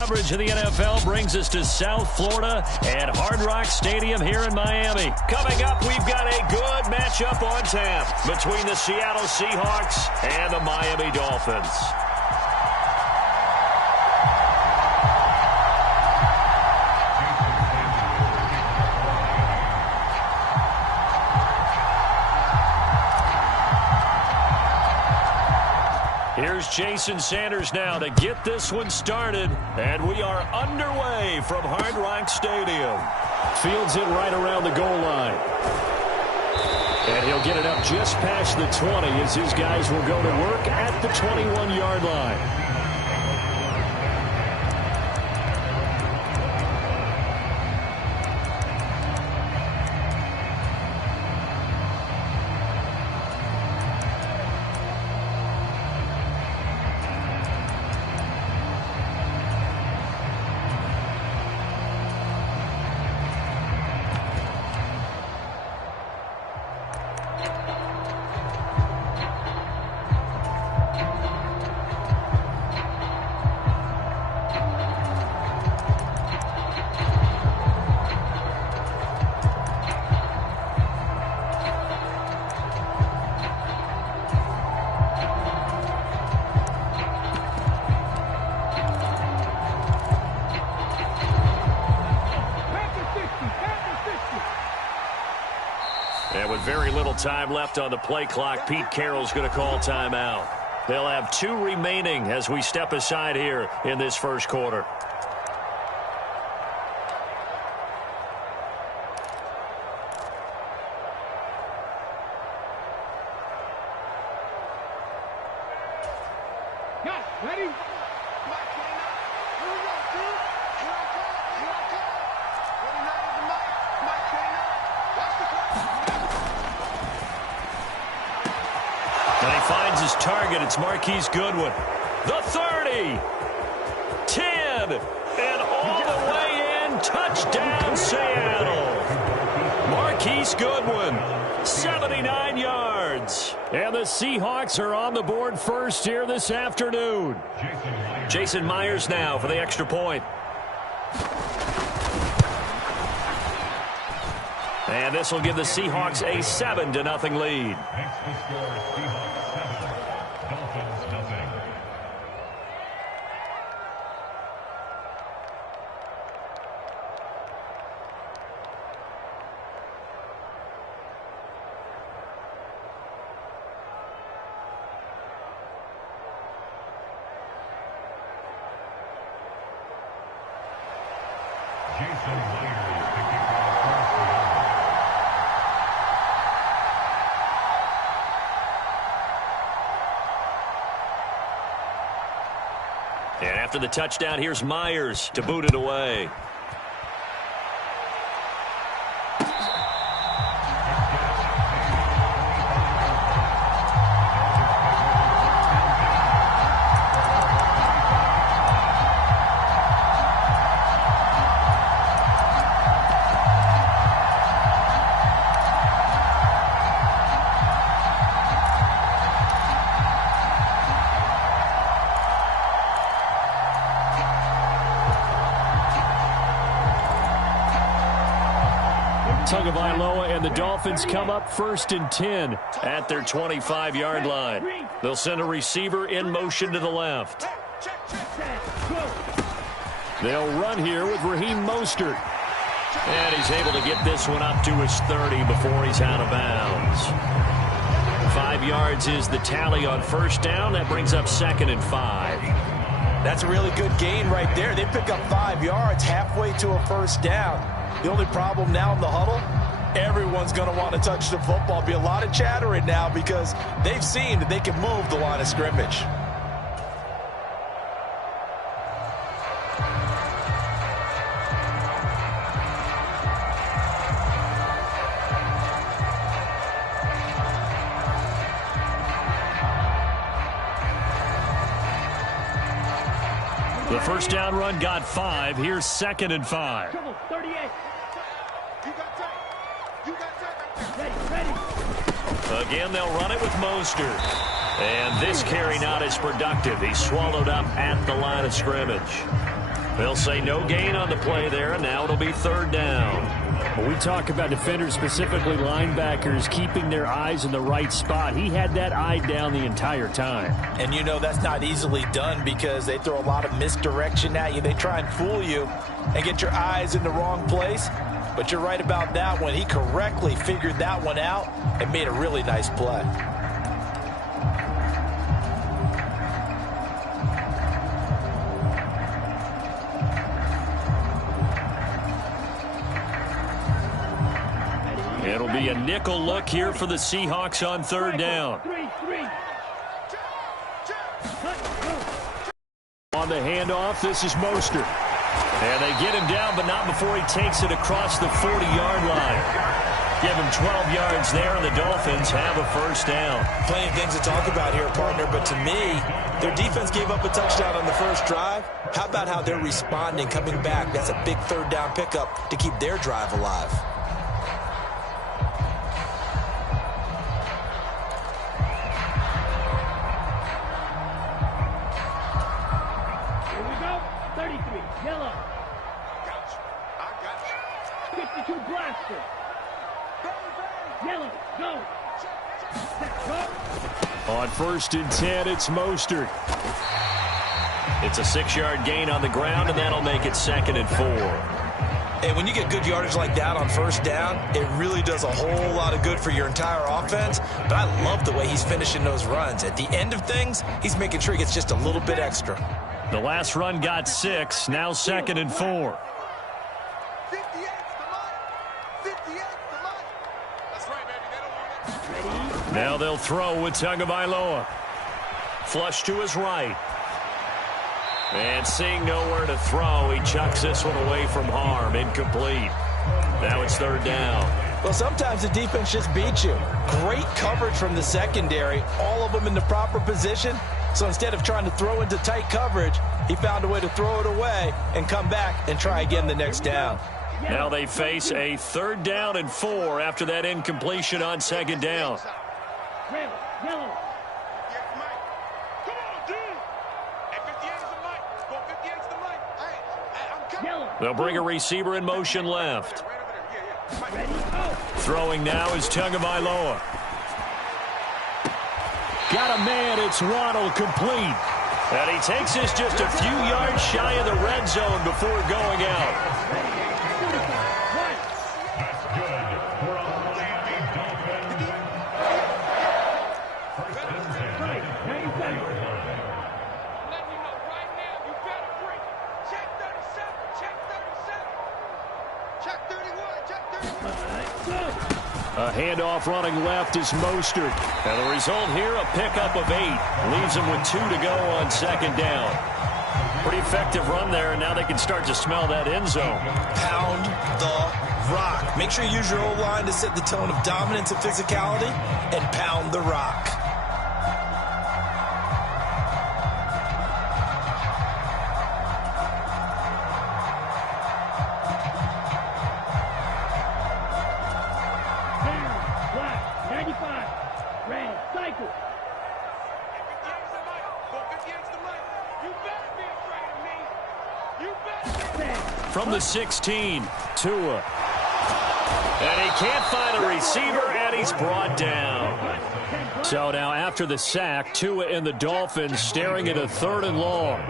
Coverage of the NFL brings us to South Florida at Hard Rock Stadium here in Miami. Coming up, we've got a good matchup on tap between the Seattle Seahawks and the Miami Dolphins. Here's Jason Sanders now to get this one started, and we are underway from Hard Rock Stadium. Fields it right around the goal line. And he'll get it up just past the 20 as his guys will go to work at the 21-yard line. And with very little time left on the play clock, Pete Carroll's going to call timeout. They'll have 2 remaining as we step aside here in this first quarter. Ready? And he finds his target. It's Marquise Goodwin. The 30. 10. And all the way in. Touchdown, Seattle. Marquise Goodwin. 79 yards. And the Seahawks are on the board first here this afternoon. Jason Myers now for the extra point. And this will give the Seahawks a 7-0 lead. And after the touchdown, here's Myers to boot it away. Tagovailoa and the Dolphins come up 1st and 10 at their 25-yard line. They'll send a receiver in motion to the left. They'll run here with Raheem Mostert. And he's able to get this one up to his 30 before he's out of bounds. 5 yards is the tally on first down. That brings up 2nd and 5. That's a really good gain right there. They pick up 5 yards halfway to a first down. The only problem now in the huddle, everyone's going to want to touch the football. Be a lot of chattering now because they've seen that they can move the line of scrimmage. The first down run got 5. Here's 2nd and 5. Come on, 38. Again, they'll run it with Mostert. And this carry not as productive. He's swallowed up at the line of scrimmage. They'll say no gain on the play there, and now it'll be third down. When we talk about defenders, specifically linebackers, keeping their eyes in the right spot, he had that eye down the entire time. And you know that's not easily done because they throw a lot of misdirection at you. They try and fool you and get your eyes in the wrong place. But you're right about that one. He correctly figured that one out and made a really nice play. It'll be a nickel look here for the Seahawks on third down. On the handoff, this is Mostert. And they get him down, but not before he takes it across the 40-yard line. Give him 12 yards there, and the Dolphins have a first down. Plenty of things to talk about here, partner, but to me, their defense gave up a touchdown on the first drive. How about how they're responding, coming back? That's a big third down pickup to keep their drive alive. Yellow. I got you. 52 blaster. Yellow, go. On 1st and 10, it's Mostert. It's a 6-yard gain on the ground, and that'll make it 2nd and 4. And when you get good yardage like that on first down, it really does a whole lot of good for your entire offense. But I love the way he's finishing those runs. At the end of things, he's making sure he gets just a little bit extra. The last run got 6, now 2nd and 4. Now they'll throw with Tagovailoa. Flush to his right. And seeing nowhere to throw, he chucks this one away from harm. Incomplete. Now it's third down. Well, sometimes the defense just beats you. Great coverage from the secondary, all of them in the proper position. So instead of trying to throw into tight coverage, he found a way to throw it away and come back and try again the next down. Now they face a 3rd down and 4 after that incompletion on 2nd down. Yellow. They'll bring a receiver in motion left. Throwing now is Tagovailoa. Got a man, it's Waddle, complete. And he takes this just a few yards shy of the red zone before going out. A handoff running left is Mostert. And the result here, a pickup of 8. Leaves him with 2 to go on 2nd down. Pretty effective run there, and now they can start to smell that end zone. Pound the rock. Make sure you use your O-line to set the tone of dominance and physicality, and pound the rock. From the 16, Tua. And he can't find a receiver, and he's brought down. So now after the sack, Tua and the Dolphins staring at a 3rd and long.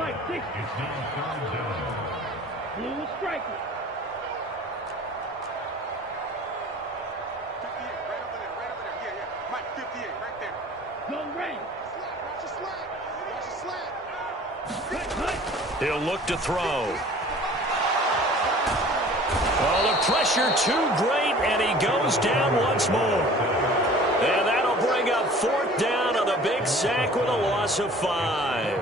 He'll look to throw. Oh, the pressure too great, and he goes down once more. And that'll bring up 4th down on the big sack with a loss of 5.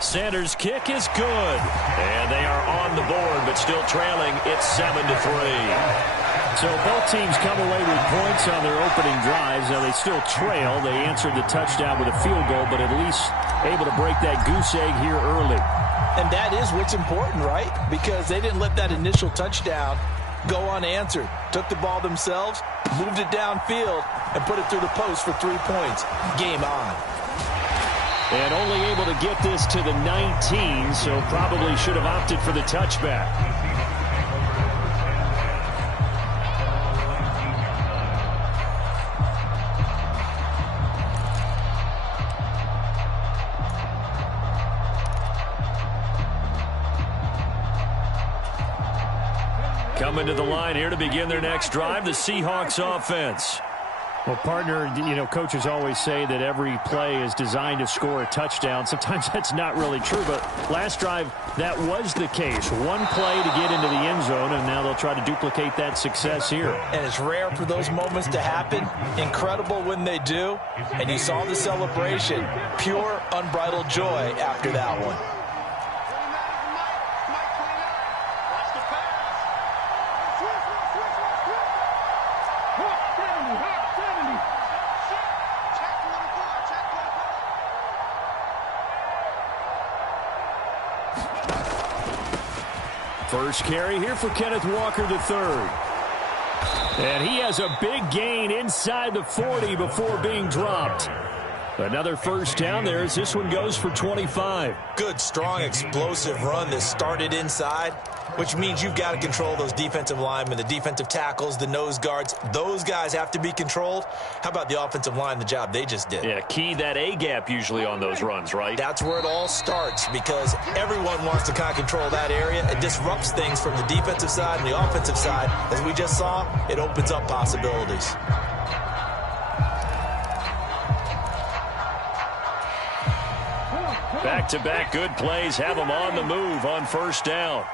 Sanders' kick is good. And they are on the board, but still trailing. It's 7-3. So both teams come away with points on their opening drives. Now they still trail. They answered the touchdown with a field goal, but at least able to break that goose egg here early. And that is what's important, right? Because they didn't let that initial touchdown go unanswered. Took the ball themselves, moved it downfield, and put it through the post for 3 points. Game on. And only able to get this to the 19, so probably should have opted for the touchback. Coming to the line here to begin their next drive, the Seahawks offense. Well, partner, coaches always say that every play is designed to score a touchdown. Sometimes that's not really true, but last drive, that was the case. One play to get into the end zone, and now they'll try to duplicate that success here. And it's rare for those moments to happen. Incredible when they do. And you saw the celebration. Pure, unbridled joy after that one. First carry here for Kenneth Walker III. And he has a big gain inside the 40 before being dropped. Another first down there as this one goes for 25. Good, strong, explosive run that started inside, which means you've got to control those defensive linemen, the defensive tackles, the nose guards. Those guys have to be controlled. How about the offensive line, the job they just did? Yeah, key that A-gap usually on those runs, right? That's where it all starts because everyone wants to kind of control that area. It disrupts things from the defensive side and the offensive side. As we just saw, it opens up possibilities. Back-to-back good plays have them on the move on first down.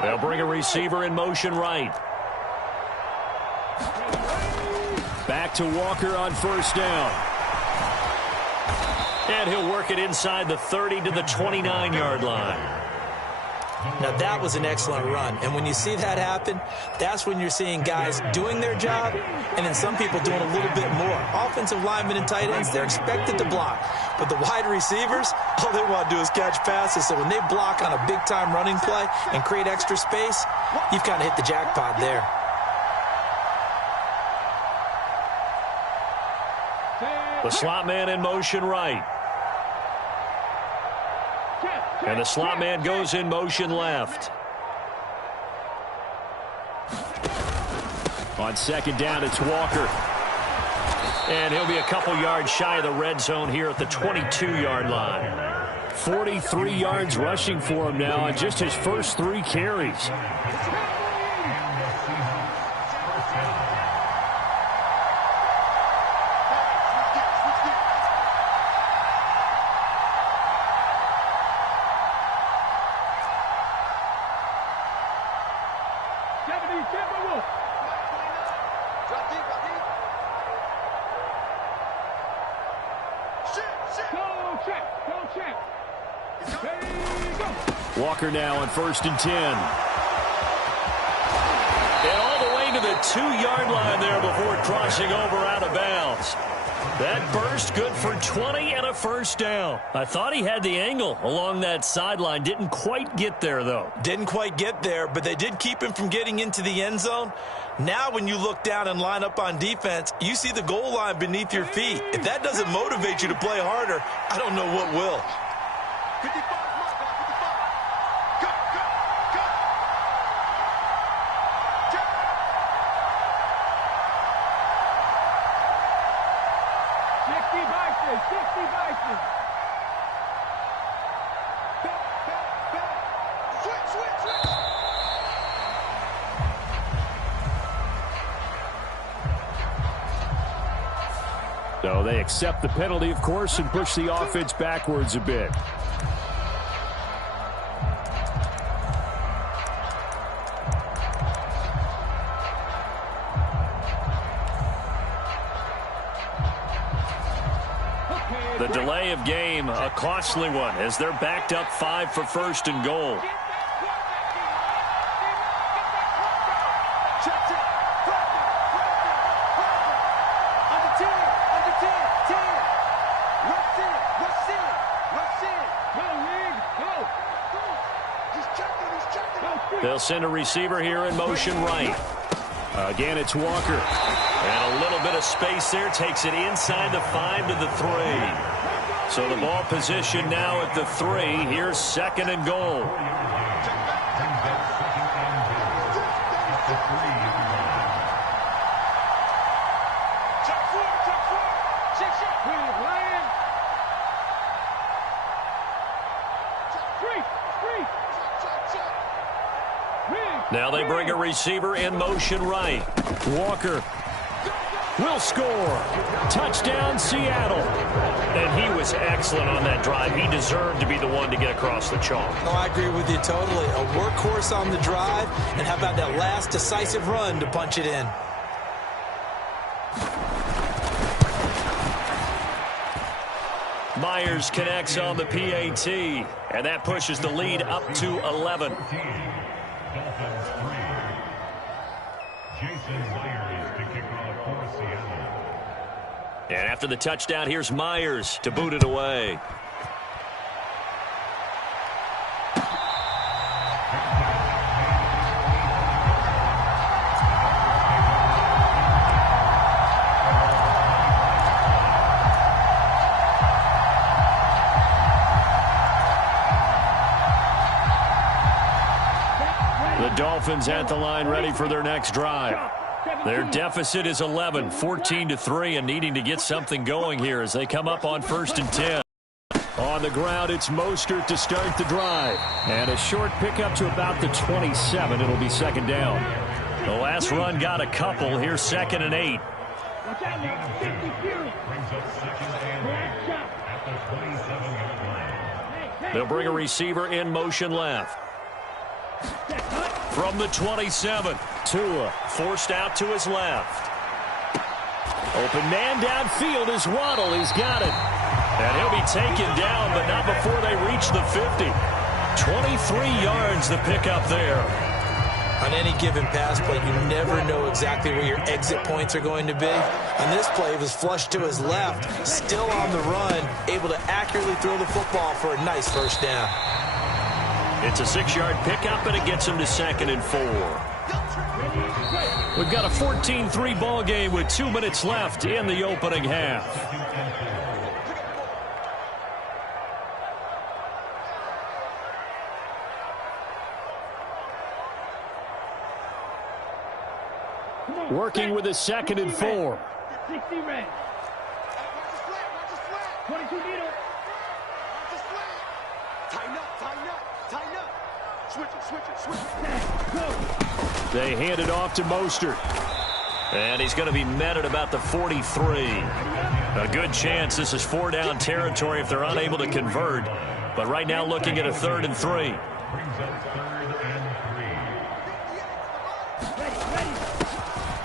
They'll bring a receiver in motion right. Back to Walker on first down. And he'll work it inside the 30 to the 29-yard line. Now, that was an excellent run. And when you see that happen, that's when you're seeing guys doing their job and then some people doing a little bit more. Offensive linemen and tight ends, they're expected to block. But the wide receivers, all they want to do is catch passes. So when they block on a big-time running play and create extra space, you've kind of hit the jackpot there. The slot man in motion right. And the slot man goes in motion left. On second down, it's Walker. And he'll be a couple yards shy of the red zone here at the 22-yard line. 43 yards rushing for him now on just his first 3 carries. Walker now on 1st and 10. And all the way to the 2-yard line there before crossing over out of bounds. That burst good for 20 and a first down. I thought he had the angle along that sideline. Didn't quite get there, though. Didn't quite get there, but they did keep him from getting into the end zone. Now when you look down and line up on defense, you see the goal line beneath your feet. If that doesn't motivate you to play harder, I don't know what will. 55. So they accept the penalty, of course, and push the offense backwards a bit. The delay of game, a costly one, as they're backed up 5 for 1st and goal. They'll send a receiver here in motion right. Again, it's Walker. And a little bit of space there. Takes it inside the 5 to the 3. So the ball position now at the 3. Here's 2nd and goal. Now they bring a receiver in motion right. Walker will score. Touchdown, Seattle. And he was excellent on that drive. He deserved to be the one to get across the chalk. No, I agree with you totally. A workhorse on the drive, and how about that last decisive run to punch it in? Myers connects on the PAT, and that pushes the lead up to 11. And after the touchdown, here's Myers to boot it away. The Dolphins at the line ready for their next drive. Their deficit is 11, 14-3, and needing to get something going here as they come up on 1st and 10. On the ground, it's Mostert to start the drive. And a short pickup to about the 27. It'll be 2nd down. The last run got a couple. Here's 2nd and 8. Watch out now. 50 They'll bring a receiver in motion left. From the 27, Tua forced out to his left. Open man downfield is Waddle. He's got it. And he'll be taken down, but not before they reach the 50. 23 yards the pickup there. On any given pass play, you never know exactly where your exit points are going to be. On this play, it was flushed to his left, still on the run, able to accurately throw the football for a nice 1st down. It's a 6-yard pickup, and it gets him to 2nd and 4. We've got a 14-3 ball game with 2 minutes left in the opening half. Working with a 2nd and 4. 60 red. 22 needle. Tighten up. Switch it. They hand it off to Mostert. And he's going to be met at about the 43. A good chance this is 4-down territory if they're unable to convert. But right now looking at a 3rd and 3.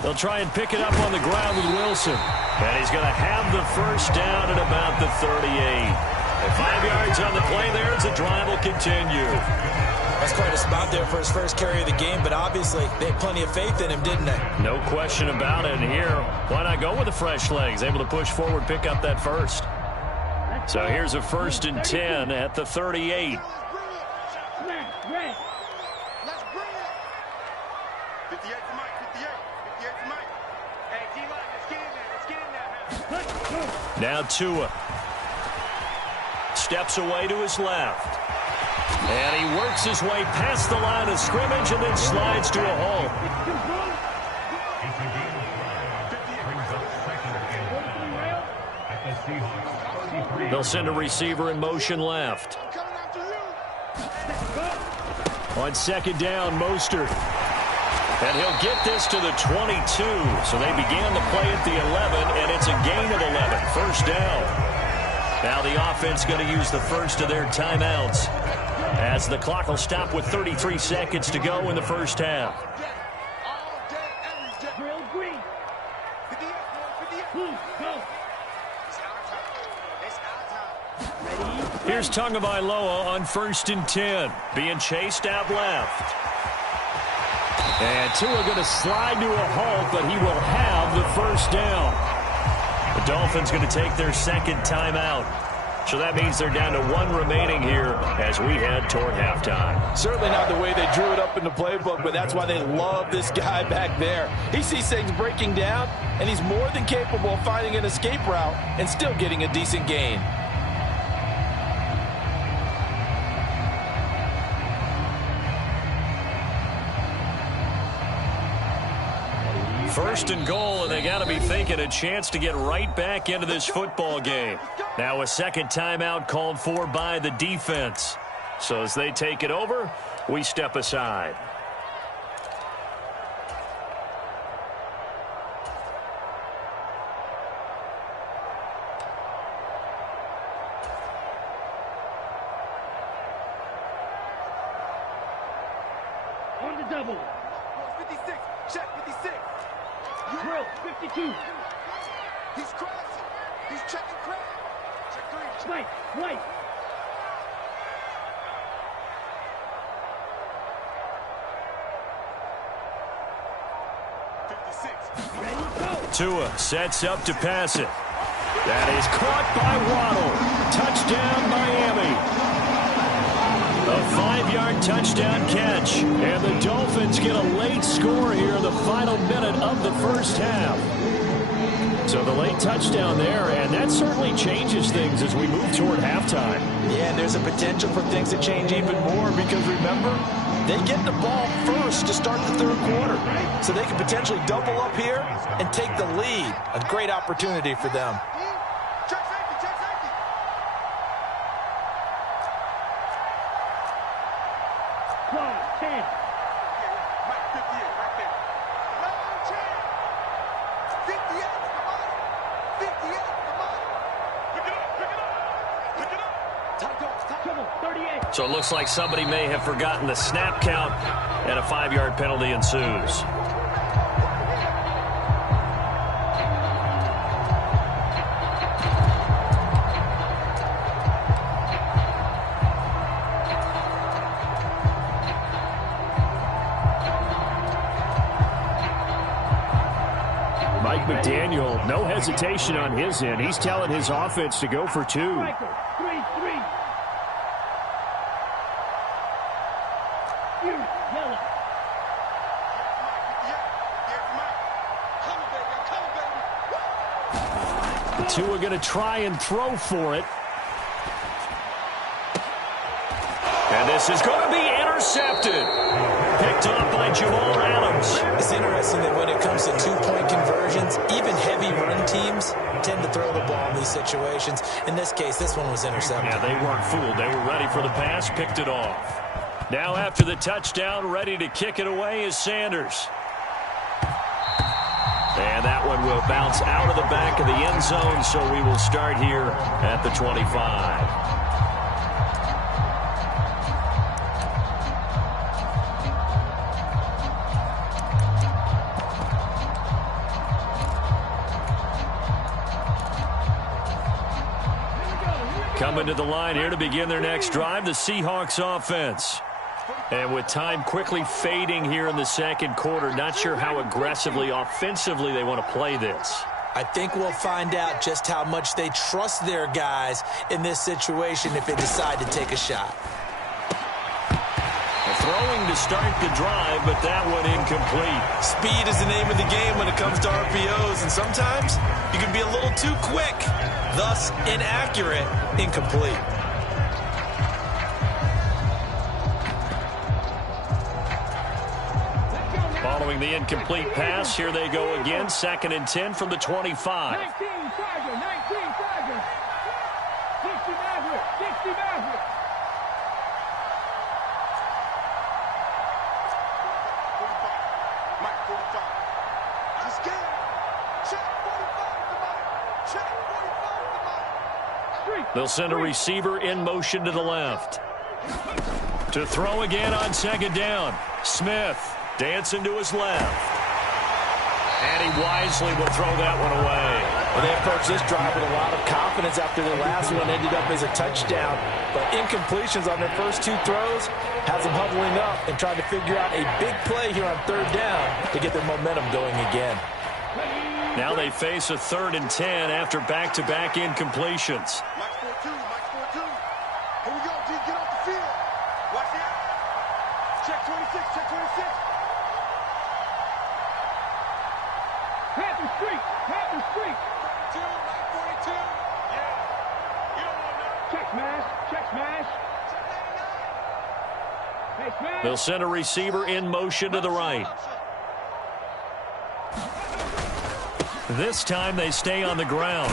They'll try and pick it up on the ground with Wilson. And he's going to have the 1st down at about the 38. 5 yards on the play there as the drive will continue. That's quite a spot there for his first carry of the game, but obviously they had plenty of faith in him, didn't they? No question about it. And here, why not go with the fresh legs? Able to push forward, pick up that 1st. So here's a 1st and 10 at the 38. Let's bring it. 58 for Mike. 58 for Mike. Hey, D-line, let's get in there. Now Tua steps away to his left. And he works his way past the line of scrimmage and then slides to a halt. They'll send a receiver in motion left. On 2nd down, Mostert. And he'll get this to the 22. So they began the play at the 11, and it's a gain of 11. 1st down. Now the offense going to use the first of their timeouts as the clock will stop with 33 seconds to go in the 1st half. Here's Tagovailoa on 1st and 10, being chased out left. And Tua going to slide to a halt, but he will have the 1st down. The Dolphins going to take their 2nd timeout. So that means they're down to 1 remaining here as we head toward halftime. Certainly not the way they drew it up in the playbook, but that's why they love this guy back there. He sees things breaking down, and he's more than capable of finding an escape route and still getting a decent gain. First and goal, and they got to be thinking a chance to get right back into this football game. Now a second timeout called for by the defense. So as they take it over, we step aside. On the double. 56. Check 56. Drill, 52. He's crashing. He's checking crash. Check 3. White, white. Tua sets up to pass it. That is caught by Waddle. Touchdown, Miami. A 5-yard touchdown catch. And the Dolphins get a late score here in the final minute of the first half. So the late touchdown there, and that certainly changes things as we move toward halftime. Yeah, and there's a potential for things to change even more because, remember, they get the ball first to start the third quarter. So they can potentially double up here and take the lead. A great opportunity for them. Check safety. Check safety. Claw, 10. Mike 58 right there. Long chance. 58 to the bottom. 58 to the bottom. Pick it up. Pick it up. Pick it up. Tight goals. Tight. Trouble, 38. So it looks like somebody may have forgotten the snap count, and a 5-yard penalty ensues. Mike McDaniel, no hesitation on his end. He's telling his offense to go for 2. Striker, 3-3. Yellow. Tua going to try and throw for it. And this is going to be intercepted. Picked off by Jamal Adams. It's interesting that when it comes to 2-point conversions, even heavy run teams tend to throw the ball in these situations. In this case, this one was intercepted. Yeah, they weren't fooled. They were ready for the pass, picked it off. Now after the touchdown, ready to kick it away is Sanders. And that one will bounce out of the back of the end zone, so we will start here at the 25. Coming to the line here to begin their next drive, the Seahawks offense. And with time quickly fading here in the second quarter, not sure how aggressively, offensively they want to play this. I think we'll find out just how much they trust their guys in this situation if they decide to take a shot. Throwing to start the drive, but that one incomplete. Speed is the name of the game when it comes to RPOs, and sometimes you can be a little too quick, thus inaccurate, incomplete. Following the incomplete pass, here they go again, 2nd and 10 from the 25. 19 Tiger, 19 Tiger. 60 Maverick, 60 Maverick. Mike 45. He's scared. Check 45 to Mike. Check 45 to Mike. Street. They'll send a receiver in motion to the left. To throw again on 2nd down. Smith dancing to his left. And he wisely will throw that one away. Well, they approached this drive with a lot of confidence after their last one ended up as a touchdown. But incompletions on their first 2 throws has them huddling up and trying to figure out a big play here on 3rd down to get their momentum going again. Now they face a 3rd and 10 after back-to-back incompletions. Mike 42. Mike Marquis, get off the field. Watch the out. Check 26, check 26. Panther streak, Panther streak. 42, like 42. Yeah. You don't want that. Check smash, check smash. Check 99. Hey, smash. They'll send a receiver in motion to the right. This time they stay on the ground.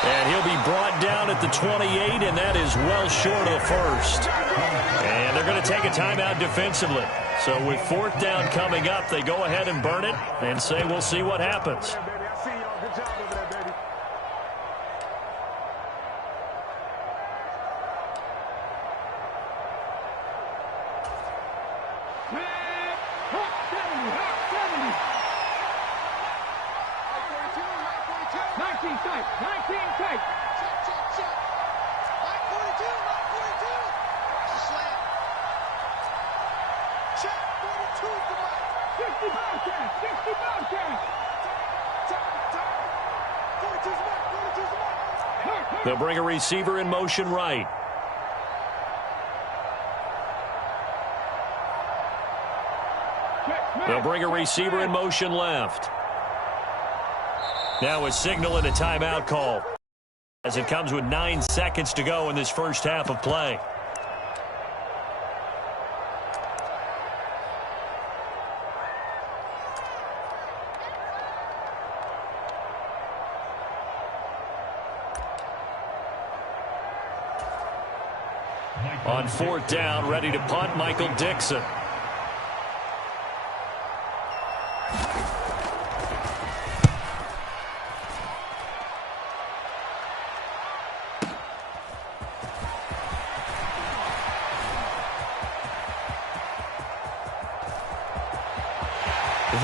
And he'll be brought down at the 28, and that is well short of the first. And they're going to take a timeout defensively. So with fourth down coming up, they go ahead and burn it and say we'll see what happens. They'll bring a receiver in motion right. They'll bring a receiver in motion left. Now a signal and a timeout call as it comes with 9 seconds to go in this first half of play. On fourth down, ready to punt, Michael Dixon.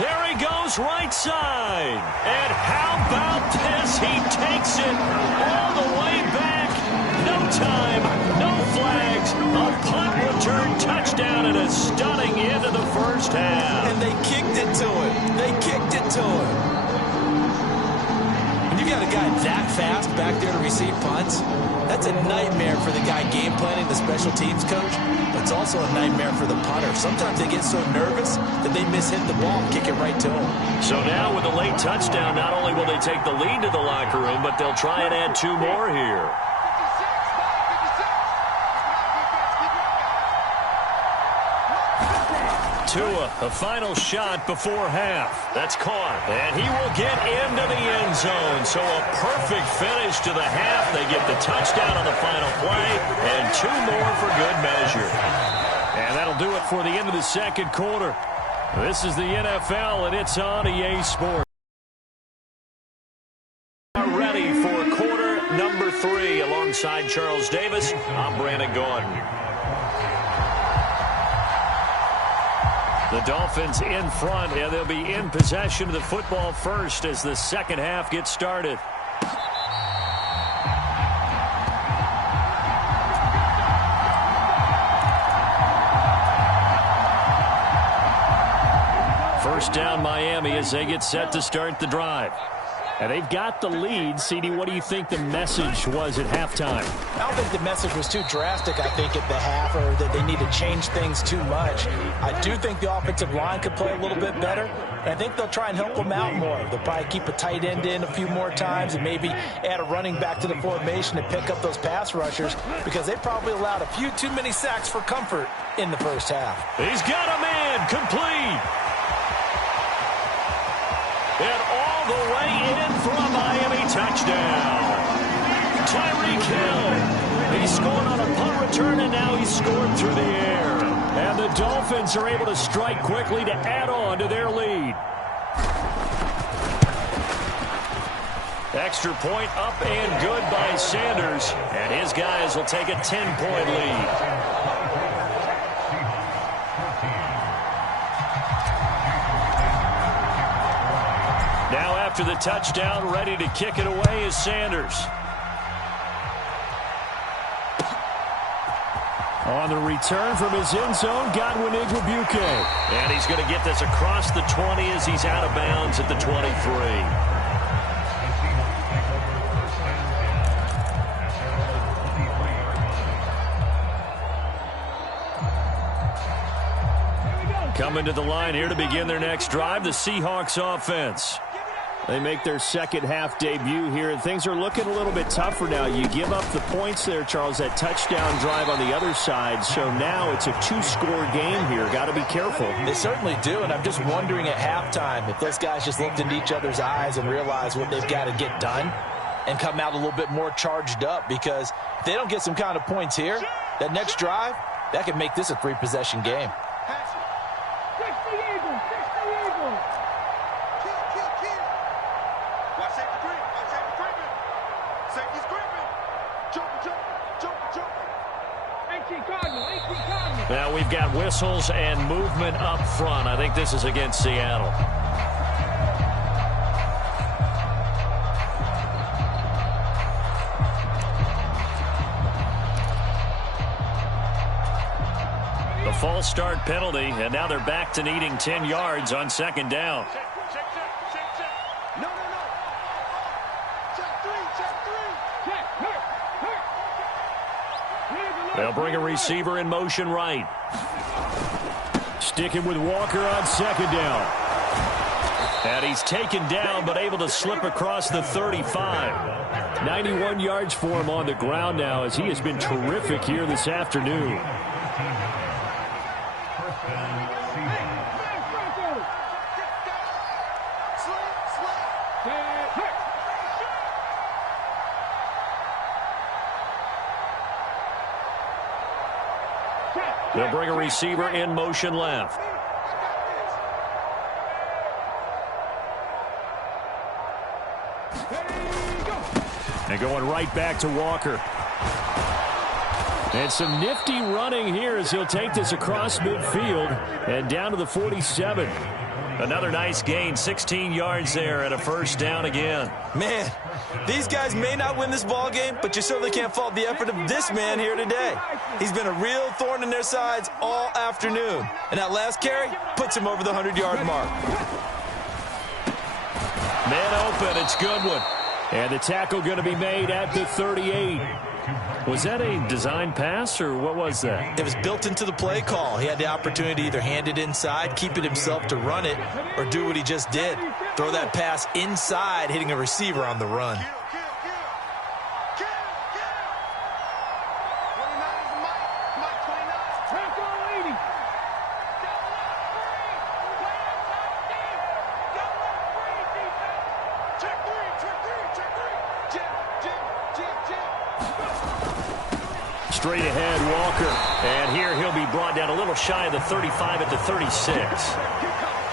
There he goes, right side. And how about this? He takes it all the way back. No time, no flags. A punt return touchdown and a stunning end of the first half. And they kicked it to him. They kicked it to him. When you got a guy that fast back there to receive punts, that's a nightmare for the guy game planning, the special teams coach. But it's also a nightmare for the punter. Sometimes they get so nervous that they mishit the ball and kick it right to him. So now with a late touchdown, not only will they take the lead to the locker room, but they'll try and add 2 more here. Tua, a final shot before half. That's caught. And he will get into the end zone. So a perfect finish to the half. They get the touchdown on the final play, and 2 more for good measure. And that'll do it for the end of the second quarter. This is the NFL, and it's on EA Sports. Ready for quarter number 3. Alongside Charles Davis, I'm Brandon Gordon. The Dolphins in front, and they'll be in possession of the football first as the second half gets started. First down, Miami, as they get set to start the drive. And they've got the lead. CD, what do you think the message was at halftime? I don't think the message was too drastic, I think, at the half, or that they need to change things too much. I do think the offensive line could play a little bit better, and I think they'll try and help them out more. They'll probably keep a tight end in a few more times and maybe add a running back to the formation to pick up those pass rushers, because they probably allowed a few too many sacks for comfort in the first half. He's got a man, complete. And all the way in for a Miami touchdown. Tyreek Hill. He scored on a punt return, and now he's scored through the air. And the Dolphins are able to strike quickly to add on to their lead. Extra point up and good by Sanders. And his guys will take a 10-point lead. Now after the touchdown, ready to kick it away is Sanders. On the return from his end zone, Godwin Igwebuike. And he's going to get this across the 20 as he's out of bounds at the 23. Coming to the line here to begin their next drive, the Seahawks offense. They make their second half debut here, and things are looking a little bit tougher now. You give up the points there, Charles, that touchdown drive on the other side. So now it's a 2-score game here. Got to be careful. They certainly do, and I'm just wondering at halftime if those guys just looked into each other's eyes and realized what they've got to get done and come out a little bit more charged up, because if they don't get some kind of points here, that next drive, that could make this a 3-possession game. Now we've got whistles and movement up front. I think this is against Seattle. The false start penalty, and now they're back to needing 10 yards on second down. They'll bring a receiver in motion right. Sticking with Walker on second down. And he's taken down, but able to slip across the 35. 91 yards for him on the ground now, as he has been terrific here this afternoon. They'll bring a receiver in motion left. And going right back to Walker. And some nifty running here as he'll take this across midfield and down to the 47. Another nice gain, 16 yards there and a first down again. Man, these guys may not win this ball game, but you certainly can't fault the effort of this man here today. He's been a real thorn in their sides all afternoon. And that last carry puts him over the 100-yard mark. Man open, it's Goodwin. And the tackle going to be made at the 38. Was that a design pass, or what was that? It was built into the play call. He had the opportunity to either hand it inside, keep it himself to run it, or do what he just did. Throw that pass inside, hitting a receiver on the run. Straight ahead, Walker. And here he'll be brought down a little shy of the 35 at the 36.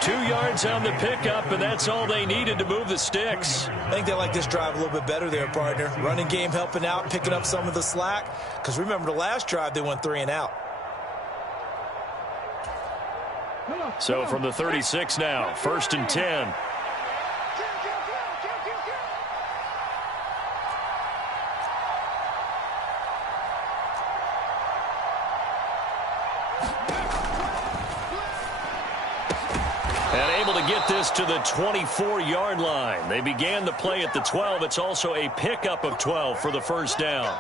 2 yards on the pickup, and that's all they needed to move the sticks. I think they like this drive a little bit better there, partner. Running game helping out, picking up some of the slack. Because remember, the last drive, they went 3 and out. So from the 36 now, 1st and 10. Get this to the 24-yard line. They began the play at the 12. It's also a pickup of 12 for the first down.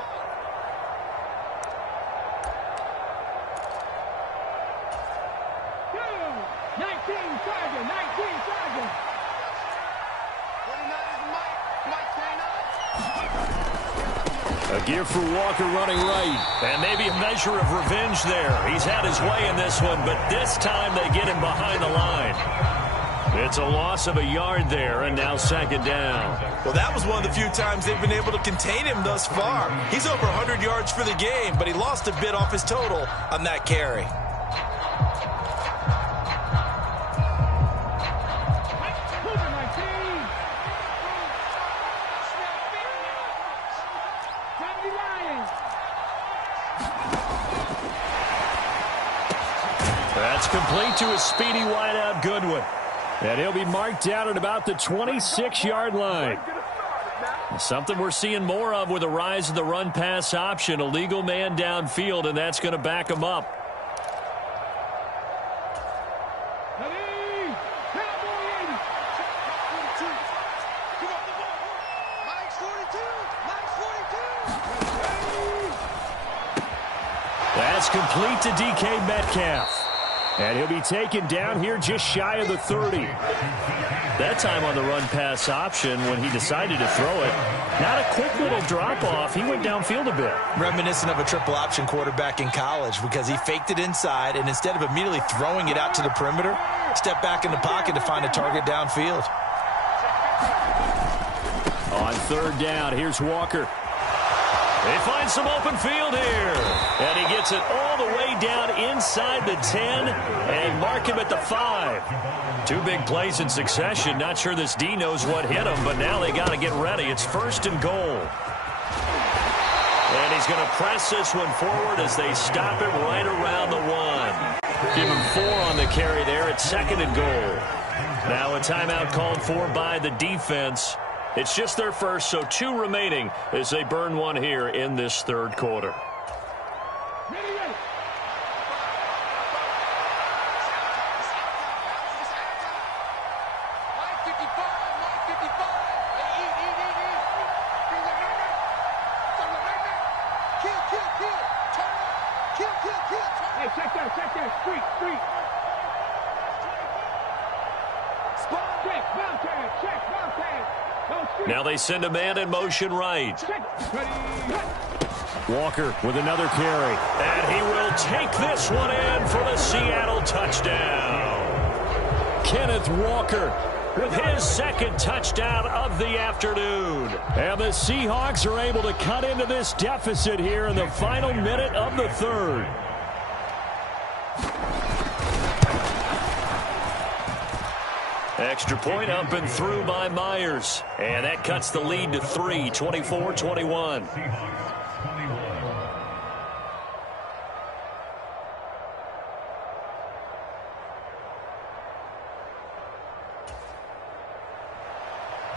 A gear for Walker running right. And maybe a measure of revenge there. He's had his way in this one, but this time they get him behind the line. It's a loss of a yard there, and now second down. Well, that was one of the few times they've been able to contain him thus far. He's over 100 yards for the game, but he lost a bit off his total on that carry. That's complete to a speedy wideout Goodwin. And he'll be marked down at about the 26-yard line. Something we're seeing more of with the rise of the run-pass option. A legal man downfield, and that's going to back him up. That's complete to DK Metcalf. And he'll be taken down here just shy of the 30. That time on the run-pass option when he decided to throw it. Not a quick little drop-off. He went downfield a bit. Reminiscent of a triple option quarterback in college because he faked it inside, and instead of immediately throwing it out to the perimeter, stepped back in the pocket to find a target downfield. On third down, here's Walker. They find some open field here. And he gets it all the way down inside the 10 and mark him at the 5. Two big plays in succession. Not sure this D knows what hit him, but now they got to get ready. It's first and goal. And he's going to press this one forward as they stop it right around the 1. Give him 4 on the carry there at second and goal. Now a timeout called for by the defense. It's just their first, so 2 remaining as they burn one here in this third quarter. Hey, check that, street. Check, Now they send a man in motion right. Walker with another carry. And he will take this one in for the Seattle touchdown. Kenneth Walker With his second touchdown of the afternoon. And the Seahawks are able to cut into this deficit here in the final minute of the third. Extra point up and through by Myers. And that cuts the lead to 3, 24-21.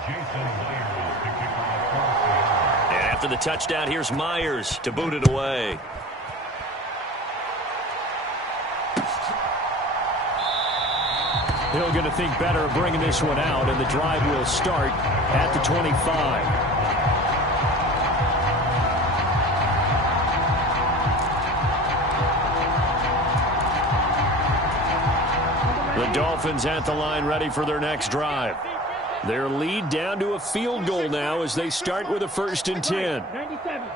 And after the touchdown, here's Myers to boot it away. He'll going to think better of bringing this one out, and the drive will start at the 25. The Dolphins at the line ready for their next drive. Their lead down to a field goal now as they start with a 1st and 10. 97.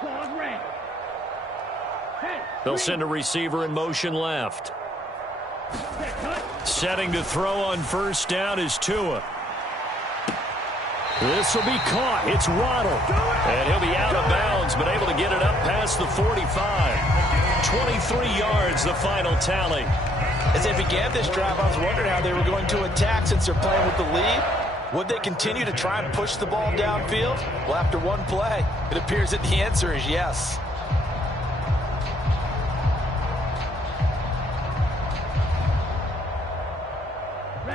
Claws red. They'll send a receiver in motion left. Setting to throw on first down is Tua. This will be caught. It's Waddle. And he'll be out of bounds, but able to get it up past the 45. 23 yards, the final tally. As they began this drive, I was wondering how they were going to attack since they're playing with the lead. Would they continue to try and push the ball downfield? Well, after one play, it appears that the answer is yes.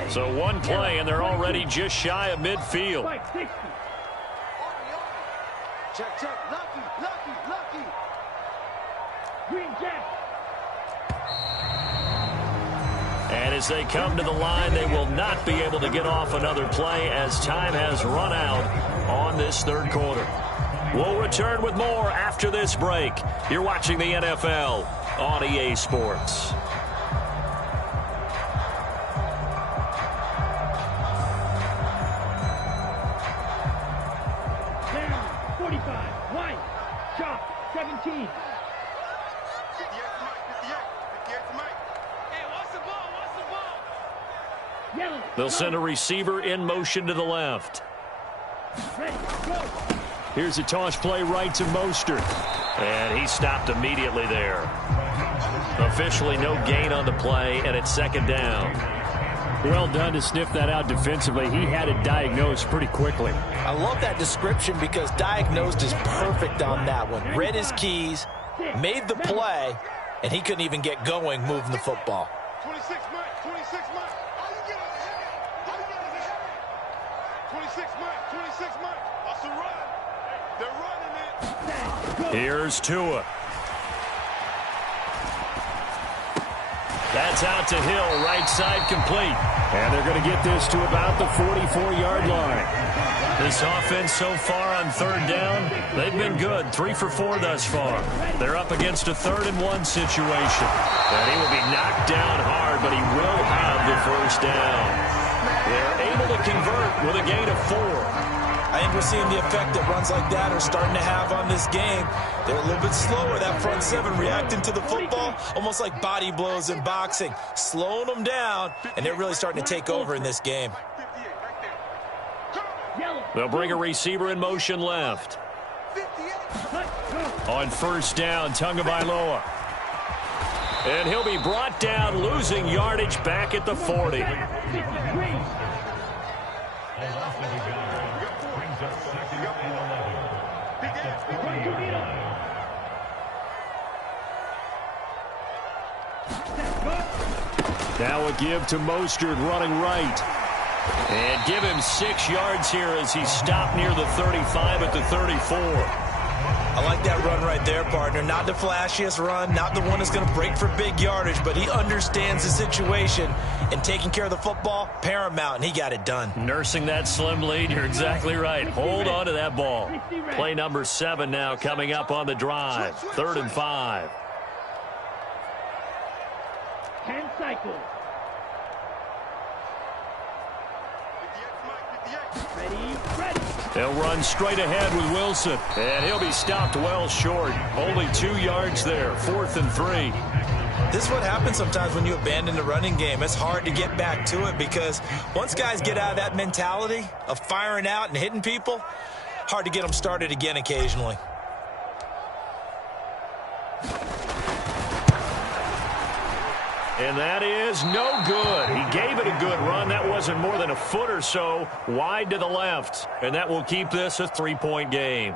So one play, and they're already just shy of midfield. Check, check. Lucky. Green Jack. And as they come to the line, they will not be able to get off another play as time has run out on this third quarter. We'll return with more after this break. You're watching the NFL on EA Sports. Down. 45. White. Chop. 17. 58 to Mike. Hey, what's the ball? Yellow. They'll send a receiver in motion to the left. Ready. Go. Here's a toss play right to Mostert. And he stopped immediately there. Officially no gain on the play, and it's second down. Well done to sniff that out defensively. He had it diagnosed pretty quickly. I love that description because diagnosed is perfect on that one. Read his keys, made the play, and he couldn't even get going moving the football. 26 Mike. 26 Mike. All you get is a hit. 26 Mike. 26 Mike. That's a run. They're running it. Here's Tua. That's out to Hill, right side complete. And they're going to get this to about the 44-yard line. This offense so far on third down, they've been good. 3 for 4 thus far. They're up against a 3rd-and-1 situation. And he will be knocked down hard, but he will have the first down. They're able to convert with a gain of 4. I think we're seeing the effect that runs like that are starting to have on this game. They're a little bit slower, that front 7, reacting to the football, almost like body blows in boxing, slowing them down, and they're really starting to take over in this game. They'll bring a receiver in motion left. On first down, Tagovailoa. And he'll be brought down, losing yardage back at the 40. Now a give to Mostert running right. And give him 6 yards here as he stopped near the 35 at the 34. I like that run right there, partner. Not the flashiest run, not the one that's going to break for big yardage, but he understands the situation, and taking care of the football, paramount, and he got it done. Nursing that slim lead, you're exactly right. Hold on to that ball. Play number 7 now coming up on the drive. 3rd and 5. 10 cycles. Ready. They'll run straight ahead with Wilson, and he'll be stopped well short. Only 2 yards there, 4th and 3. This is what happens sometimes when you abandon the running game. It's hard to get back to it because once guys get out of that mentality of firing out and hitting people, hard to get them started again occasionally. And that is no good. He gave it a good run. That wasn't more than a foot or so wide to the left. And that will keep this a 3-point game.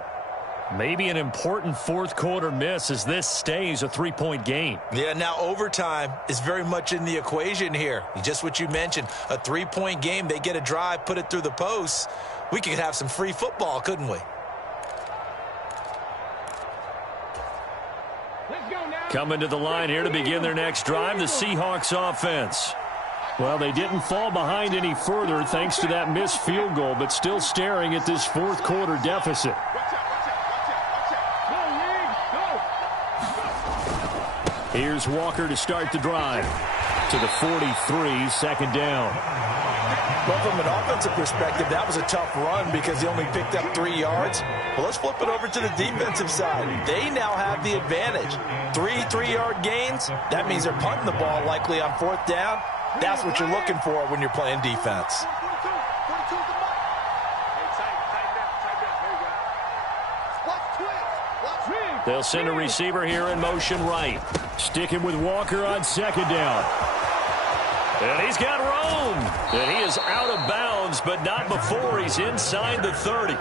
Maybe an important 4th quarter miss as this stays a 3-point game. Yeah, now overtime is very much in the equation here. Just what you mentioned, a 3-point game. They get a drive, put it through the posts. We could have some free football, couldn't we? Coming to the line here to begin their next drive, the Seahawks offense. Well, they didn't fall behind any further thanks to that missed field goal, but still staring at this 4th quarter deficit. Here's Walker to start the drive. To the 43, 2nd down. Well, from an offensive perspective, that was a tough run because he only picked up 3 yards. Well, let's flip it over to the defensive side. They now have the advantage. 3 3-yard gains, that means they're punting the ball likely on 4th down. That's what you're looking for when you're playing defense. They'll send a receiver here in motion right. Sticking with Walker on 2nd down. And he's got room. And he is out of bounds, but not before he's inside the 30.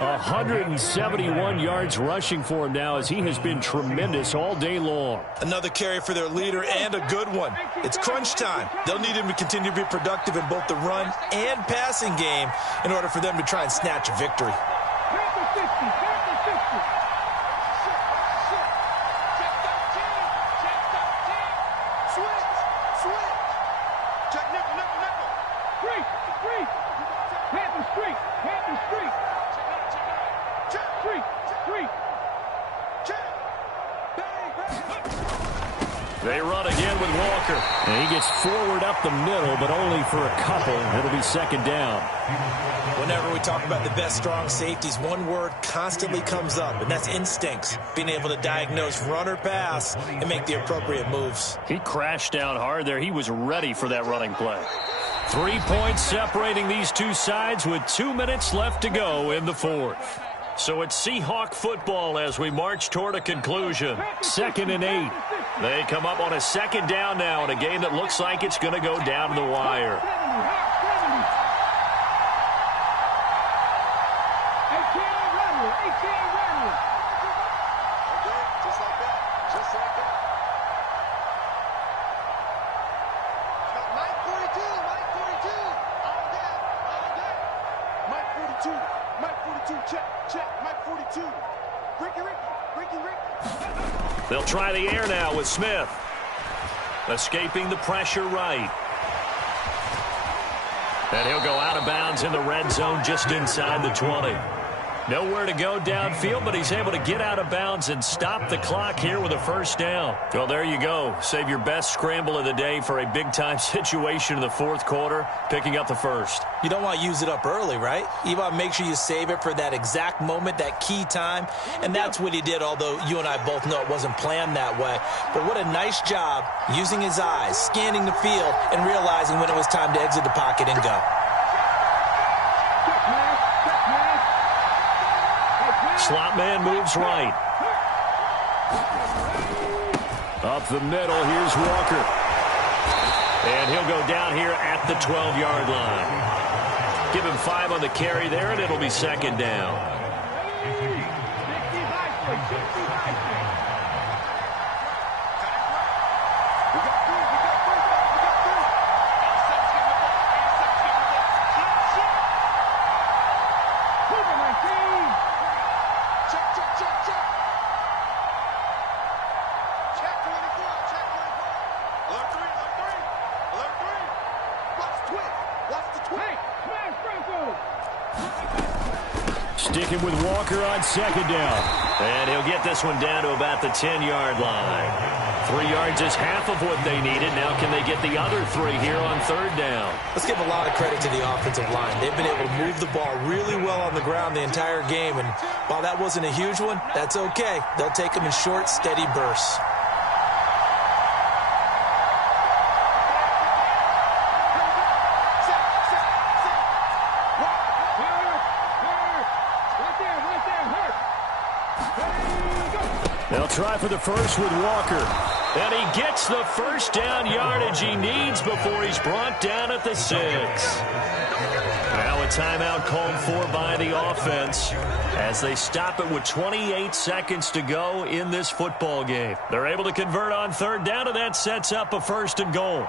171 yards rushing for him now as he has been tremendous all day long. Another carry for their leader and a good one. It's crunch time. They'll need him to continue to be productive in both the run and passing game in order for them to try and snatch a victory. They run again with Walker. And he gets forward up the middle, but only for a couple. It'll be 2nd down. Whenever we talk about the best strong safeties, one word constantly comes up, and that's instincts. Being able to diagnose run or pass and make the appropriate moves. He crashed down hard there. He was ready for that running play. 3 points separating these two sides with 2 minutes left to go in the 4th. So it's Seahawk football as we march toward a conclusion. 2nd and 8. They come up on a 2nd down now in a game that looks like it's going to go down to the wire. They'll try the air now with Smith. Escaping the pressure right. And he'll go out of bounds in the red zone just inside the 20. Nowhere to go downfield, but he's able to get out of bounds and stop the clock here with a first down. Well, there you go. Save your best scramble of the day for a big-time situation in the fourth quarter, picking up the first. You don't want to use it up early, right? You want to make sure you save it for that exact moment, that key time, and that's what he did, although you and I both know it wasn't planned that way. But what a nice job using his eyes, scanning the field, and realizing when it was time to exit the pocket and go. Slot man moves right. Up the middle, here's Walker. And he'll go down here at the 12-yard line. Give him 5 on the carry there, and it'll be second down. Sticking with Walker on second down. And he'll get this one down to about the 10-yard line. 3 yards is half of what they needed. Now can they get the other 3 here on third down? Let's give a lot of credit to the offensive line. They've been able to move the ball really well on the ground the entire game. And while that wasn't a huge one, that's okay. They'll take them in short, steady bursts. They'll try for the first with Walker. And he gets the first down yardage he needs before he's brought down at the 6. Now a timeout called for by the offense as they stop it with 28 seconds to go in this football game. They're able to convert on third down, and that sets up a first and goal.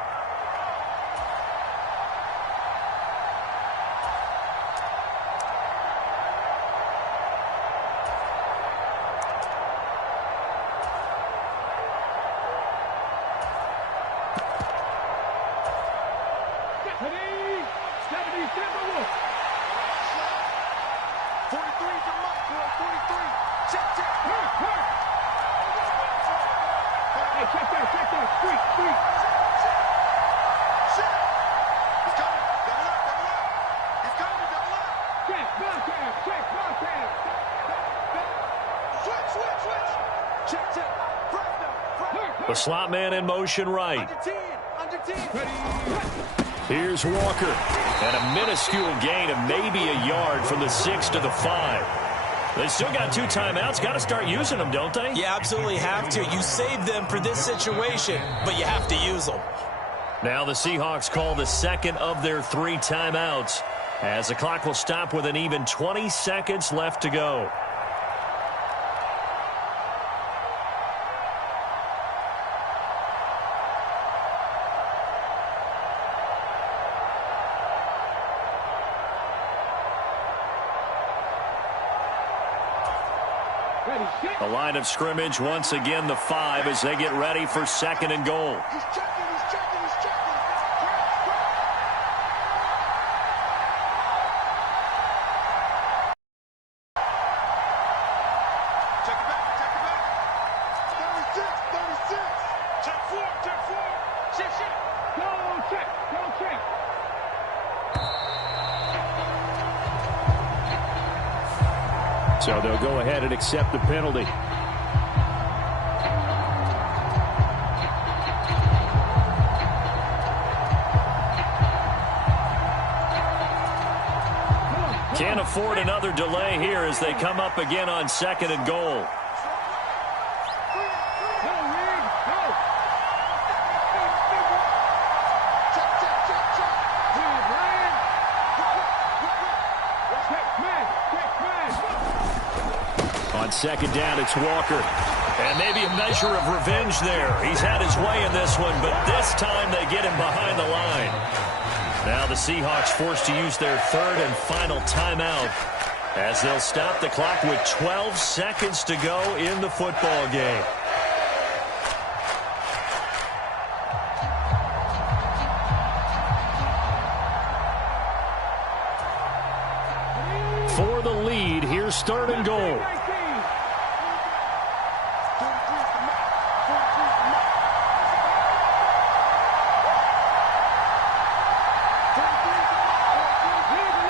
The slot man in motion right. Here's Walker. And a minuscule gain of maybe a yard from the 6 to the 5. They still got 2 timeouts. Got to start using them, don't they? You absolutely have to. You save them for this situation, but you have to use them. Now the Seahawks call the second of their 3 timeouts as the clock will stop with an even 20 seconds left to go. The line of scrimmage, once again, the 5 as they get ready for second and goal. He's checking, he's checking, he's checking. Check it back, check it back. 36, 36. Check 4, check 4. Check, check. Go check, go check. So they'll go ahead and accept the penalty. Can't afford another delay here as they come up again on second and goal. On second down, it's Walker. And maybe a measure of revenge there. He's had his way in this one, but this time they get him behind the line. Now the Seahawks forced to use their third and final timeout as they'll stop the clock with 12 seconds to go in the football game. Here's third and goal.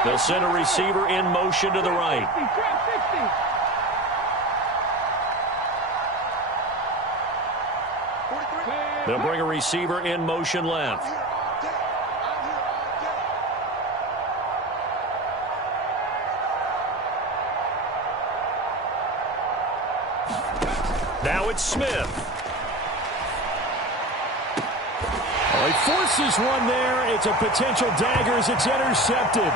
They'll send a receiver in motion to the right. They'll bring a receiver in motion left. Now it's Smith. Oh, he forces one there. It's a potential dagger as it's intercepted.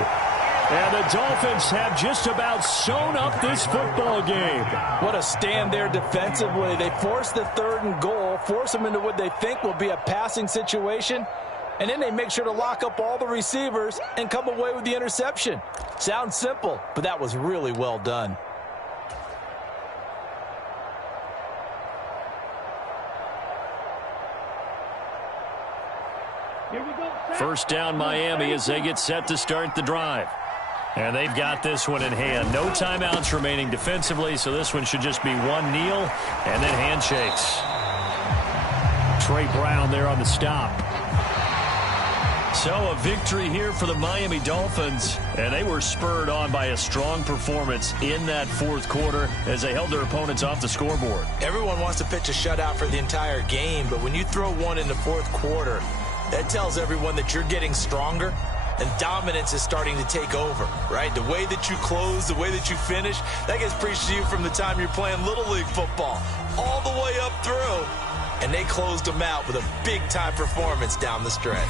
And the Dolphins have just about sewn up this football game. What a stand there defensively. They force the third and goal, force them into what they think will be a passing situation, and then they make sure to lock up all the receivers and come away with the interception. Sounds simple, but that was really well done. Here we go. First down, Miami, as they get set to start the drive. And they've got this one in hand. No timeouts remaining defensively, so this one should just be one kneel and then handshakes. Trey Brown there on the stop. So a victory here for the Miami Dolphins, and they were spurred on by a strong performance in that fourth quarter as they held their opponents off the scoreboard. Everyone wants to pitch a shutout for the entire game, but when you throw one in the fourth quarter, that tells everyone that you're getting stronger and dominance is starting to take over, right? The way that you close, the way that you finish, that gets preached to you from the time you're playing Little League football all the way up through, and they closed them out with a big-time performance down the stretch.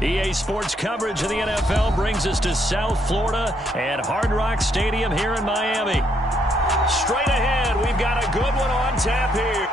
EA Sports coverage of the NFL brings us to South Florida at Hard Rock Stadium here in Miami. Straight ahead, we've got a good one on tap here.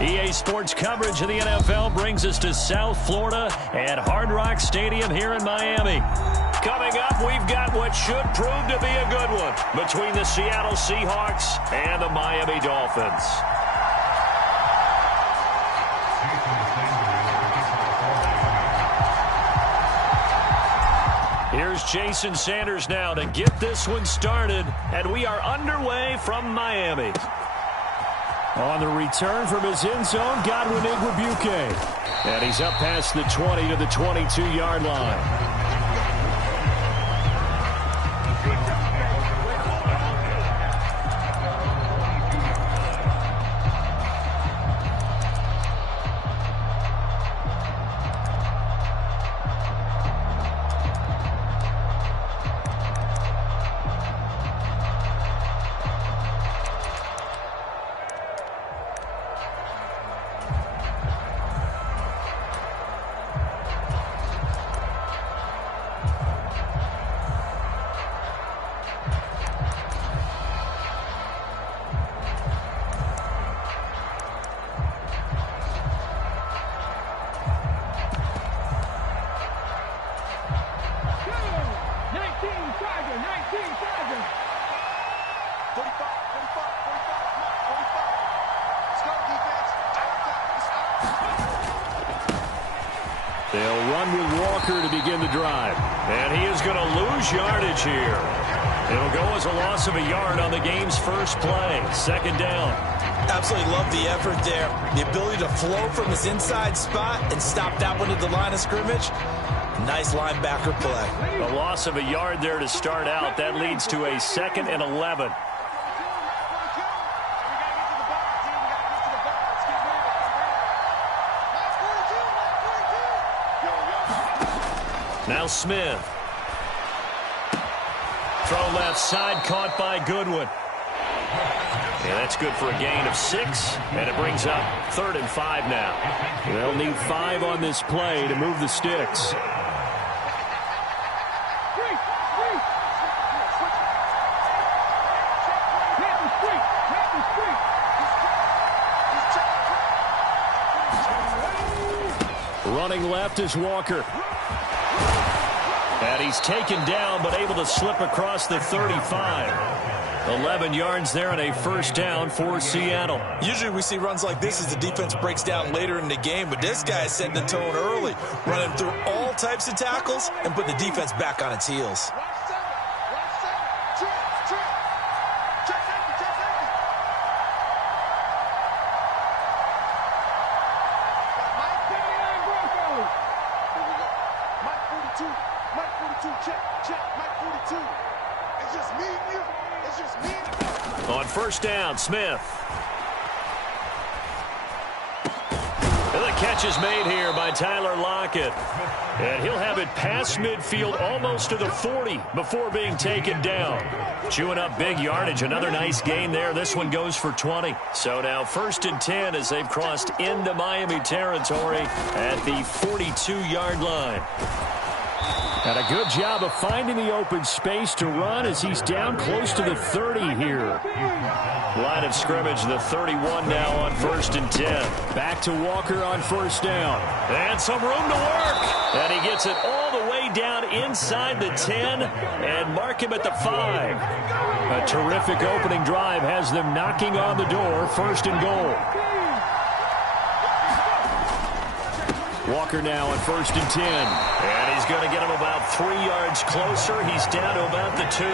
EA Sports coverage of the NFL brings us to South Florida at Hard Rock Stadium here in Miami. Coming up, we've got what should prove to be a good one between the Seattle Seahawks and the Miami Dolphins. Here's Jason Sanders now to get this one started, and we are underway from Miami. On the return from his end zone, Godwin Igwebuike. And he's up past the 20 to the 22-yard line. They'll run with Walker to begin the drive. And he is going to lose yardage here. It'll go as a loss of a yard on the game's first play. Second down. Absolutely love the effort there. The ability to flow from his inside spot and stop that one at the line of scrimmage. Nice linebacker play. A loss of a yard there to start out. That leads to a 2nd and 11. Now Smith. Throw left side, caught by Goodwin. Yeah, that's good for a gain of 6, and it brings up 3rd and 5 now. They'll need 5 on this play to move the sticks. Running left is Walker. And he's taken down, but able to slip across the 35. 11 yards there and a first down for Seattle. Usually we see runs like this as the defense breaks down later in the game, but this guy is setting the tone early, running through all types of tackles and putting the defense back on its heels. On first down, Smith. The catch is made here by Tyler Lockett. And he'll have it past midfield almost to the 40 before being taken down. Chewing up big yardage. Another nice gain there. This one goes for 20. So now 1st and 10 as they've crossed into Miami territory at the 42-yard line. And a good job of finding the open space to run as he's down close to the 30 here. Line of scrimmage, the 31 now on 1st and 10. Back to Walker on 1st down. And some room to work. And he gets it all the way down inside the 10 and mark him at the 5. A terrific opening drive has them knocking on the door. 1st and goal. Walker now on 1st and 10. And he's going to get him about 3 yards closer. He's down to about the 2.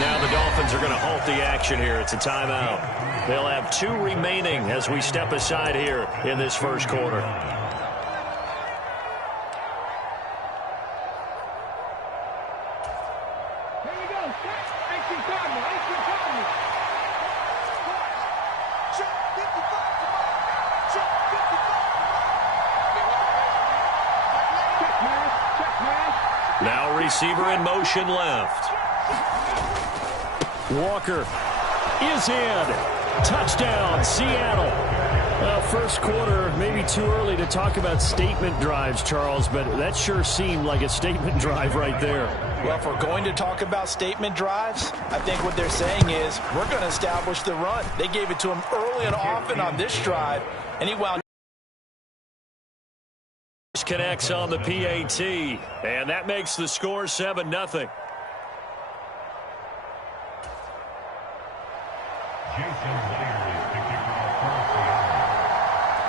Now the Dolphins are going to halt the action here. It's a timeout. They'll have 2 remaining as we step aside here in this first quarter. Here we go. Action Cardinal. Action Cardinal. Check 55. Check 55. Check pass. Check pass. Now receiver in motion left. Walker is in. Touchdown, Seattle. First quarter, maybe too early to talk about statement drives, Charles, but that sure seemed like a statement drive right there. Well, if we're going to talk about statement drives, I think what they're saying is we're going to establish the run. They gave it to him early and often on this drive, and he wound Connects on the PAT, and that makes the score 7-0.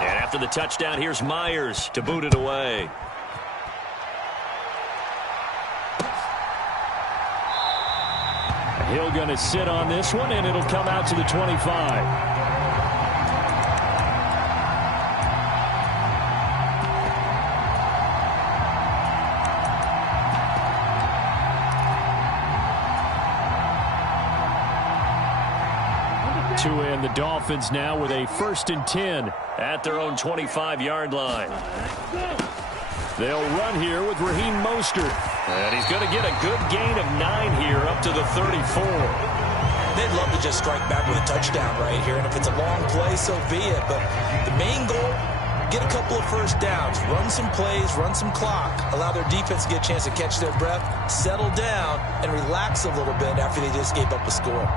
And after the touchdown, here's Myers to boot it away. Hill going to sit on this one, and it'll come out to the 25. And the Dolphins now with a 1st and 10 at their own 25-yard line. They'll run here with Raheem Mostert. And he's going to get a good gain of 9 here up to the 34. They'd love to just strike back with a touchdown right here, and if it's a long play, so be it. But the main goal, get a couple of first downs, run some plays, run some clock, allow their defense to get a chance to catch their breath, settle down, and relax a little bit after they just gave up a score.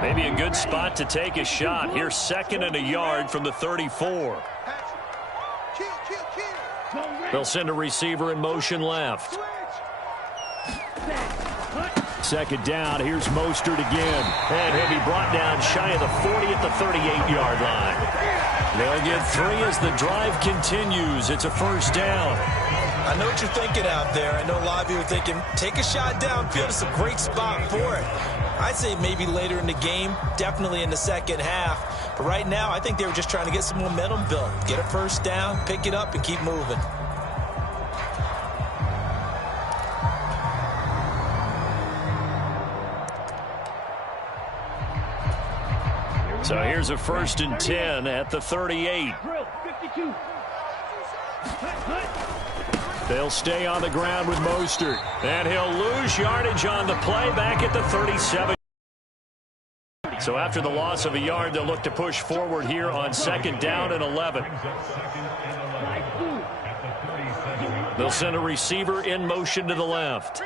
Maybe a good spot to take a shot. Here's 2nd and a yard from the 34. They'll send a receiver in motion left. 2nd down. Here's Mostert again. And he'll be brought down shy of the 40 at the 38-yard line. They'll get 3 as the drive continues. It's a 1st down. I know what you're thinking out there. I know a lot of you are thinking, take a shot downfield. It's a great spot for it. I'd say maybe later in the game, definitely in the second half. But right now, I think they were just trying to get some momentum built. Get a 1st down, pick it up, and keep moving. So here's a 1st and 10 at the 38. 52. They'll stay on the ground with Mostert. And he'll lose yardage on the play back at the 37. So after the loss of a yard, they'll look to push forward here on 2nd down and 11. They'll send a receiver in motion to the left.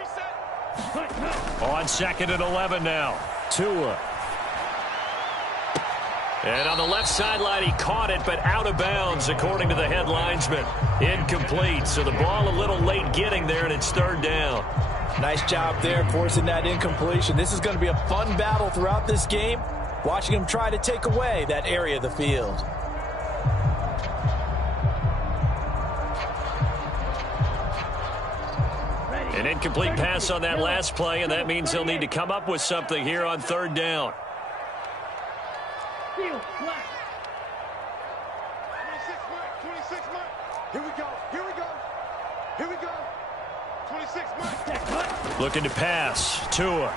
On 2nd and 11 now. Tua. And on the left sideline, he caught it, but out of bounds, according to the head linesman. Incomplete. So the ball a little late getting there, and it's 3rd down. Nice job there forcing that incompletion. This is going to be a fun battle throughout this game, watching him try to take away that area of the field. An incomplete pass on that last play, and that means they'll need to come up with something here on 3rd down. Field flat. 26 Mike. Here we go. Here we go. Here we go. 26, Mike. Looking to pass. Tua.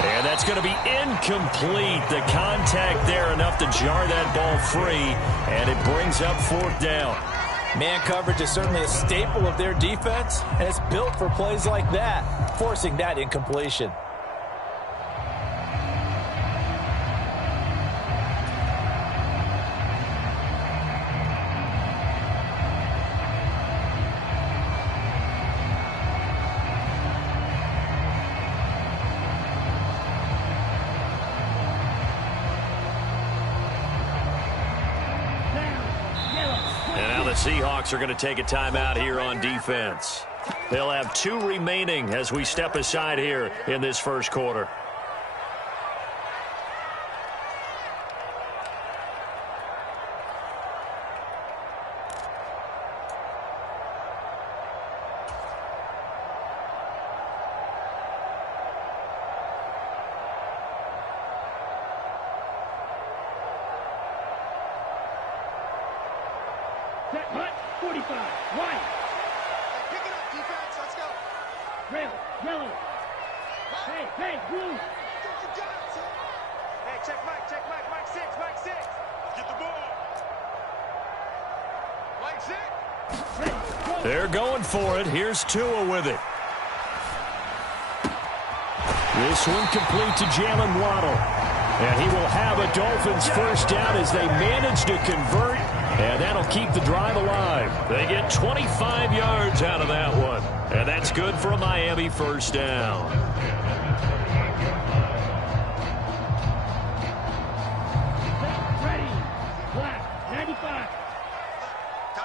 And that's going to be incomplete. The contact there enough to jar that ball free, and it brings up 4th down. Man coverage is certainly a staple of their defense, and it's built for plays like that, forcing that incompletion. Seahawks are going to take a timeout here on defense. They'll have 2 remaining as we step aside here in this first quarter. Set, hut, 45, right. Hey, pick it up, defense. Let's go. Red, yellow. Hey, blue. You got it, son. Hey, check Mike. Mike 6. Let's get the ball. Mike 6. Ready, go. They're going for it. Here's Tua with it. This one complete to Jalen Waddle. And he will have a Dolphins first down as they manage to convert. And that'll keep the drive alive. They get 25 yards out of that one. And that's good for a Miami first down. Ready, black, 95.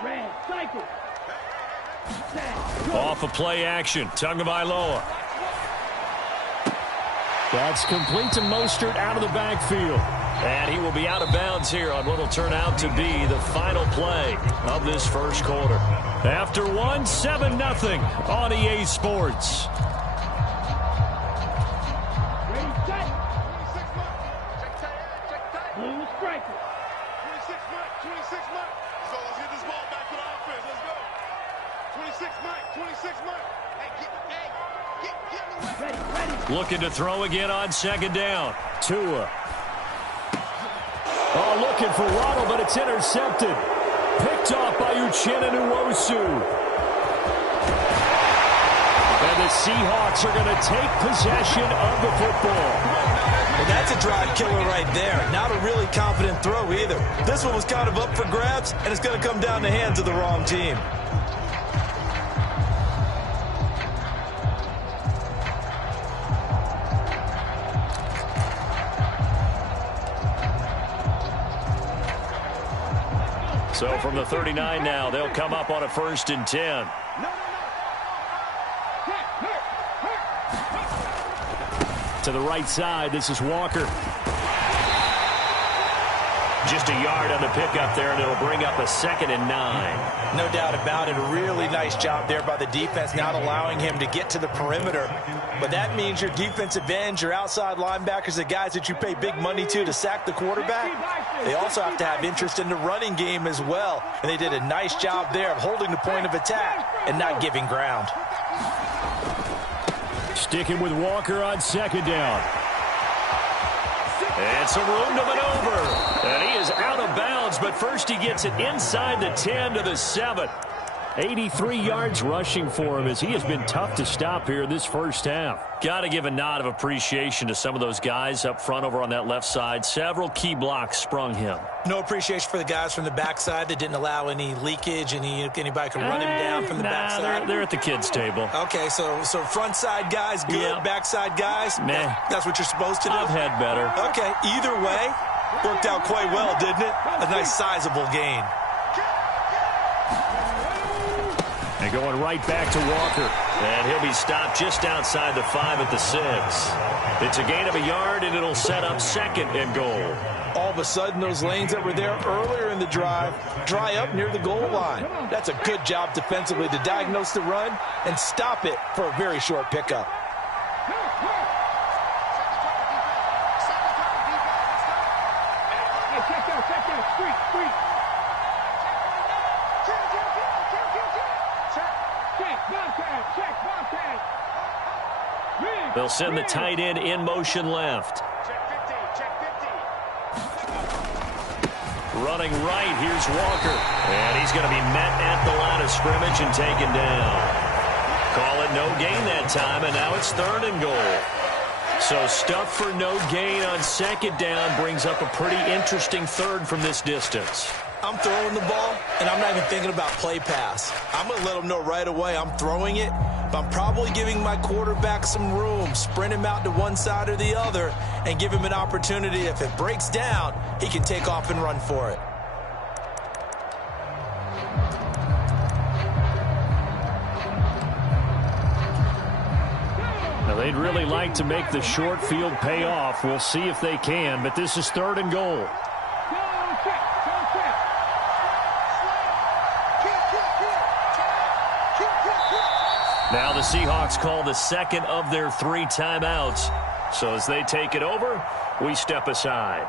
Red, cycle. Set, go. Off of play action. Tagovailoa. That's complete to Mostert out of the backfield. And he will be out of bounds here on what will turn out to be the final play of this first quarter. After one, 7-0 on EA Sports. Ready, set. 26 Mike. Check tight. Blue striker. 26 Mike. So let's get this ball back to the offense. Let's go. 26 Mike. Hey, get in the way. Ready. Looking to throw again on second down. Tua. Oh, looking for Waddle, but it's intercepted. Picked off by Uchenna Nwosu. And the Seahawks are going to take possession of the football. Well, that's a drive killer right there. Not a really confident throw either. This one was kind of up for grabs, and it's going to come down the hands of the wrong team. So from the 39 now, they'll come up on a 1st and 10. To the right side, this is Walker. Just a yard on the pickup there, and it'll bring up a 2nd and 9. No doubt about it. A really nice job there by the defense, not allowing him to get to the perimeter. But that means your defensive ends, your outside linebackers, the guys that you pay big money to sack the quarterback, they also have to have interest in the running game as well. And they did a nice job there of holding the point of attack and not giving ground. Sticking with Walker on 2nd down. And some room to maneuver. And he is out of bounds, but first he gets it inside the 10 to the 7. 83 yards rushing for him as he has been tough to stop here in this first half. Got to give a nod of appreciation to some of those guys up front over on that left side. Several key blocks sprung him. No appreciation for the guys from the backside that didn't allow any leakage, anybody could run him down from the backside. They're at the kids' table. Okay, so front side guys good, Yeah. backside guys, Meh. that's what you're supposed to do? I've had better. Okay, either way, worked out quite well, didn't it? A nice sizable gain. And going right back to Walker. And he'll be stopped just outside the 5 at the 6. It's a gain of a yard, and it'll set up 2nd and goal. All of a sudden, those lanes that were there earlier in the drive dry up near the goal line. That's a good job defensively to diagnose the run and stop it for a very short pickup. Hey, check that, street. They'll send the tight end in motion left. Running right, here's Walker. And he's going to be met at the line of scrimmage and taken down. Call it no gain that time, and now it's 3rd and goal. So stuff for no gain on 2nd down brings up a pretty interesting 3rd from this distance. I'm throwing the ball, and I'm not even thinking about play pass. I'm going to let them know right away I'm throwing it, but I'm probably giving my quarterback some room, sprint him out to one side or the other, and give him an opportunity. If it breaks down, he can take off and run for it. Now, they'd really like to make the short field pay off. We'll see if they can, but this is 3rd and goal. Now the Seahawks call the 2nd of their 3 timeouts. So as they take it over, we step aside.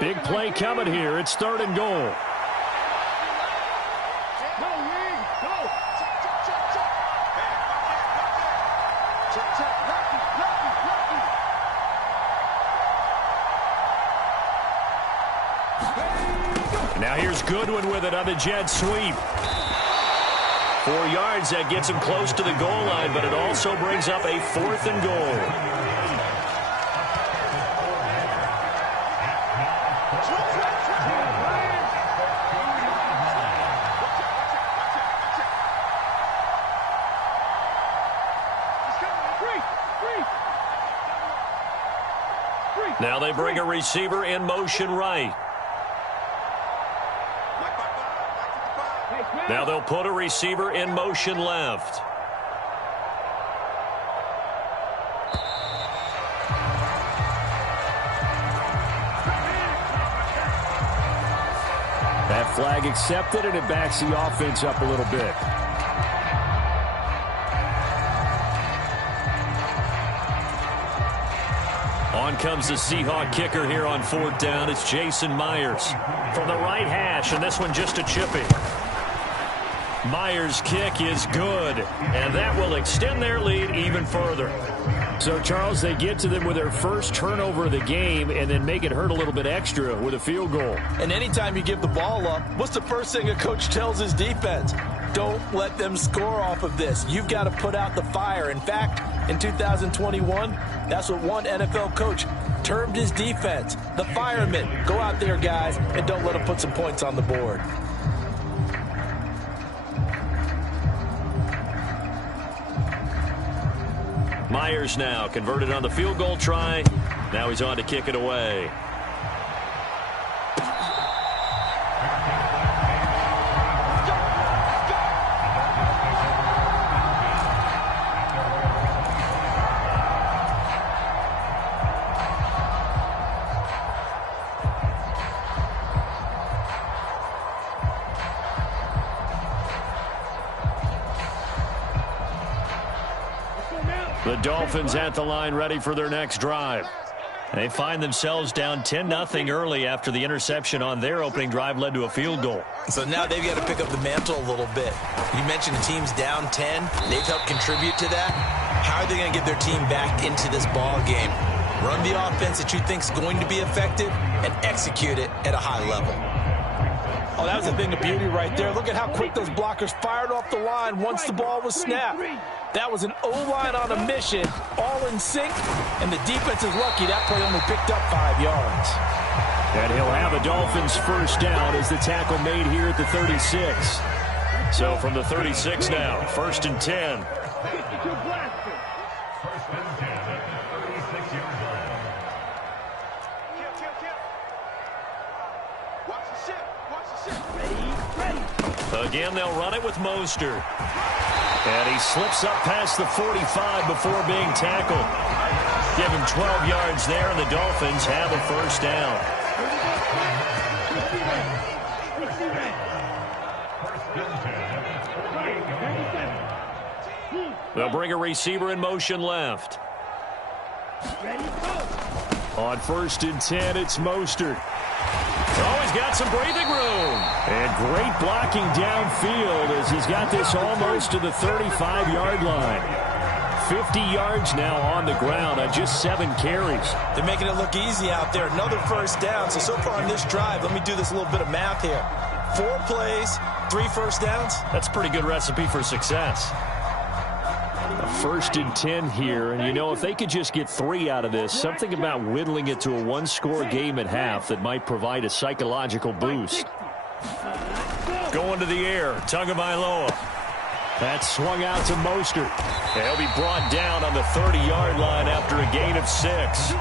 Big play coming here. It's 3rd and goal. Now here's Goodwin with it on the jet sweep. 4 yards, that gets him close to the goal line, but it also brings up a 4th and goal. Now they bring a receiver in motion right. Now they'll put a receiver in motion left. That flag accepted, and it backs the offense up a little bit. On comes the Seahawk kicker here on 4th down. It's Jason Myers from the right hash, and this one just a chipping. Myers' kick is good, and that will extend their lead even further. So, Charles, they get to them with their first turnover of the game and then make it hurt a little bit extra with a field goal. And anytime you give the ball up, what's the first thing a coach tells his defense? Don't let them score off of this. You've got to put out the fire. In fact, in 2021, that's what one NFL coach termed his defense. The firemen. Go out there, guys, and don't let them put some points on the board. Myers now converted on the field goal try. Now he's on to kick it away. The Dolphins at the line ready for their next drive. They find themselves down 10-0 early after the interception on their opening drive led to a field goal. So now they've got to pick up the mantle a little bit. You mentioned the team's down 10. They've helped contribute to that. How are they going to get their team back into this ball game? Run the offense that you think is going to be effective and execute it at a high level. Oh, that was a thing of beauty right there. Look at how quick those blockers fired off the line once the ball was snapped. That was an O-line on a mission, all in sync, and the defense is lucky that play only picked up 5 yards. And he'll have a Dolphins first down as the tackle made here at the 36. So from the 36 now, 1st and 10. Again, they'll run it with Mostert. And he slips up past the 45 before being tackled. Give him 12 yards there, and the Dolphins have a first down. They'll bring a receiver in motion left. On 1st and 10, it's Mostert. Oh, he's got some breathing room. And great blocking downfield as he's got this almost to the 35-yard line. 50 yards now on the ground on just 7 carries. They're making it look easy out there. Another first down. So far in this drive, let me do this little bit of math here. 4 plays, 3 first downs. That's a pretty good recipe for success. A 1st and 10 here, and you know, if they could just get 3 out of this, something about whittling it to a 1-score game at half that might provide a psychological boost. Going to the air, Tagovailoa. That swung out to Mostert. He'll be brought down on the 30-yard line after a gain of 6.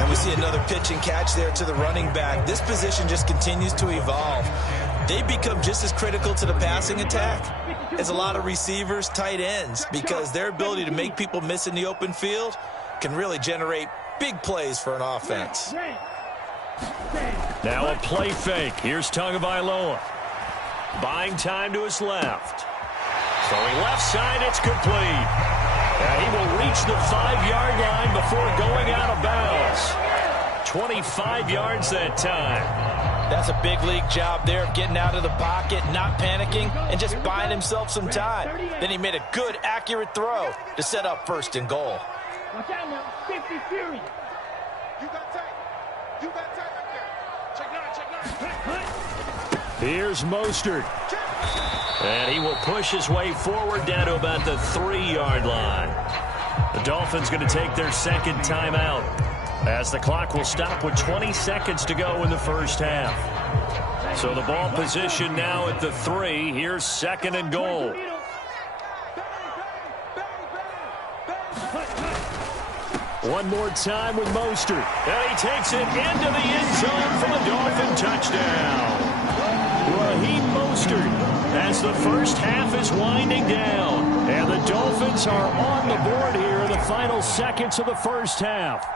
And we see another pitch and catch there to the running back. This position just continues to evolve. They become just as critical to the passing attack as a lot of receivers, tight ends, because their ability to make people miss in the open field can really generate big plays for an offense. Now a play fake. Here's Tagovailoa. Buying time to his left. Throwing left side, it's complete. And he will reach the 5-yard line before going out of bounds. 25 yards that time. That's a big league job there of getting out of the pocket, not panicking, and just buying himself some time. Then he made a good, accurate throw to set up 1st and goal. Watch out now. 50 Fury. You got tight. You got tight right there. Check 9, check 9. Here's Mostert. And he will push his way forward down to about the 3-yard line. The Dolphins going to take their 2nd timeout as the clock will stop with 20 seconds to go in the first half. So the ball position now at the 3. Here's 2nd and goal. One more time with Mostert. And he takes it into the end zone for the Dolphin touchdown. Raheem Mostert as the first half is winding down. And the Dolphins are on the board here in the final seconds of the first half.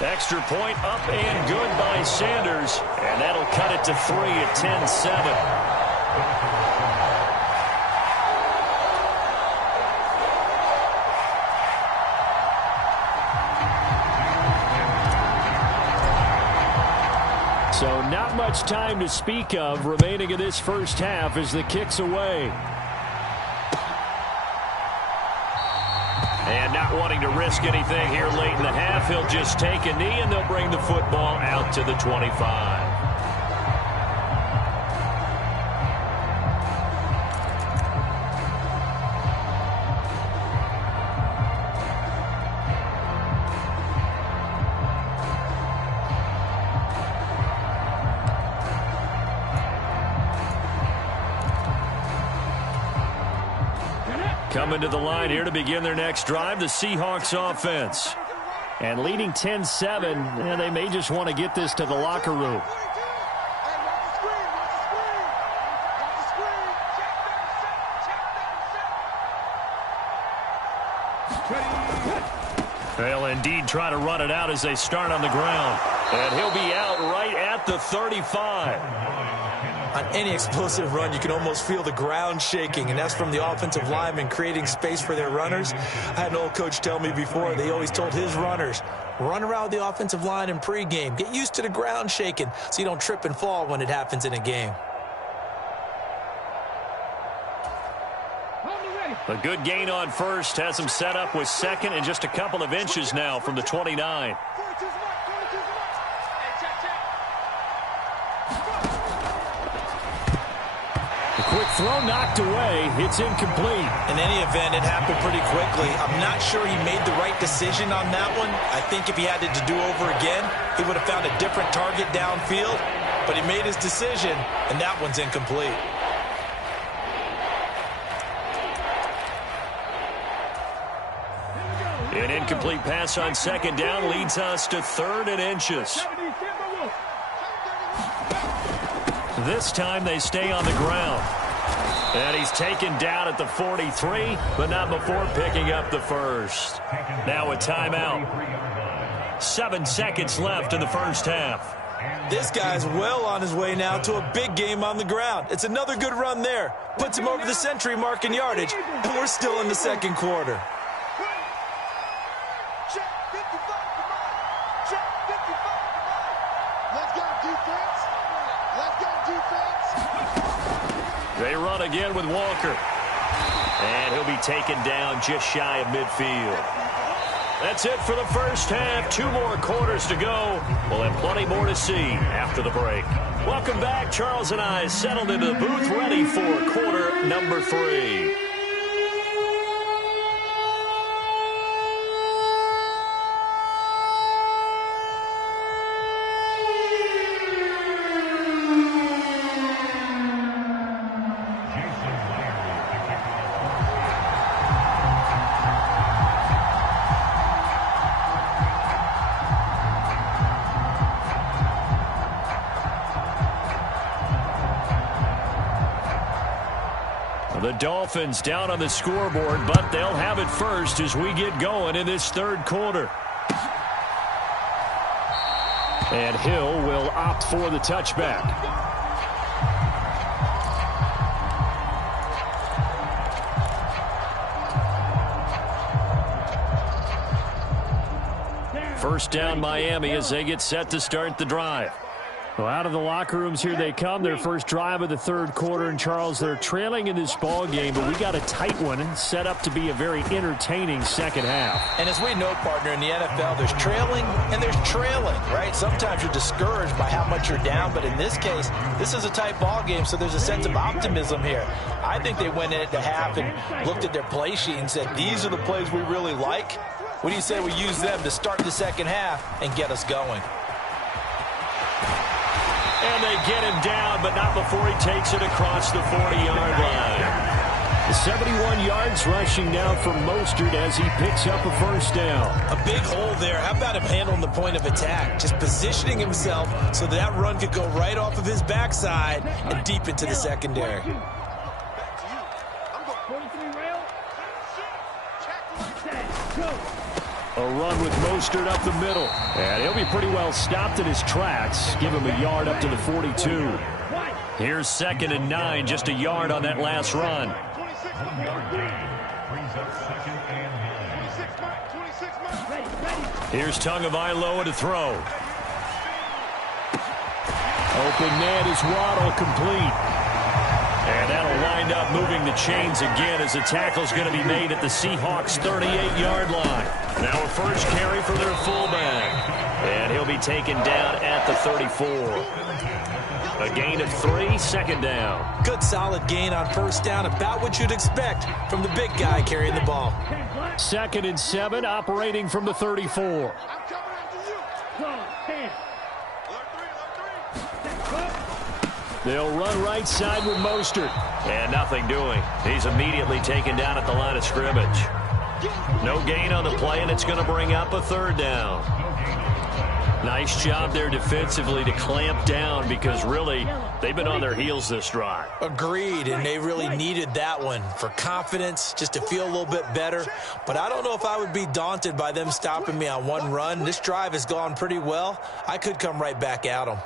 Extra point up and good by Sanders. And that'll cut it to 3 at 10-7. So not much time to speak of remaining in this first half as the kick's away. And not wanting to risk anything here late in the half, he'll just take a knee and they'll bring the football out to the 25. Coming to the line here to begin their next drive, the Seahawks offense. And leading 10-7, and they may just want to get this to the locker room. They'll indeed try to run it out as they start on the ground. And he'll be out right at the 35. On any explosive run, you can almost feel the ground shaking, and that's from the offensive linemen creating space for their runners. I had an old coach tell me before, they always told his runners, run around the offensive line in pregame. Get used to the ground shaking so you don't trip and fall when it happens in a game. A good gain on first has him set up with 2nd and just a couple of inches now from the 29. Quick throw knocked away. It's incomplete. In any event, it happened pretty quickly. I'm not sure he made the right decision on that one. I think if he had to do over again, he would have found a different target downfield. But he made his decision, and that one's incomplete. An incomplete pass on 2nd down leads us to 3rd and inches. This time they stay on the ground. And he's taken down at the 43, but not before picking up the first. Now a timeout. 7 seconds left in the first half. This guy's well on his way now to a big game on the ground. It's another good run there. Puts him over the century mark in yardage, and we're still in the 2nd quarter. Check 55. defense. Let's go, defense. They run again with Walker. And he'll be taken down just shy of midfield. That's it for the first half. 2 more quarters to go. We'll have plenty more to see after the break. Welcome back. Charles and I settled into the booth, ready for quarter number 3. The Dolphins down on the scoreboard, but they'll have it first as we get going in this third quarter. And Hill will opt for the touchback. First down Miami as they get set to start the drive. Well, out of the locker rooms here they come. Their first drive of the third quarter. And, Charles, they're trailing in this ball game, but we got a tight one set up to be a very entertaining second half. And as we know, partner, in the NFL, there's trailing and there's trailing, right? Sometimes you're discouraged by how much you're down, but in this case, this is a tight ball game, so there's a sense of optimism here. I think they went in at the half and looked at their play sheet and said, these are the plays we really like. What do you say we use them to start the second half and get us going? And they get him down, but not before he takes it across the 40-yard line. 71 yards rushing now from Mostert as he picks up a first down. A big hole there. How about him handling the point of attack? Just positioning himself so that run could go right off of his backside and deep into the secondary. A run with Mostert up the middle. And he'll be pretty well stopped in his tracks. Give him a yard up to the 42. Here's 2nd and 9, just a yard on that last run. Here's Tagovailoa to throw. Open man is Waddle, complete. And that'll wind up moving the chains again as the tackle's going to be made at the Seahawks' 38-yard line. Now a first carry for their fullback. And he'll be taken down at the 34. A gain of 3, 2nd down. Good solid gain on first down, about what you'd expect from the big guy carrying the ball. 2nd and 7, operating from the 34. They'll run right side with Mostert. And nothing doing. He's immediately taken down at the line of scrimmage. No gain on the play, and it's going to bring up a 3rd down. Nice job there defensively to clamp down because really they've been on their heels this drive. Agreed, and they really needed that one for confidence, just to feel a little bit better. But I don't know if I would be daunted by them stopping me on one run. This drive has gone pretty well. I could come right back at them.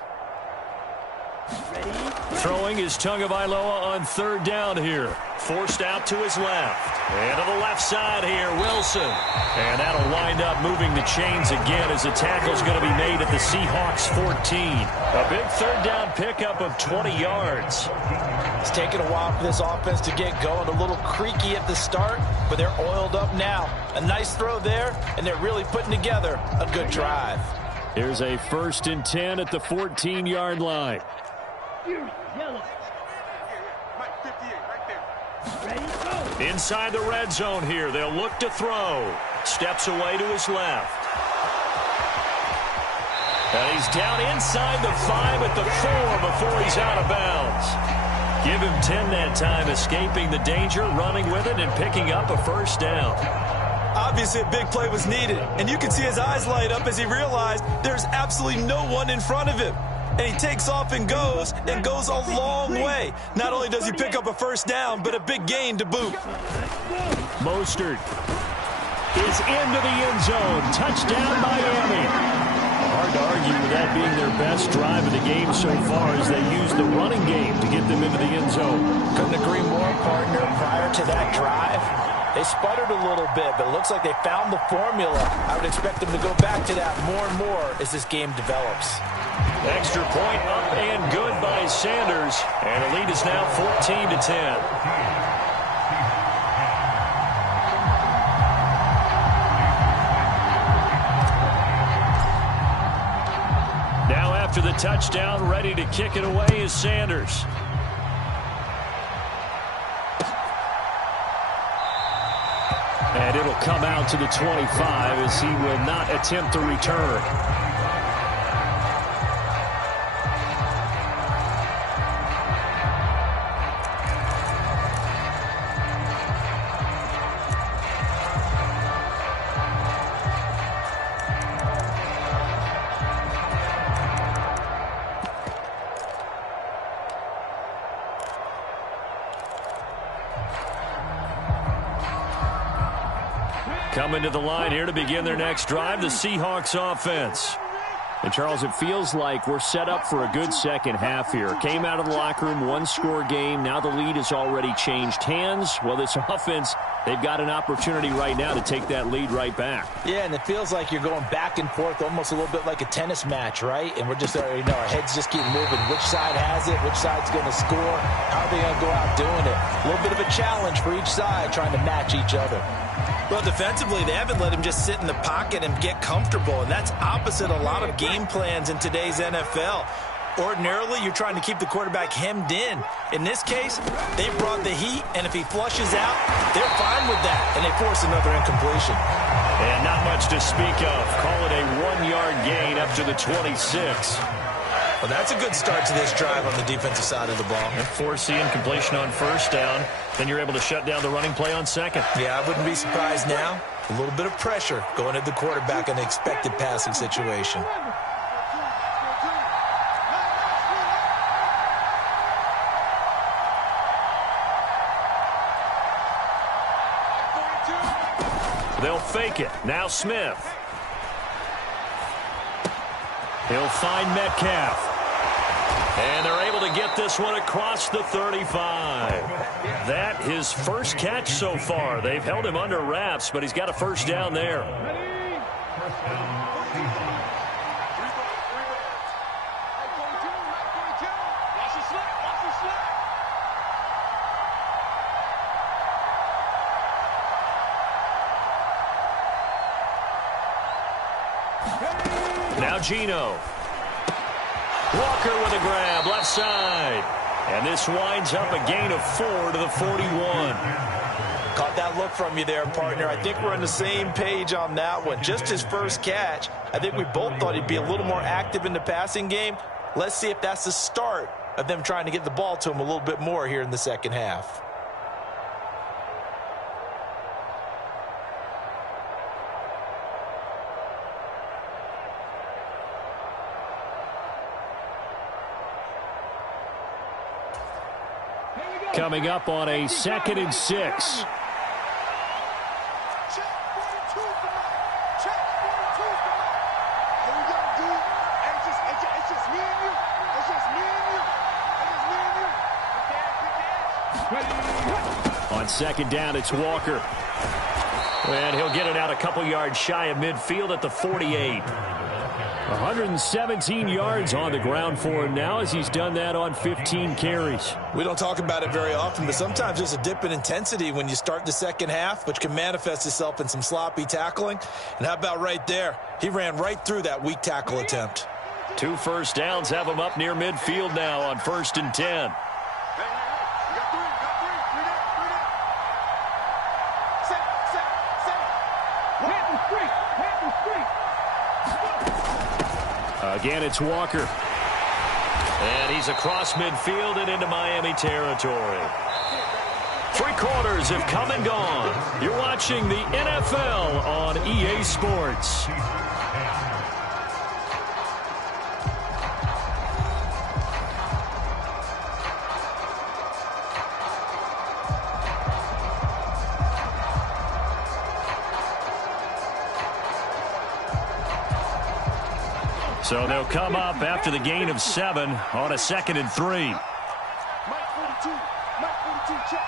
Throwing is Tagovailoa on 3rd down here. Forced out to his left. And to the left side here, Wilson. And that'll wind up moving the chains again as the tackle's going to be made at the Seahawks' 14. A big 3rd down pickup of 20 yards. It's taken a while for this offense to get going. A little creaky at the start, but they're oiled up now. A nice throw there, and they're really putting together a good drive. Here's a 1st and 10 at the 14-yard line. Inside the red zone here. They'll look to throw. Steps away to his left. And he's down inside the 5 at the 4 before he's out of bounds. Give him 10 that time, escaping the danger, running with it, and picking up a first down. Obviously, a big play was needed, and you can see his eyes light up as he realized there's absolutely no one in front of him. And he takes off and goes a long way. Not only does he pick up a first down, but a big gain to boot. Mostert is into the end zone. Touchdown, Miami. Hard to argue with that being their best drive of the game so far as they use the running game to get them into the end zone. Couldn't agree more, partner. Prior to that drive, they sputtered a little bit, but it looks like they found the formula. I would expect them to go back to that more and more as this game develops. Extra point up and good by Sanders. And the lead is now 14-10. After the touchdown, ready to kick it away is Sanders. And it'll come out to the 25 as he will not attempt to return. Coming to the line here to begin their next drive, the Seahawks offense. And, Charles, it feels like we're set up for a good second half here. Came out of the locker room, one-score game. Now the lead has already changed hands. Well, this offense, they've got an opportunity right now to take that lead right back. Yeah, and it feels like you're going back and forth almost a little bit like a tennis match, right? And we're just already know our heads just keep moving. Which side has it? Which side's going to score? How are they going to go out doing it? A little bit of a challenge for each side trying to match each other. Well, defensively, they haven't let him just sit in the pocket and get comfortable, and that's opposite a lot of game plans in today's NFL. Ordinarily, you're trying to keep the quarterback hemmed in. In this case, they brought the heat, and if he flushes out, they're fine with that, and they force another incompletion. And not much to speak of. Call it a 1-yard gain up to the 26. Well, that's a good start to this drive on the defensive side of the ball. And forcing completion on first down. Then you're able to shut down the running play on second. Yeah, I wouldn't be surprised now. A little bit of pressure going at the quarterback in the expected passing situation. They'll fake it. Now Smith. He'll find Metcalf. And they're able to get this one across the 35. That his first catch so far. They've held him under wraps, but he's got a first down there. Now Geno. Walker with a grab, left side. And this winds up a gain of 4 to the 41. Caught that look from you there, partner. I think we're on the same page on that one. Just his first catch. I think we both thought he'd be a little more active in the passing game. Let's see if that's the start of them trying to get the ball to him a little bit more here in the second half. Coming up on a 2nd and 6. On second down, it's Walker. And he'll get it out a couple yards shy of midfield at the 48. 117 yards on the ground for him now as he's done that on 15 carries. We don't talk about it very often, but sometimes there's a dip in intensity when you start the second half, which can manifest itself in some sloppy tackling. And how about right there? He ran right through that weak tackle attempt. 2 first downs have him up near midfield now on 1st and 10. Again, it's Walker. And he's across midfield and into Miami territory. 3 quarters have come and gone. You're watching the NFL on EA Sports. So they'll come up after the gain of 7 on a 2nd and 3. Mike 42, check,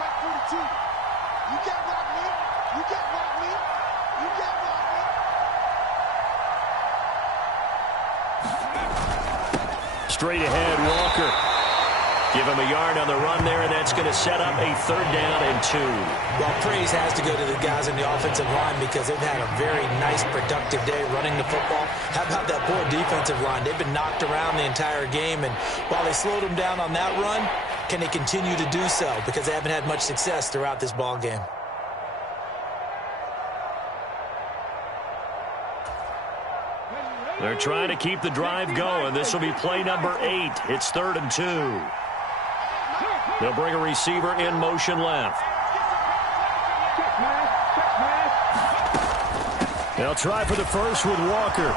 Mike 42. You can't rock me, you can't rock me, you can't rock me. straight ahead, Walker. Give him a yard on the run there, and that's going to set up a 3rd down and 2. Well, praise has to go to the guys in the offensive line because they've had a very nice, productive day running the football. How about that poor defensive line? They've been knocked around the entire game, and while they slowed them down on that run, can they continue to do so? Because they haven't had much success throughout this ball game. They're trying to keep the drive going. This will be play number 8. It's 3rd and 2. They'll bring a receiver in motion left. They'll try for the first with Walker.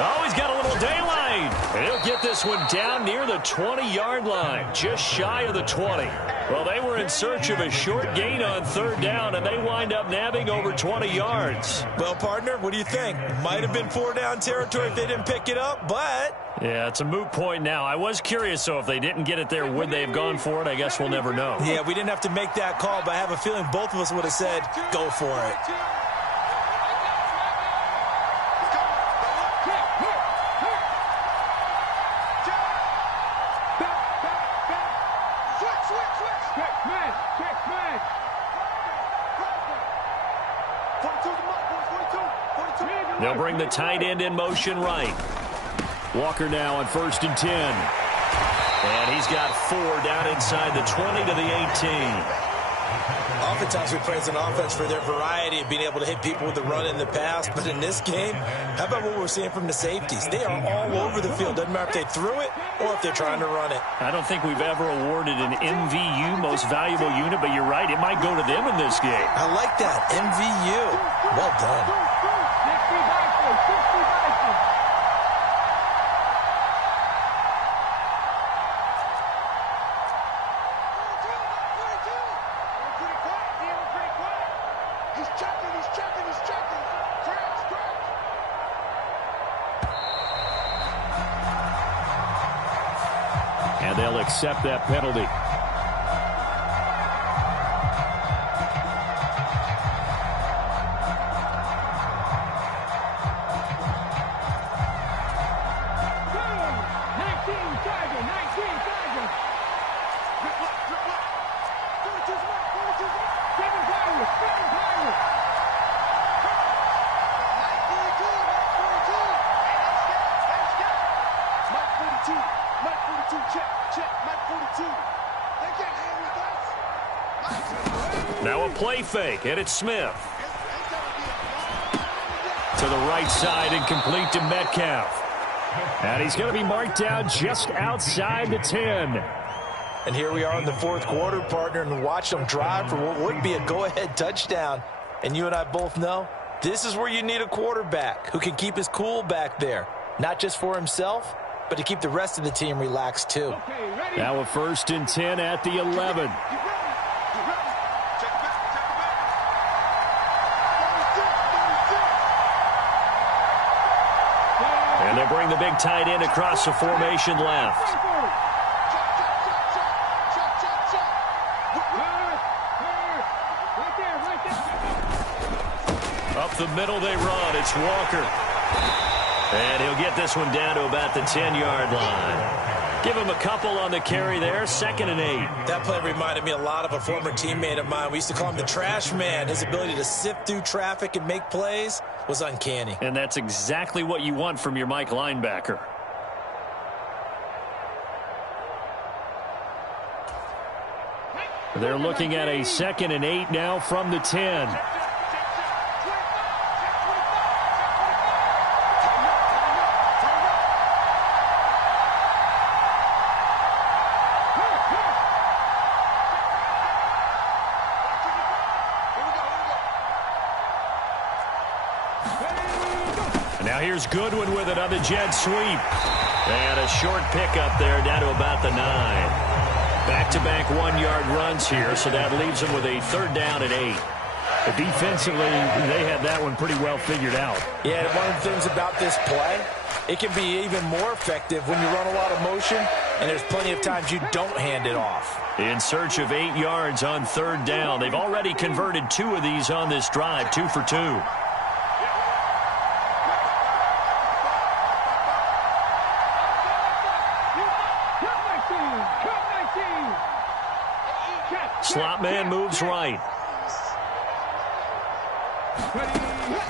Oh, he's got a little daylight. And he'll get this one down near the 20-yard line, just shy of the 20. Well, they were in search of a short gain on 3rd down, and they wind up nabbing over 20 yards. Well, partner, what do you think? Might have been 4-down territory if they didn't pick it up, but... Yeah, it's a moot point now. I was curious, so if they didn't get it there, would they have gone for it? I guess we'll never know. Yeah, we didn't have to make that call, but I have a feeling both of us would have said, go for it. They'll bring the tight end in motion right. Walker now on 1st and 10. And he's got 4 down inside the 20 to the 18. Oftentimes we praise an offense for their variety of being able to hit people with the run in the pass, but in this game, how about what we're seeing from the safeties? They are all over the field. Doesn't matter if they threw it or if they're trying to run it. I don't think we've ever awarded an MVU, most valuable unit, but you're right, it might go to them in this game. I like that, MVU. Well done. And they'll accept that penalty. Now a play fake, and it's Smith. To the right side and complete to Metcalf. And he's going to be marked down just outside the 10. And here we are in the 4th quarter, partner, and watch them drive for what would be a go-ahead touchdown. And you and I both know this is where you need a quarterback who can keep his cool back there, not just for himself, but to keep the rest of the team relaxed too. Now a 1st and 10 at the 11. And they'll bring the big tight end across the formation left. Up the middle they run. It's Walker. And he'll get this one down to about the 10-yard line. Give him a couple on the carry there. 2nd and 8. That play reminded me a lot of a former teammate of mine. We used to call him the trash man. His ability to sift through traffic and make plays was uncanny. And that's exactly what you want from your Mike linebacker. They're looking at a 2nd and 8 now from the 10. Now here's Goodwin with it on the jet sweep. And a short pickup there down to about the 9. Back-to-back 1-yard runs here, so that leaves them with a 3rd down and 8. But defensively, they had that one pretty well figured out. Yeah, and one of the things about this play, it can be even more effective when you run a lot of motion, and there's plenty of times you don't hand it off. In search of 8 yards on 3rd down. They've already converted 2 of these on this drive, 2 for 2. slot man moves right.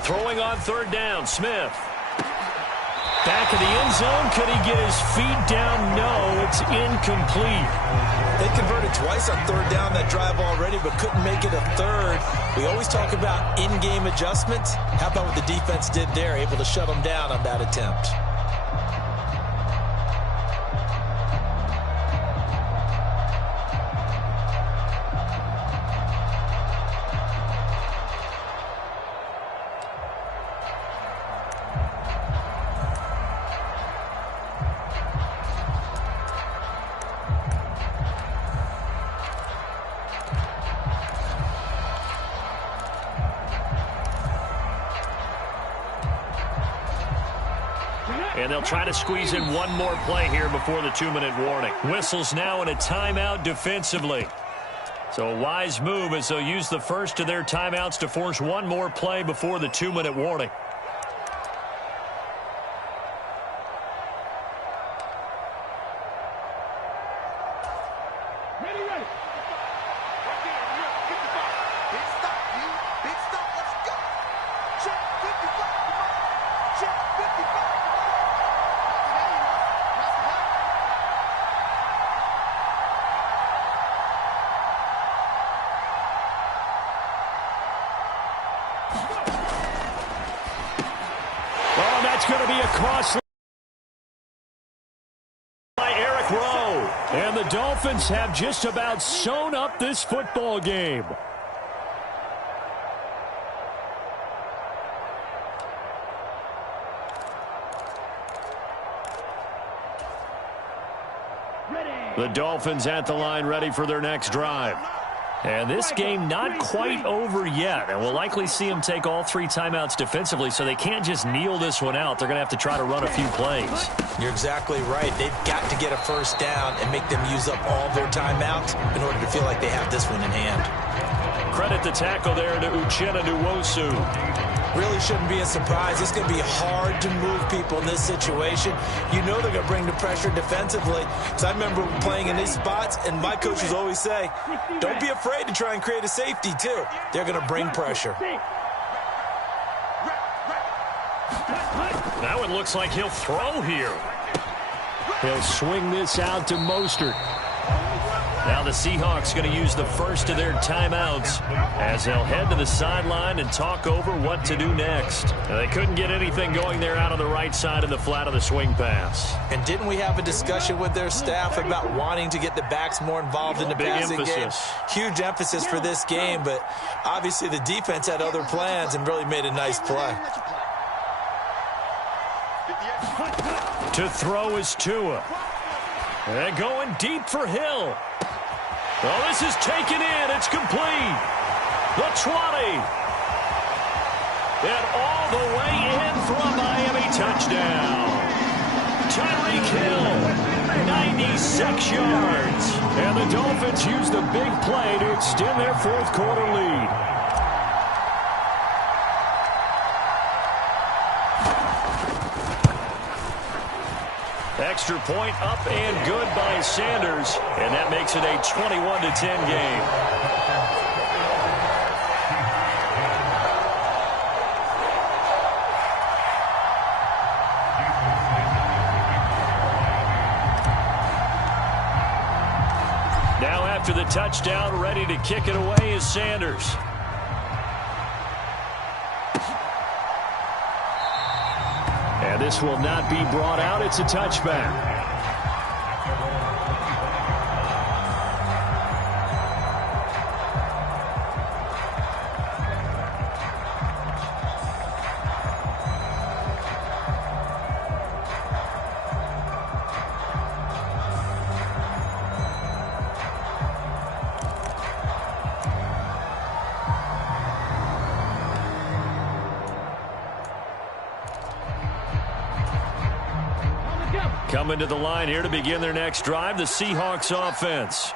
Throwing on third down, Smith. Back of the end zone. Could he get his feet down? No, it's incomplete. They converted twice on third down that drive already, but couldn't make it a third. We always talk about in-game adjustments. How about what the defense did there, able to shut them down on that attempt? And they'll try to squeeze in one more play here before the 2-minute warning. Whistles now in a timeout defensively. So a wise move as they'll use the first of their timeouts to force one more play before the 2-minute warning. That's going to be a costly by Eric Rowe. And the Dolphins have just about sewn up this football game. The Dolphins at the line ready for their next drive. And this game not quite over yet. And we'll likely see them take all 3 timeouts defensively, so they can't just kneel this one out. They're going to have to try to run a few plays. You're exactly right. They've got to get a first down and make them use up all their timeouts in order to feel like they have this one in hand. Credit the tackle there to Uchenna Nwosu. Really shouldn't be a surprise. It's going to be hard to move people in this situation. You know they're going to bring the pressure defensively. So I remember playing in these spots, and my coaches always say, don't be afraid to try and create a safety, too. They're going to bring pressure. That one looks like he'll throw here. He'll swing this out to Mostert. Now the Seahawks going to use the first of their timeouts as they'll head to the sideline and talk over what to do next. Now, they couldn't get anything going there out on the right side of the flat of the swing pass. And didn't we have a discussion with their staff about wanting to get the backs more involved in the passing game? Huge emphasis for this game, but obviously the defense had other plans and really made a nice play. To throw is Tua. And going deep for Hill. Oh, this is taken in. It's complete. The 20. And all the way in for a Miami touchdown. Tyreek Hill, 96 yards. And the Dolphins use the big play to extend their fourth-quarter lead. Extra point up and good by Sanders, and that makes it a 21-10 game. Now after the touchdown, ready to kick it away is Sanders. And this will not be brought out. It's a touchback. Coming to the line here to begin their next drive, the Seahawks offense.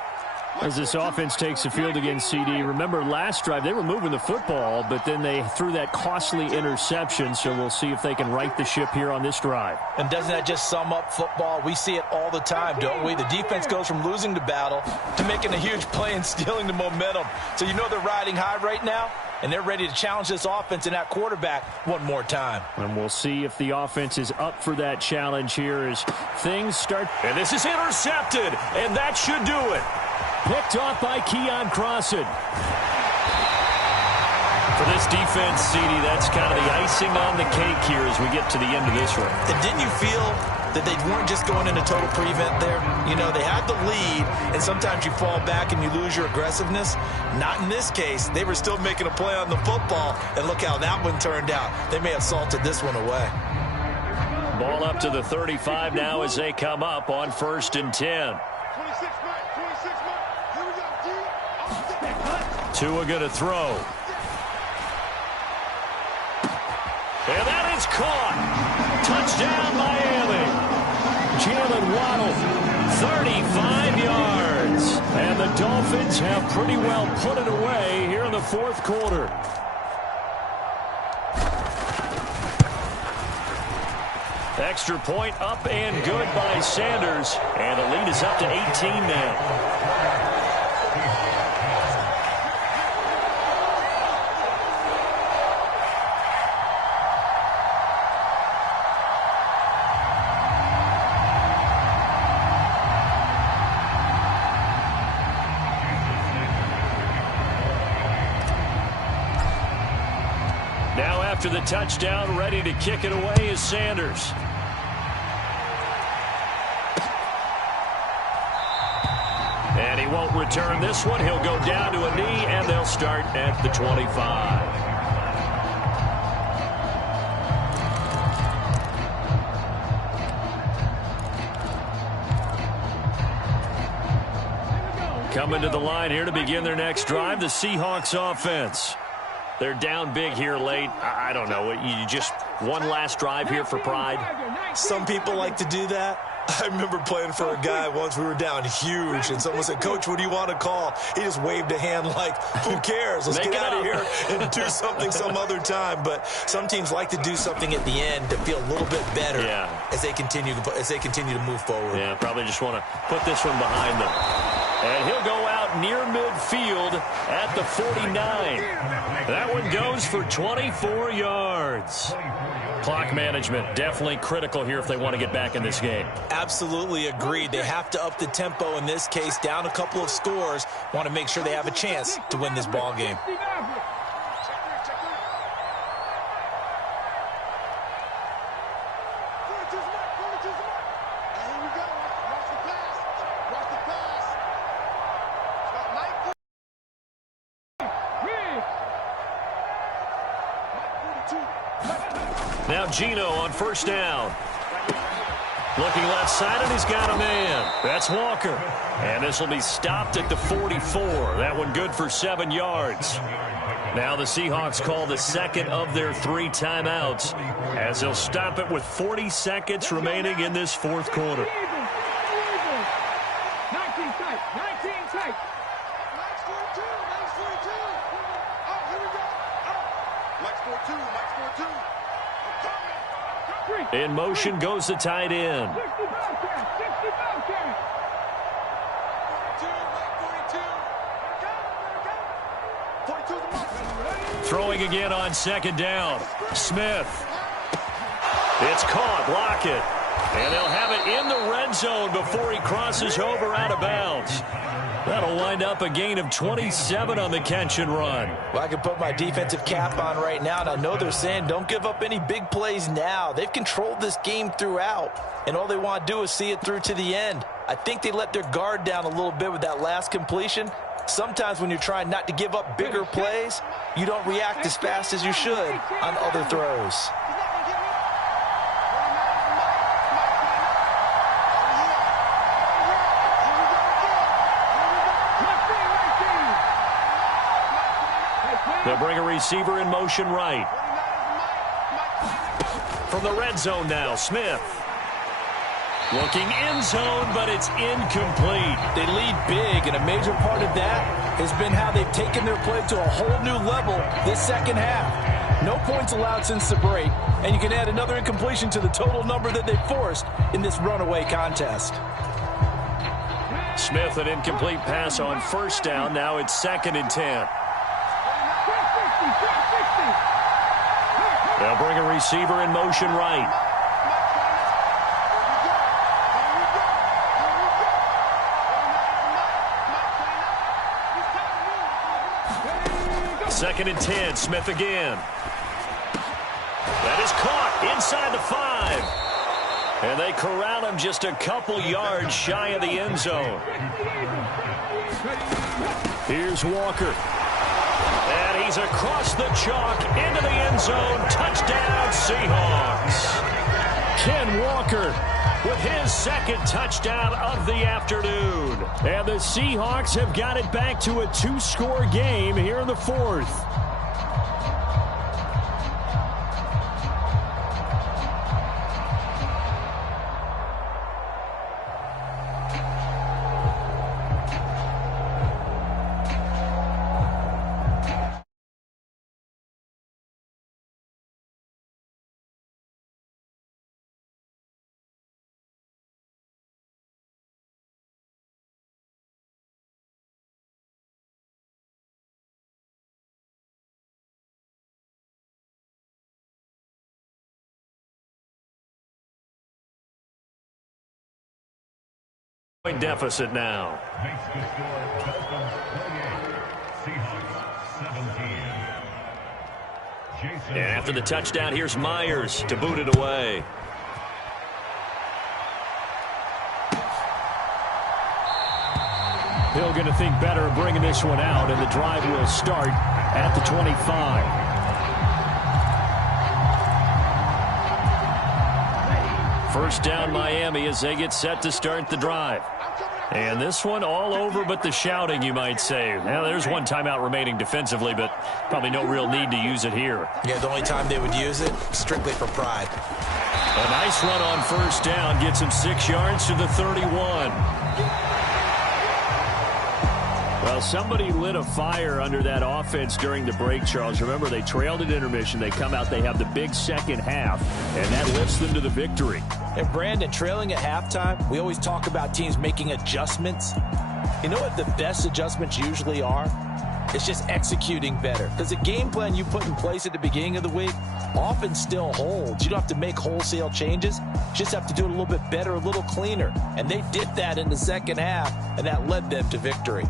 As this offense takes the field against CD, remember last drive they were moving the football, but then they threw that costly interception, so we'll see if they can right the ship here on this drive. And doesn't that just sum up football? We see it all the time, don't we? The defense goes from losing the battle to making a huge play and stealing the momentum. So you know they're riding high right now, and they're ready to challenge this offense and that quarterback one more time. And we'll see if the offense is up for that challenge here as things start. And this is intercepted, and that should do it. Picked off by Keon Crossan. For this defense, CD, that's kind of the icing on the cake here as we get to the end of this one. And didn't you feel that they weren't just going into total prevent there? You know, they had the lead, and sometimes you fall back and you lose your aggressiveness. Not in this case. They were still making a play on the football, and look how that one turned out. They may have salted this one away. Ball up to the 35 now as they come up on 1st and 10. Tua going to throw. And that is caught. Touchdown, Miami. Jalen Waddle, 35 yards. and the Dolphins have pretty well put it away here in the 4th quarter. Extra point up and good by Sanders. And the lead is up to 18 now. Now after the touchdown, ready to kick it away is Sanders. And he won't return this one. He'll go down to a knee, and they'll start at the 25. Coming to the line here to begin their next drive, the Seahawks offense. They're down big here late. I don't know. You just one last drive here for pride? Some people like to do that. I remember playing for a guy once. We were down huge, and someone said, "Coach, what do you want to call?" He just waved a hand like, "Who cares? Let's get out of here and do something some other time." But some teams like to do something at the end to feel a little bit better as they continue to move forward. Yeah, probably just want to put this one behind them. And he'll go out near midfield at the 49. That one goes for 24 yards. Clock management definitely critical here if they want to get back in this game. Absolutely agreed. They have to up the tempo in this case, down a couple of scores. Want to make sure they have a chance to win this ball game. Now Gino on 1st down. Looking left side, and he's got a man. That's Walker. And this will be stopped at the 44. That one good for 7 yards. Now the Seahawks call the second of their 3 timeouts as they'll stop it with 40 seconds remaining in this 4th quarter. 19 tight. 19 tight. Max 42. Max 42. Oh, here we go. Oh. Max 42. Max 42. In motion goes the tight end. 60 Bobcat. 60 Bobcat. 42. 42 the mark. Throwing again on 2nd down. Smith. It's caught. Lockett. And they'll have it in the red zone before he crosses over out of bounds. That'll wind up a gain of 27 on the catch and run. Well, I can put my defensive cap on right now, and I know they're saying don't give up any big plays now. They've controlled this game throughout, and all they want to do is see it through to the end. I think they let their guard down a little bit with that last completion. Sometimes when you're trying not to give up bigger plays, you don't react as fast as you should on other throws. They'll bring a receiver in motion right. From the red zone now, Smith. Looking end zone, but it's incomplete. They lead big, and a major part of that has been how they've taken their play to a whole new level this second half. No points allowed since the break, and you can add another incompletion to the total number that they forced in this runaway contest. Smith, an incomplete pass on first down. Now it's 2nd and 10. They'll bring a receiver in motion right. Second and 10, Smith again. That is caught inside the 5. And they corral him just a couple yards shy of the end zone. Here's Walker. And he's across the chalk into the end zone. Touchdown, Seahawks. Ken Walker with his 2nd touchdown of the afternoon. And the Seahawks have got it back to a 2-score game here in the 4th. Deficit now. Makes the score Dolphins 48, Seahawks 17. And after the touchdown, here's Myers to boot it away. Hill going to think better of bringing this one out, and the drive will start at the 25. First down, Miami, as they get set to start the drive. And this one all over but the shouting, you might say. Well, there's one timeout remaining defensively, but probably no real need to use it here. Yeah, the only time they would use it, strictly for pride. A nice run on first down gets him 6 yards to the 31. Well, somebody lit a fire under that offense during the break, Charles. Remember, they trailed at intermission. They come out, they have the big second half, and that lifts them to the victory. And Brandon, trailing at halftime, we always talk about teams making adjustments. You know what the best adjustments usually are? It's just executing better. Because the game plan you put in place at the beginning of the week often still holds. You don't have to make wholesale changes. You just have to do it a little bit better, a little cleaner. And they did that in the second half, and that led them to victory.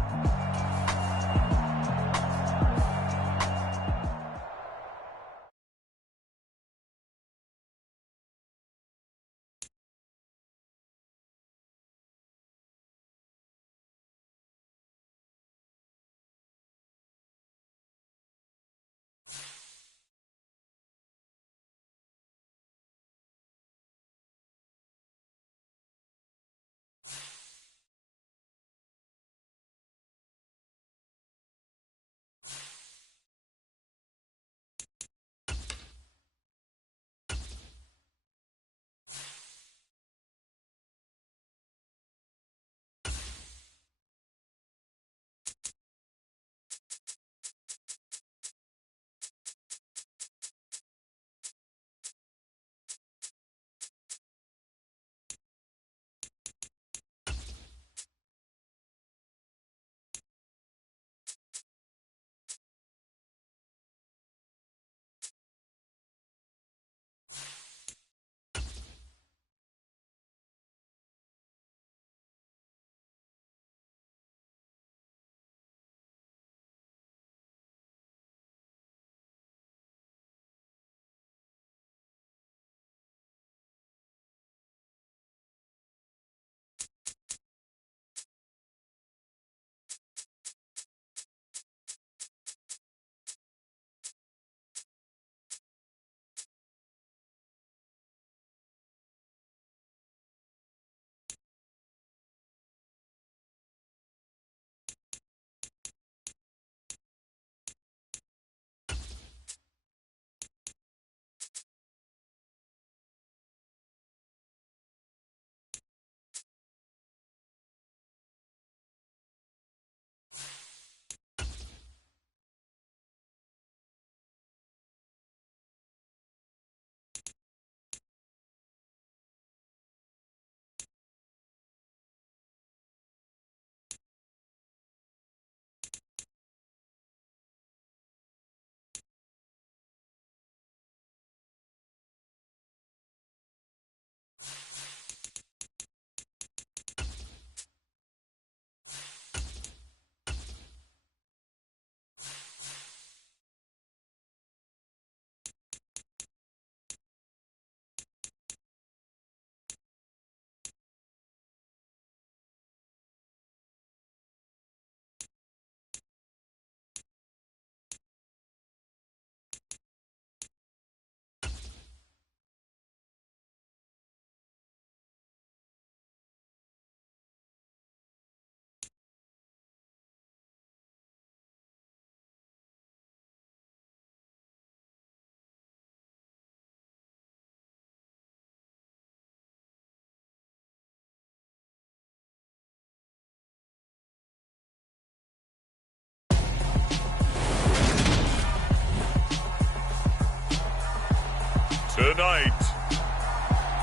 Tonight,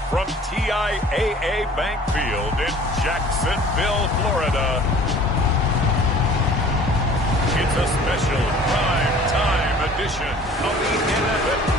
from TIAA Bank Field in Jacksonville, Florida, it's a special prime time edition of the NFL.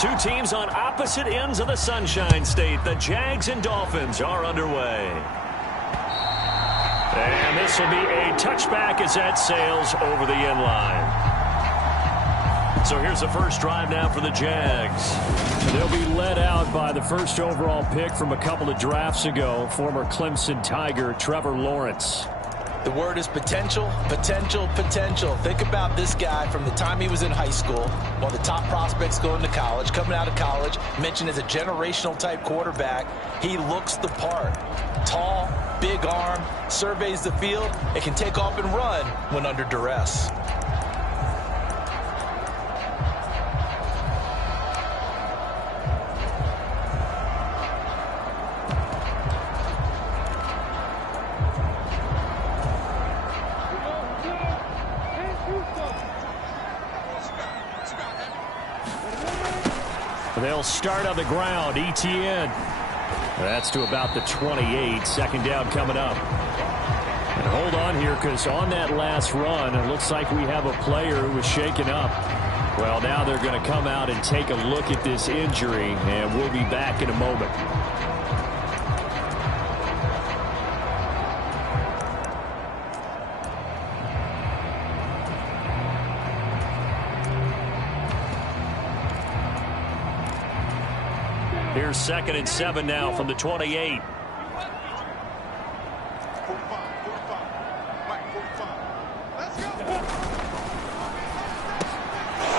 Two teams on opposite ends of the Sunshine State. The Jags and Dolphins are underway. And this will be a touchback as that sails over the end line. So here's the first drive now for the Jags. They'll be led out by the first overall pick from a couple of drafts ago, former Clemson Tiger Trevor Lawrence. The word is potential, potential, potential. Think about this guy from the time he was in high school, one of the top prospects going to college, coming out of college, mentioned as a generational type quarterback. He looks the part. Tall, big arm, surveys the field, and can take off and run when under duress. They'll start on the ground. ETN. That's to about the 28. Second down coming up. And hold on here, because on that last run, it looks like we have a player who was shaken up. Well, now they're going to come out and take a look at this injury, and we'll be back in a moment. Here's 2nd and 7 now from the 28.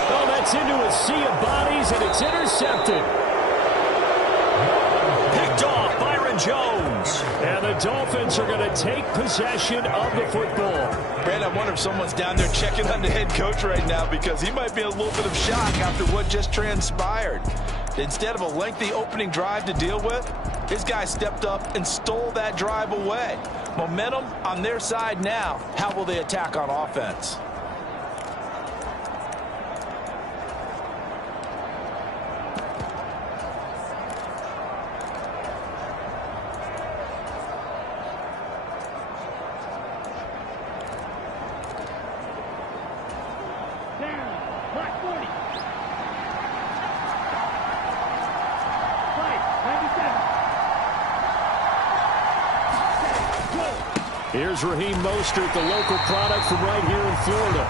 Oh, that's into a sea of bodies, and it's intercepted. Picked off Byron Jones. And the Dolphins are going to take possession of the football. Brad, I wonder if someone's down there checking on the head coach right now, because he might be in a little bit of shock after what just transpired. Instead of a lengthy opening drive to deal with, his guy stepped up and stole that drive away. Momentum on their side now. How will they attack on offense? Here's Raheem Mostert, the local product from right here in Florida.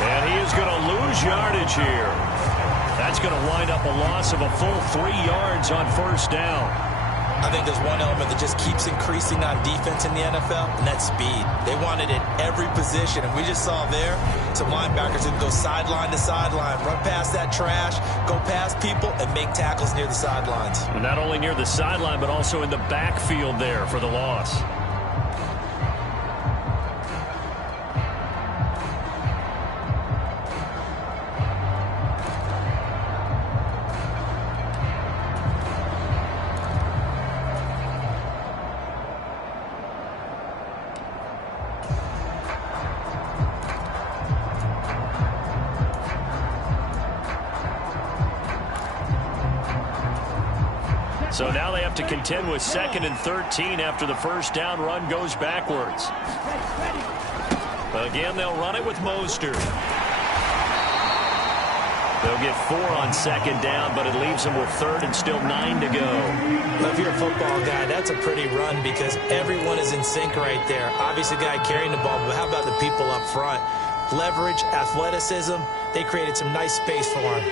And he is going to lose yardage here. That's going to wind up a loss of a full 3 yards on first down. I think there's one element that just keeps increasing on defense in the NFL, and that's speed. They want it at every position, and we just saw there some linebackers that go sideline to sideline, run past that trash, go past people, and make tackles near the sidelines. And not only near the sideline, but also in the backfield there for the loss. So now they have to contend with 2nd and 13 after the first down run goes backwards. Again, they'll run it with Mostert. They'll get 4 on 2nd down, but it leaves them with 3rd and still 9 to go. Well, if you're a football guy, that's a pretty run because everyone is in sync right there. Obviously, the guy carrying the ball, but how about the people up front? Leverage, athleticism, they created some nice space for him.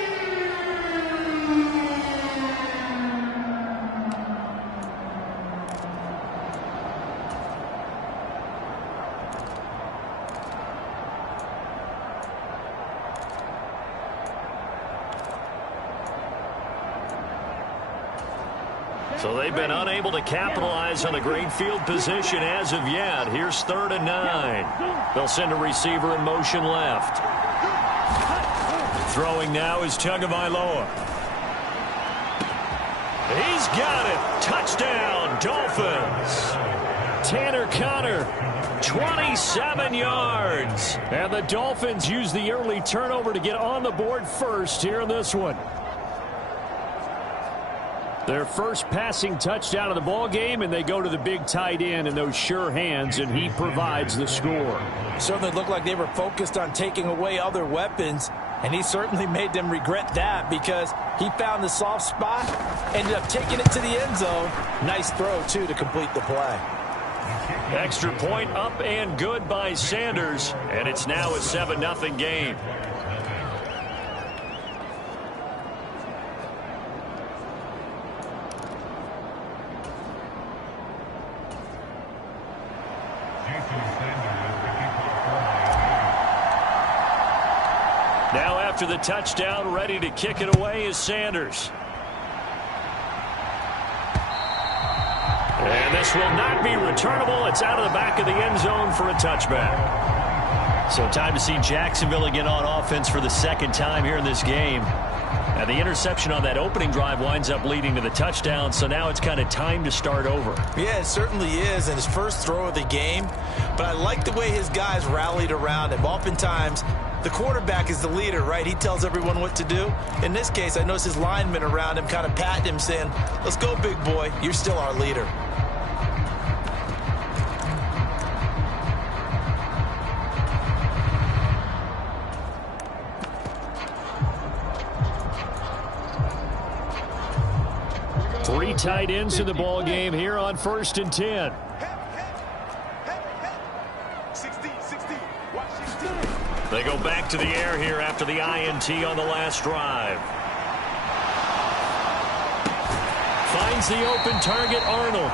So they've been unable to capitalize on the great field position as of yet. Here's 3rd and 9. They'll send a receiver in motion left. Throwing now is Tagovailoa. He's got it. Touchdown, Dolphins. Tanner Conner, 27 yards. And the Dolphins use the early turnover to get on the board first here in this one. Their first passing touchdown of the ball game, and they go to the big tight end in those sure hands, and he provides the score. Certainly looked like they were focused on taking away other weapons. And he certainly made them regret that because he found the soft spot, ended up taking it to the end zone. Nice throw, too, to complete the play. Extra point up and good by Sanders, and it's now a 7-0 game. Now after the touchdown, ready to kick it away is Sanders. And this will not be returnable. It's out of the back of the end zone for a touchback. So time to see Jacksonville again on offense for the second time here in this game. Now the interception on that opening drive winds up leading to the touchdown, so now it's kind of time to start over. Yeah, it certainly is, and his first throw of the game. But I like the way his guys rallied around him. Oftentimes, the quarterback is the leader, right? He tells everyone what to do. In this case, I noticed his linemen around him kind of patting him, saying, let's go, big boy. You're still our leader. Three tight ends in the ball game here on 1st and 10. 16. Watch 16. They go back to the air here after the INT on the last drive. Finds the open target, Arnold.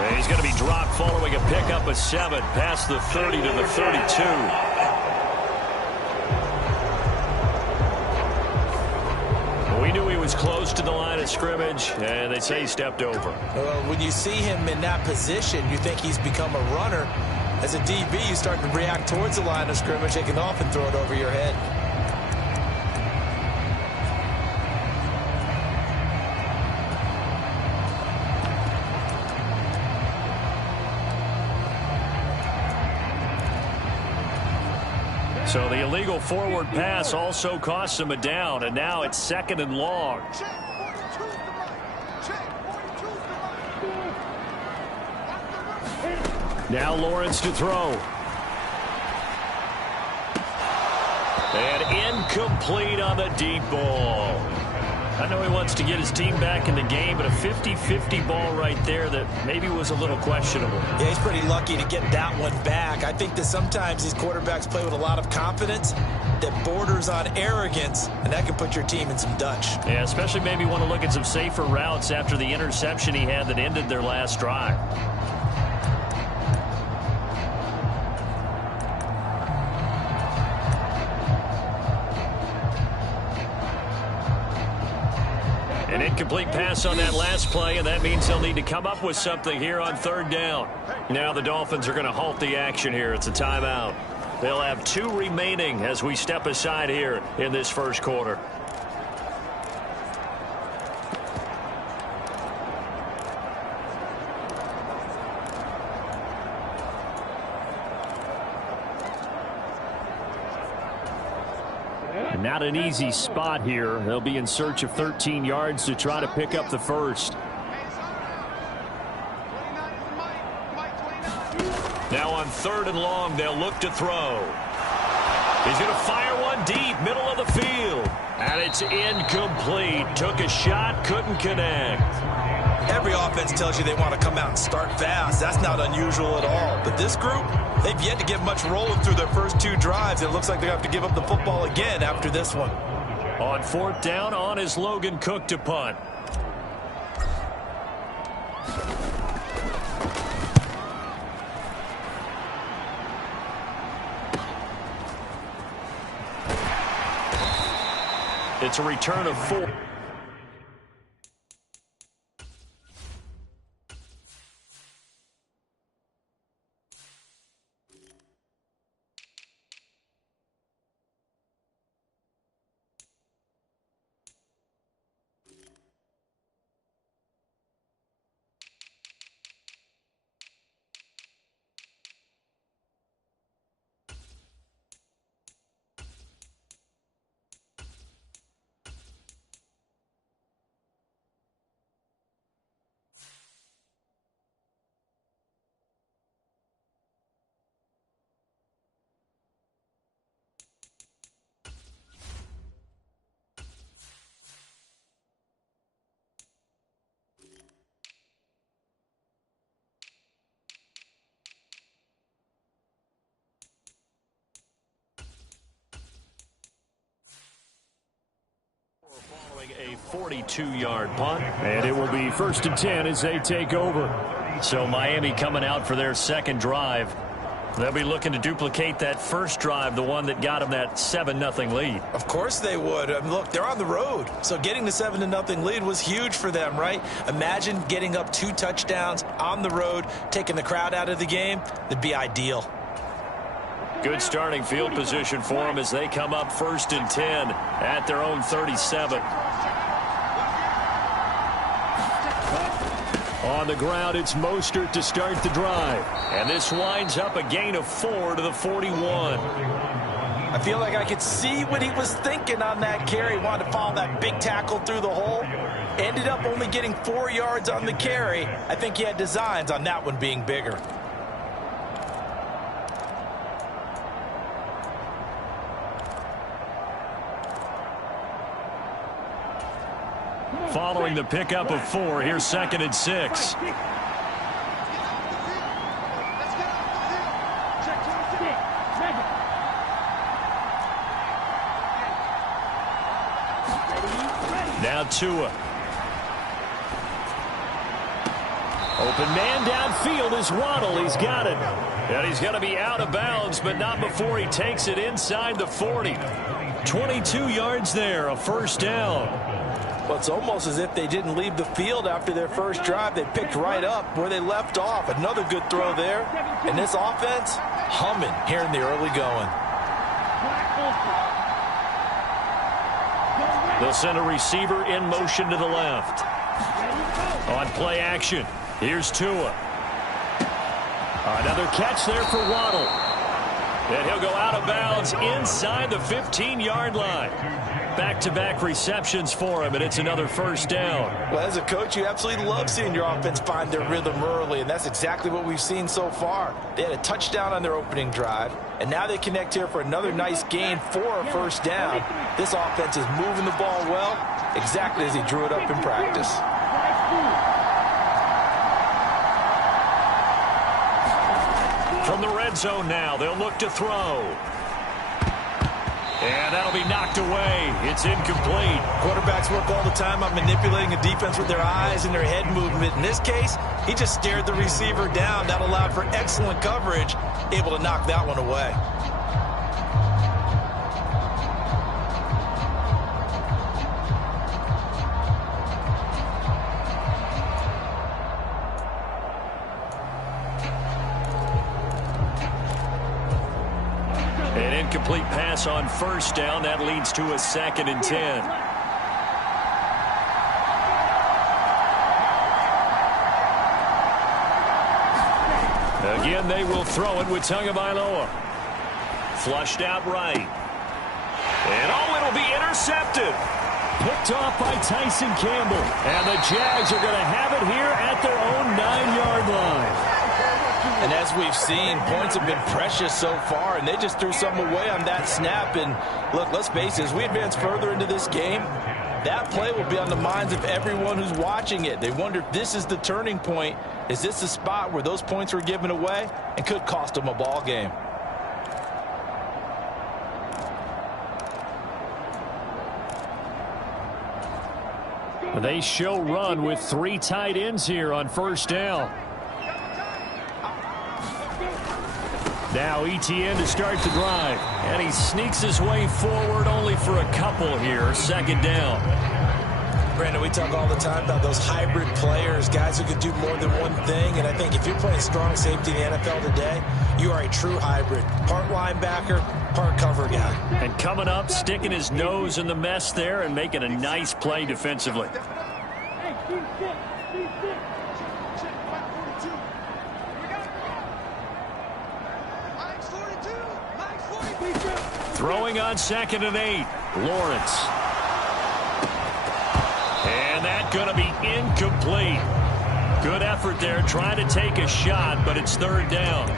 And he's going to be dropped following a pickup of 7 past the 30 to the 32. We knew he was close to the line of scrimmage, and they say he stepped over. When you see him in that position, you think he's become a runner. As a DB, you start to react towards the line of scrimmage, take it off and throw it over your head. So the illegal forward pass also costs him a down, and now it's 2nd and long. Check 42's the right. Check 42's the right. Now Lawrence to throw. And incomplete on the deep ball. I know he wants to get his team back in the game, but a 50-50 ball right there that maybe was a little questionable. Yeah, he's pretty lucky to get that one back. I think that sometimes these quarterbacks play with a lot of confidence that borders on arrogance, and that can put your team in some Dutch. Yeah, especially maybe want to look at some safer routes after the interception he had that ended their last drive. An incomplete pass on that last play, and that means they'll need to come up with something here on 3rd down. Now the Dolphins are going to halt the action here. It's a timeout. They'll have 2 remaining as we step aside here in this first quarter. Not an easy spot here. They'll be in search of 13 yards to try to pick up the first. Now on 3rd and long, they'll look to throw. He's going to fire one deep, middle of the field. And it's incomplete. Took a shot, couldn't connect. Every offense tells you they want to come out and start fast. That's not unusual at all. But this group, they've yet to get much rolling through their first 2 drives. It looks like they have to give up the football again after this one. On 4th down, on is Logan Cook to punt. It's a return of 4. 42-yard punt. And it will be 1st and 10 as they take over. So Miami coming out for their second drive. They'll be looking to duplicate that first drive, the one that got them that 7-0 lead. Of course they would. I mean, look, they're on the road. So getting the 7-0 lead was huge for them, right? Imagine getting up 2 touchdowns on the road, taking the crowd out of the game. That'd be ideal. Good starting field position for them as they come up 1st and 10 at their own 37. On the ground, it's Mostert to start the drive. And this winds up a gain of 4 to the 41. I feel like I could see what he was thinking on that carry. Wanted to follow that big tackle through the hole. Ended up only getting 4 yards on the carry. I think he had designs on that one being bigger. Following the pickup of 4, here's 2nd and 6. Now Tua. Open man downfield is Waddle. He's got it. And he's going to be out of bounds, but not before he takes it inside the 40. 22 yards there, a 1st down. Well, it's almost as if they didn't leave the field after their first drive. They picked right up where they left off. Another good throw there. And this offense, humming here in the early going. They'll send a receiver in motion to the left. On play action, here's Tua. Another catch there for Waddle. And he'll go out of bounds inside the 15-yard line. Back-to-back receptions for him, and it's another 1st down. Well, as a coach, you absolutely love seeing your offense find their rhythm early, and that's exactly what we've seen so far. They had a touchdown on their opening drive, and now they connect here for another nice gain for a 1st down. This offense is moving the ball well, exactly as he drew it up in practice. From the red zone now, they'll look to throw. And that'll be knocked away. It's incomplete. Quarterbacks work all the time on manipulating a defense with their eyes and their head movement. In this case, he just stared the receiver down. That allowed for excellent coverage, able to knock that one away. An incomplete pass on 1st down. That leads to a 2nd and 10. Again, they will throw it with Tagovailoa. Flushed out right. And it'll be intercepted. Picked off by Tyson Campbell. And the Jags are going to have it here at their own 9-yard line. And as we've seen, points have been precious so far, and they just threw some away on that snap. And look, let's face it, as we advance further into this game, that play will be on the minds of everyone who's watching it. They wonder if this is the turning point. Is this the spot where those points were given away and could cost them a ball game? They show run with 3 tight ends here on 1st down. Now Etienne to start the drive. And he sneaks his way forward only for a couple here. 2nd down. Brandon, we talk all the time about those hybrid players, guys who can do more than one thing. And I think if you're playing strong safety in the NFL today, you are a true hybrid. Part linebacker, part cover guy. And coming up, sticking his nose in the mess there and making a nice play defensively. Throwing on 2nd and 8. Lawrence. And that's going to be incomplete. Good effort there trying to take a shot, but it's 3rd down.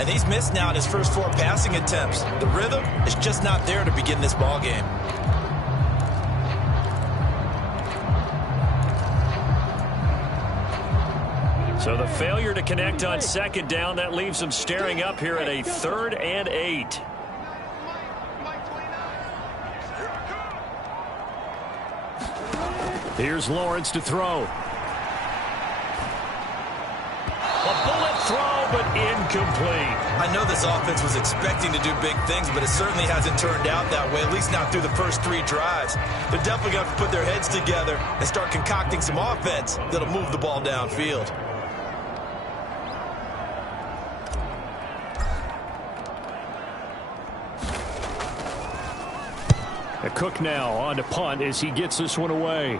And he's missed now in his first 4 passing attempts. The rhythm is just not there to begin this ball game. So the failure to connect on 2nd down, that leaves them staring up here at a 3rd and 8. Here's Lawrence to throw. A bullet throw, but incomplete. I know this offense was expecting to do big things, but it certainly hasn't turned out that way, at least not through the first 3 drives. They're definitely going to have to put their heads together and start concocting some offense that'll move the ball downfield. A Cook now on to punt as he gets this one away.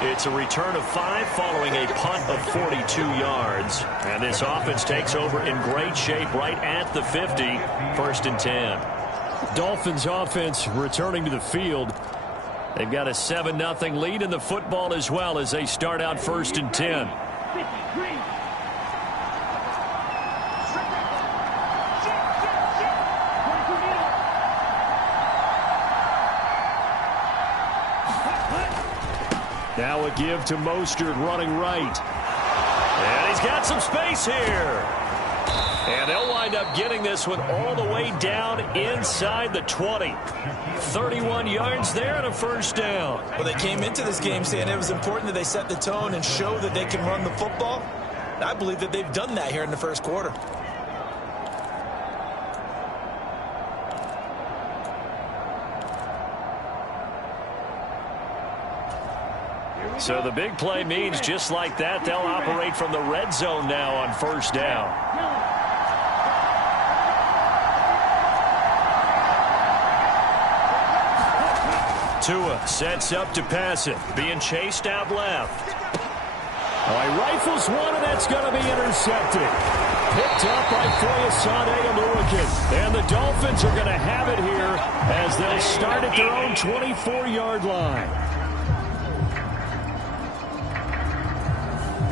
It's a return of 5 following a punt of 42 yards. And this offense takes over in great shape right at the 50. 1st and 10. Dolphins offense returning to the field. They've got a 7-0 lead in the football as well as they start out 1st and 10. Now a give to Mostert running right. And he's got some space here. And they'll wind up getting this one all the way down inside the 20. 31 yards there and a 1st down. Well, they came into this game saying it was important that they set the tone and show that they can run the football. And I believe that they've done that here in the 1st quarter. So the big play means just like that, they'll operate from the red zone now on 1st down. Tua sets up to pass it, being chased out left. All right, rifles one, and that's going to be intercepted. Picked up by Foyesade Oluwakin. And the Dolphins are going to have it here as they'll start at their own 24-yard line.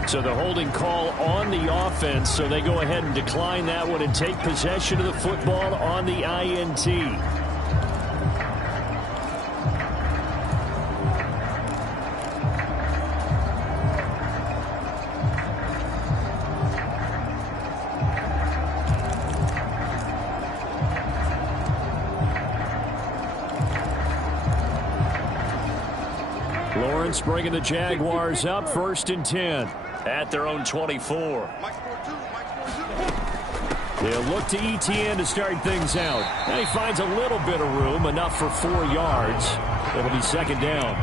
So the holding call on the offense, so they go ahead and decline that one and take possession of the football on the INT. Lawrence bringing the Jaguars up 1st and 10. At their own 24. They'll look to Etienne to start things out. And he finds a little bit of room, enough for 4 yards. It'll be 2nd down.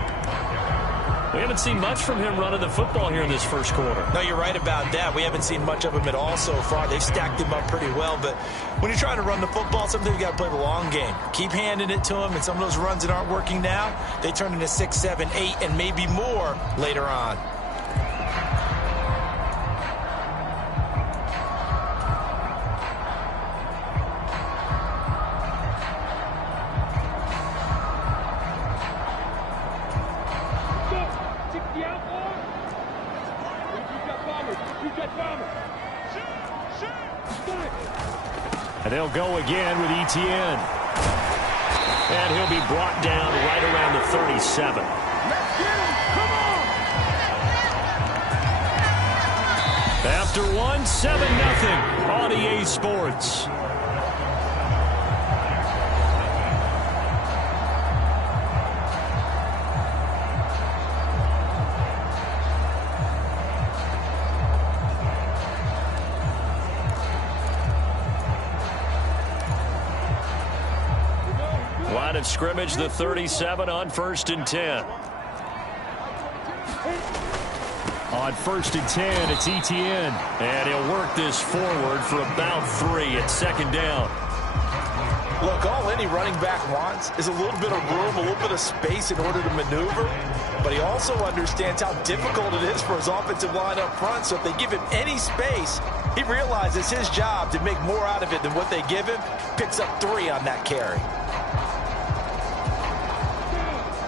We haven't seen much from him running the football here in this 1st quarter. No, you're right about that. We haven't seen much of him at all so far. They've stacked him up pretty well. But when you're trying to run the football, sometimes you got to play the long game. Keep handing it to him, and some of those runs that aren't working now, they turn into 6, 7, 8, and maybe more later on. And they'll go again with Etienne. And he'll be brought down right around the 37. After one, 7-0 on EA Sports. Line of scrimmage, the 37 on 1st and 10. On 1st and 10, it's Etienne. And he'll work this forward for about 3 at 2nd down. Look, all any running back wants is a little bit of room, a little bit of space in order to maneuver. But he also understands how difficult it is for his offensive line up front. So if they give him any space, he realizes his job to make more out of it than what they give him. Picks up 3 on that carry.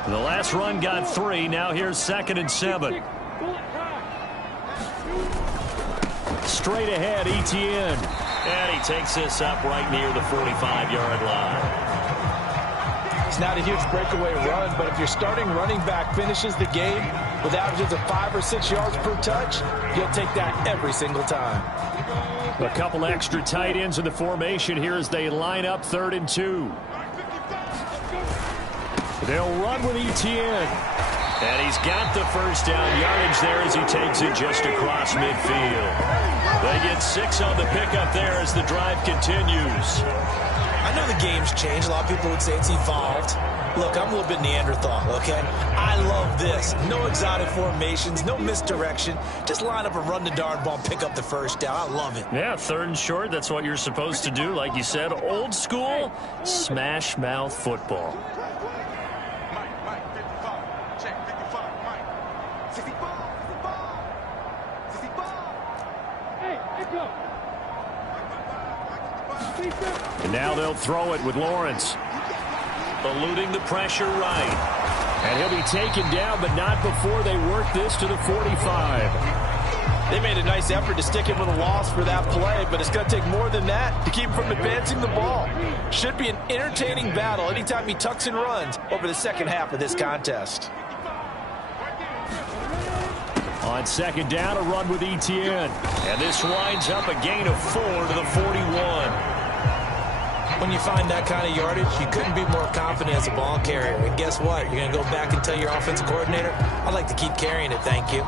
The last run got 3. Now here's 2nd and 7. Straight ahead, Etienne. And he takes this up right near the 45-yard line. It's not a huge breakaway run, but if your starting running back finishes the game with averages of 5 or 6 yards per touch, you'll take that every single time. A couple extra tight ends in the formation here as they line up 3rd and 2. They'll run with Etienne. And he's got the first down yardage there as he takes it just across midfield. They get 6 on the pickup there as the drive continues. I know the game's changed. A lot of people would say it's evolved. Look, I'm a little bit Neanderthal, okay? I love this. No exotic formations, no misdirection. Just line up and run the darn ball and pick up the first down. I love it. Yeah, 3rd and short, that's what you're supposed to do. Like you said, old school, smash mouth football. Mike, 55. Check, 55, Mike. 65, 65. 65. Hey, go. And now they'll throw it with Lawrence. Eluding the pressure right. And he'll be taken down, but not before they work this to the 45. They made a nice effort to stick him with a loss for that play, but it's going to take more than that to keep him from advancing the ball. Should be an entertaining battle anytime he tucks and runs over the second half of this contest. On 2nd down, a run with Etienne. And this winds up a gain of 4 to the 41. When you find that kind of yardage, you couldn't be more confident as a ball carrier. And guess what? You're going to go back and tell your offensive coordinator, I'd like to keep carrying it, thank you.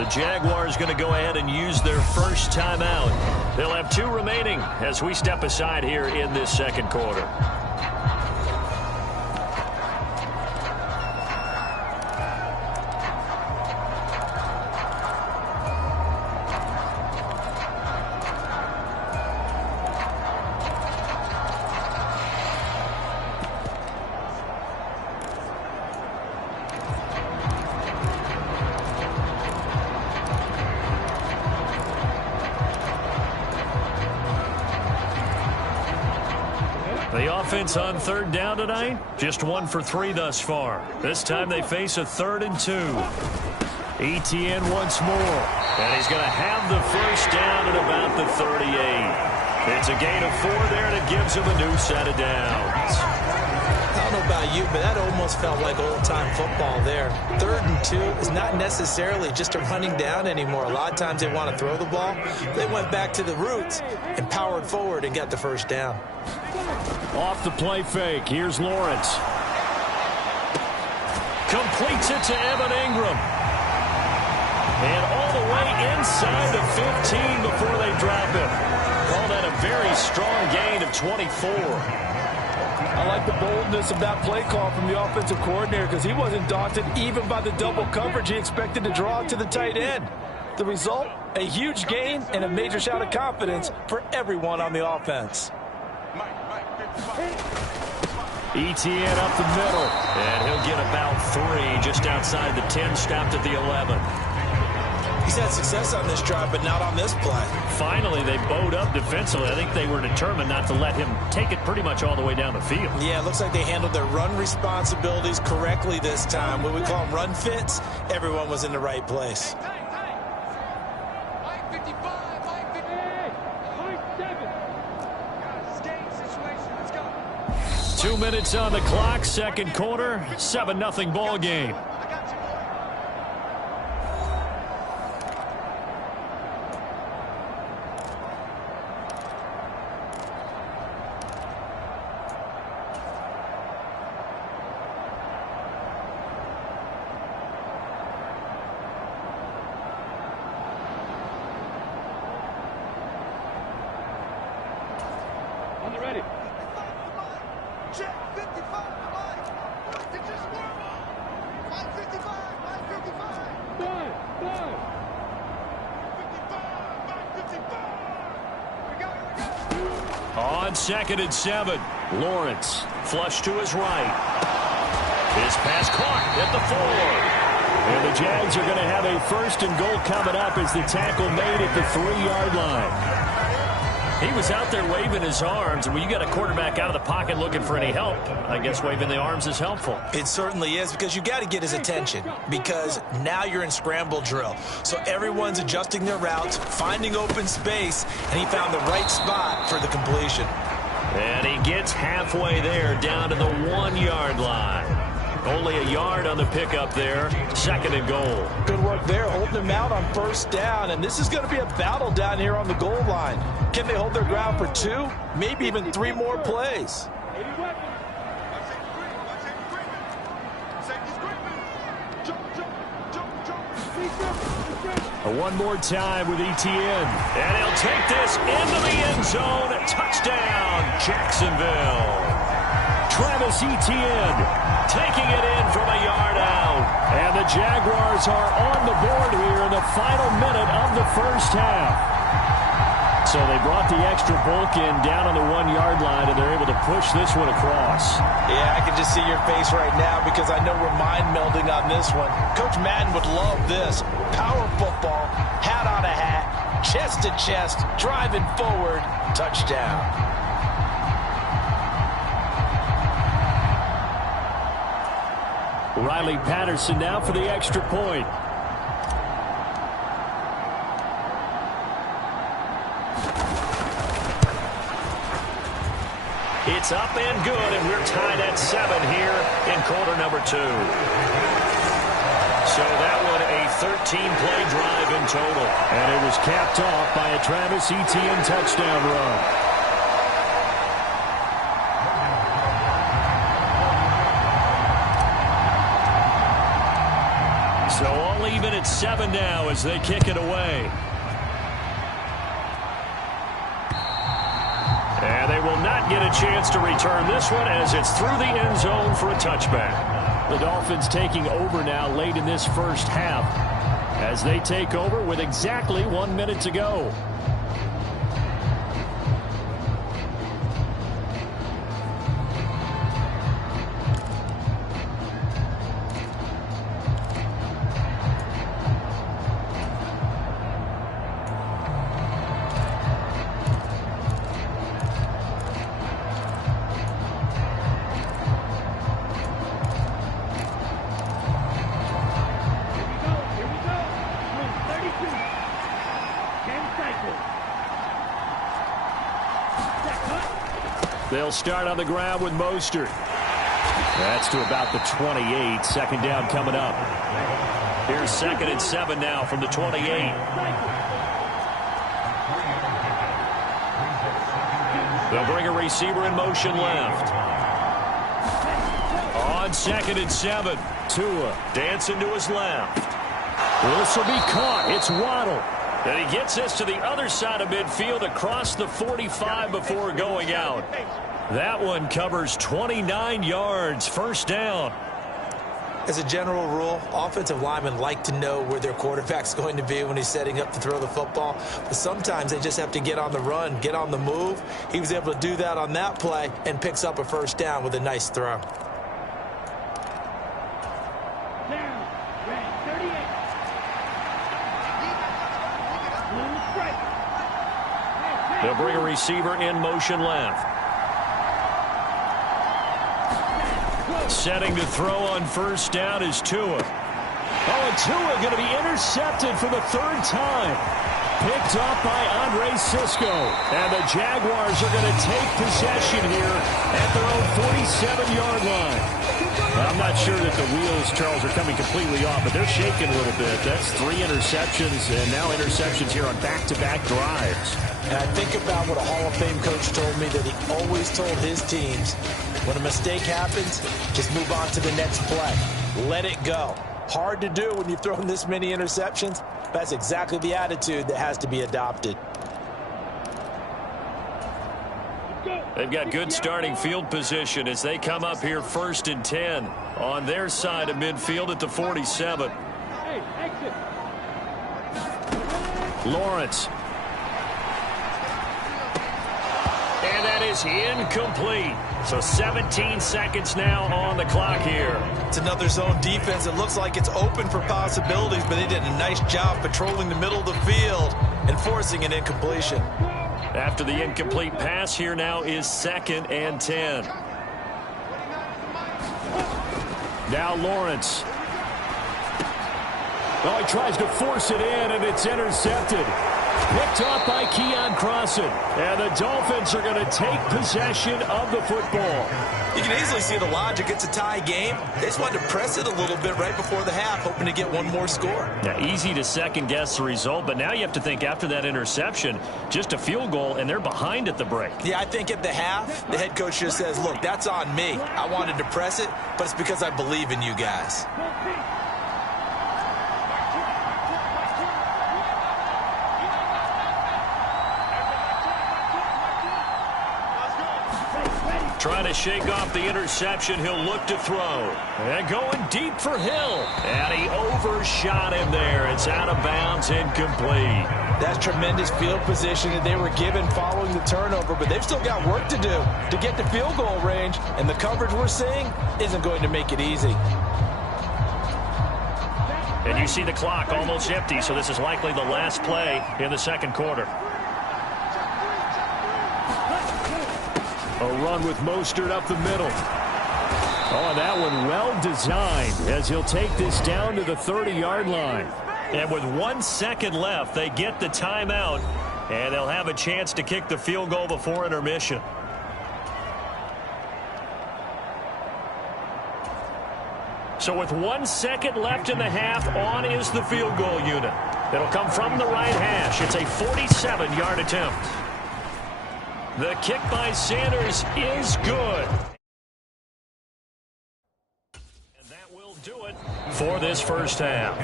The Jaguars going to go ahead and use their first timeout. They'll have 2 remaining as we step aside here in this second quarter. The offense on 3rd down tonight, just 1 for 3 thus far. This time they face a 3rd and 2. Etienne once more. And he's going to have the first down at about the 38. It's a gain of 4 there, and it gives him a new set of downs. I don't know about you, but that almost felt like old-time football there. 3rd and 2 is not necessarily just a running down anymore. A lot of times they want to throw the ball. They went back to the roots and powered forward and got the first down. Off the play fake. Here's Lawrence. Completes it to Evan Ingram. And all the way inside the 15 before they drop him. Call that a very strong gain of 24. I like the boldness of that play call from the offensive coordinator because he wasn't daunted even by the double coverage he expected to draw to the tight end. The result, a huge gain and a major shout of confidence for everyone on the offense. Etienne up the middle. And he'll get about 3 just outside the 10, stopped at the 11. He's had success on this drive, but not on this play. Finally, they bowed up defensively. I think they were determined not to let him take it pretty much all the way down the field. Yeah, it looks like they handled their run responsibilities correctly this time. What we call them run fits, everyone was in the right place. Mike 55, Mike 58, Mike 7. Escape situation, let's go. 2 minutes on the clock, second quarter, 7-0 ball game. On the ready. Check, 55 to Mike. Mike, did you swarm on? Mike 55, Mike 55. Five. 55, Mike 55. We go. On 2nd and 7, Lawrence flush to his right. His pass caught at the 4. And the Jags are going to have a 1st and goal coming up as the tackle made at the 3-yard line. He was out there waving his arms, and when you got a quarterback out of the pocket looking for any help, I guess waving the arms is helpful. It certainly is, because you got to get his attention, because now you're in scramble drill. So everyone's adjusting their routes, finding open space, and he found the right spot for the completion. And he gets halfway there, down to the 1-yard line. Only a yard on the pickup there. 2nd and goal. Good work there, holding them out on 1st down. And this is going to be a battle down here on the goal line. Can they hold their ground for 2, maybe even 3 more plays? One more time with Etienne. And he'll take this into the end zone. Touchdown, Jacksonville. Travis Etienne Taking it in from a yard out. And the Jaguars are on the board here in the final minute of the first half. So they brought the extra bulk in down on the 1-yard line, and they're able to push this one across. Yeah, I can just see your face right now because I know we're mind melding on this one. Coach Madden would love this. Power football, hat on a hat, chest to chest, driving forward, touchdown. Riley Patterson now for the extra point. It's up and good, and we're tied at 7 here in quarter number 2. So that one a 13-play drive in total. And it was capped off by a Travis Etienne touchdown run. So all even at 7 now as they kick it away. And they will not get a chance to return this one as it's through the end zone for a touchback. The Dolphins taking over now late in this first half as they take over with exactly 1 minute to go. They'll start on the ground with Mostert. That's to about the 28. 2nd down coming up. Here's 2nd and 7 now from the 28. They'll bring a receiver in motion left. On 2nd and 7. Tua dancing to his left. This will be caught. It's Waddle. And he gets this to the other side of midfield across the 45 before going out. That one covers 29 yards. 1st down. As a general rule, offensive linemen like to know where their quarterback's going to be when he's setting up to throw the football. But sometimes they just have to get on the run, get on the move. He was able to do that on that play and picks up a 1st down with a nice throw. They'll bring a receiver in motion left. Setting to throw on 1st down is Tua. Oh, and Tua going to be intercepted for the 3rd time. Picked up by Andre Sisco. And the Jaguars are going to take possession here at their own 47-yard line. I'm not sure that the wheels, Charles, are coming completely off, but they're shaking a little bit. That's 3 interceptions, and now interceptions here on back-to-back drives. And I think about what a Hall of Fame coach told me, that he always told his teams, when a mistake happens, just move on to the next play. Let it go. Hard to do when you've thrown this many interceptions. That's exactly the attitude that has to be adopted. They've got good starting field position as they come up here 1st and 10 on their side of midfield at the 47. Lawrence. And that is incomplete. So 17 seconds now on the clock here. It's another zone defense. It looks like it's open for possibilities, but they did a nice job patrolling the middle of the field and forcing an incompletion. After the incomplete pass, here now is 2nd and 10. Now Lawrence. Oh, he tries to force it in, and it's intercepted. Picked off by Keon Crossan. And the Dolphins are going to take possession of the football. You can easily see the logic. It's a tie game. They just wanted to press it a little bit right before the half, hoping to get one more score. Yeah, easy to second-guess the result, but now you have to think after that interception, just a field goal, and they're behind at the break. Yeah, I think at the half, the head coach just says, look, that's on me. I wanted to press it, but it's because I believe in you guys. Trying to shake off the interception. He'll look to throw. And going deep for Hill. And he overshot him there. It's out of bounds, incomplete. That's tremendous field position that they were given following the turnover, but they've still got work to do to get to field goal range, and the coverage we're seeing isn't going to make it easy. And you see the clock almost empty, so this is likely the last play in the second quarter. A run with Mostert up the middle. Oh, and that one well designed as he'll take this down to the 30-yard line. And with 1 second left, they get the timeout, and they'll have a chance to kick the field goal before intermission. So with 1 second left in the half, on is the field goal unit. It'll come from the right hash. It's a 47-yard attempt. The kick by Sanders is good. And that will do it for this first half.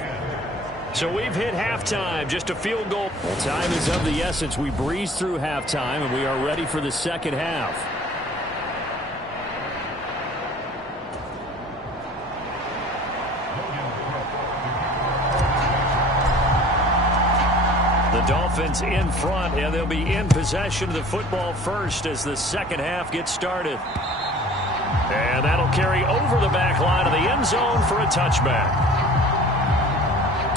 So we've hit halftime, just a field goal. Well, time is of the essence. We breeze through halftime, and we are ready for the second half. The Dolphins in front, and they'll be in possession of the football first as the second half gets started. And that'll carry over the back line of the end zone for a touchback.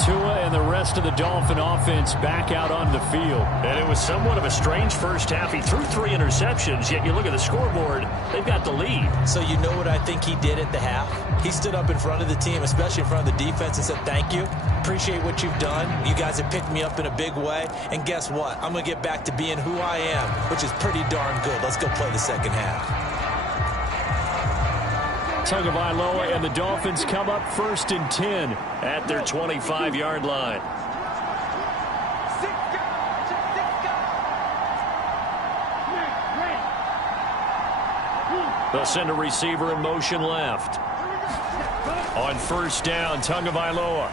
Tua and the rest of the Dolphin offense back out on the field. And it was somewhat of a strange first half. He threw 3 interceptions, yet you look at the scoreboard, they've got the lead. So you know what I think he did at the half? He stood up in front of the team, especially in front of the defense, and said, thank you. Appreciate what you've done. You guys have picked me up in a big way. And guess what? I'm going to get back to being who I am, which is pretty darn good. Let's go play the second half. Tagovailoa and the Dolphins come up 1st and 10 at their 25-yard line. They'll send a receiver in motion left. On first down, Tagovailoa.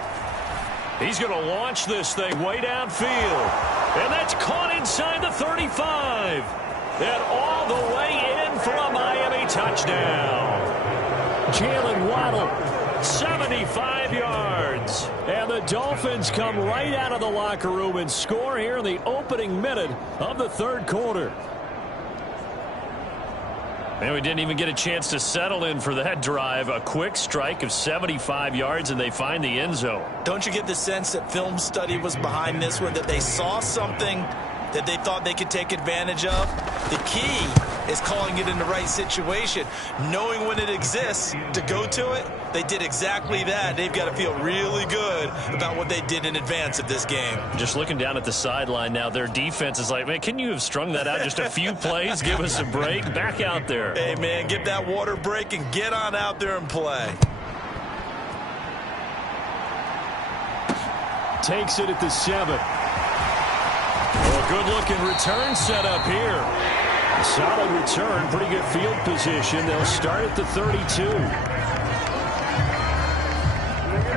He's going to launch this thing way downfield. And that's caught inside the 35. And all the way in for a Miami touchdown. Jalen Waddle, 75 yards. And the Dolphins come right out of the locker room and score here in the opening minute of the third quarter. And we didn't even get a chance to settle in for that drive. A quick strike of 75 yards, and they find the end zone. Don't you get the sense that film study was behind this one, that they saw something that they thought they could take advantage of? The key is calling it in the right situation, knowing when it exists to go to it. They did exactly that. They've got to feel really good about what they did in advance of this game. Just looking down at the sideline now, their defense is like, man, can you have strung that out just a few plays? Give us a break. Back out there. Hey, man, get that water break and get on out there and play. Takes it at the 7. Well, good-looking return set up here. Solid return, pretty good field position. They'll start at the 32.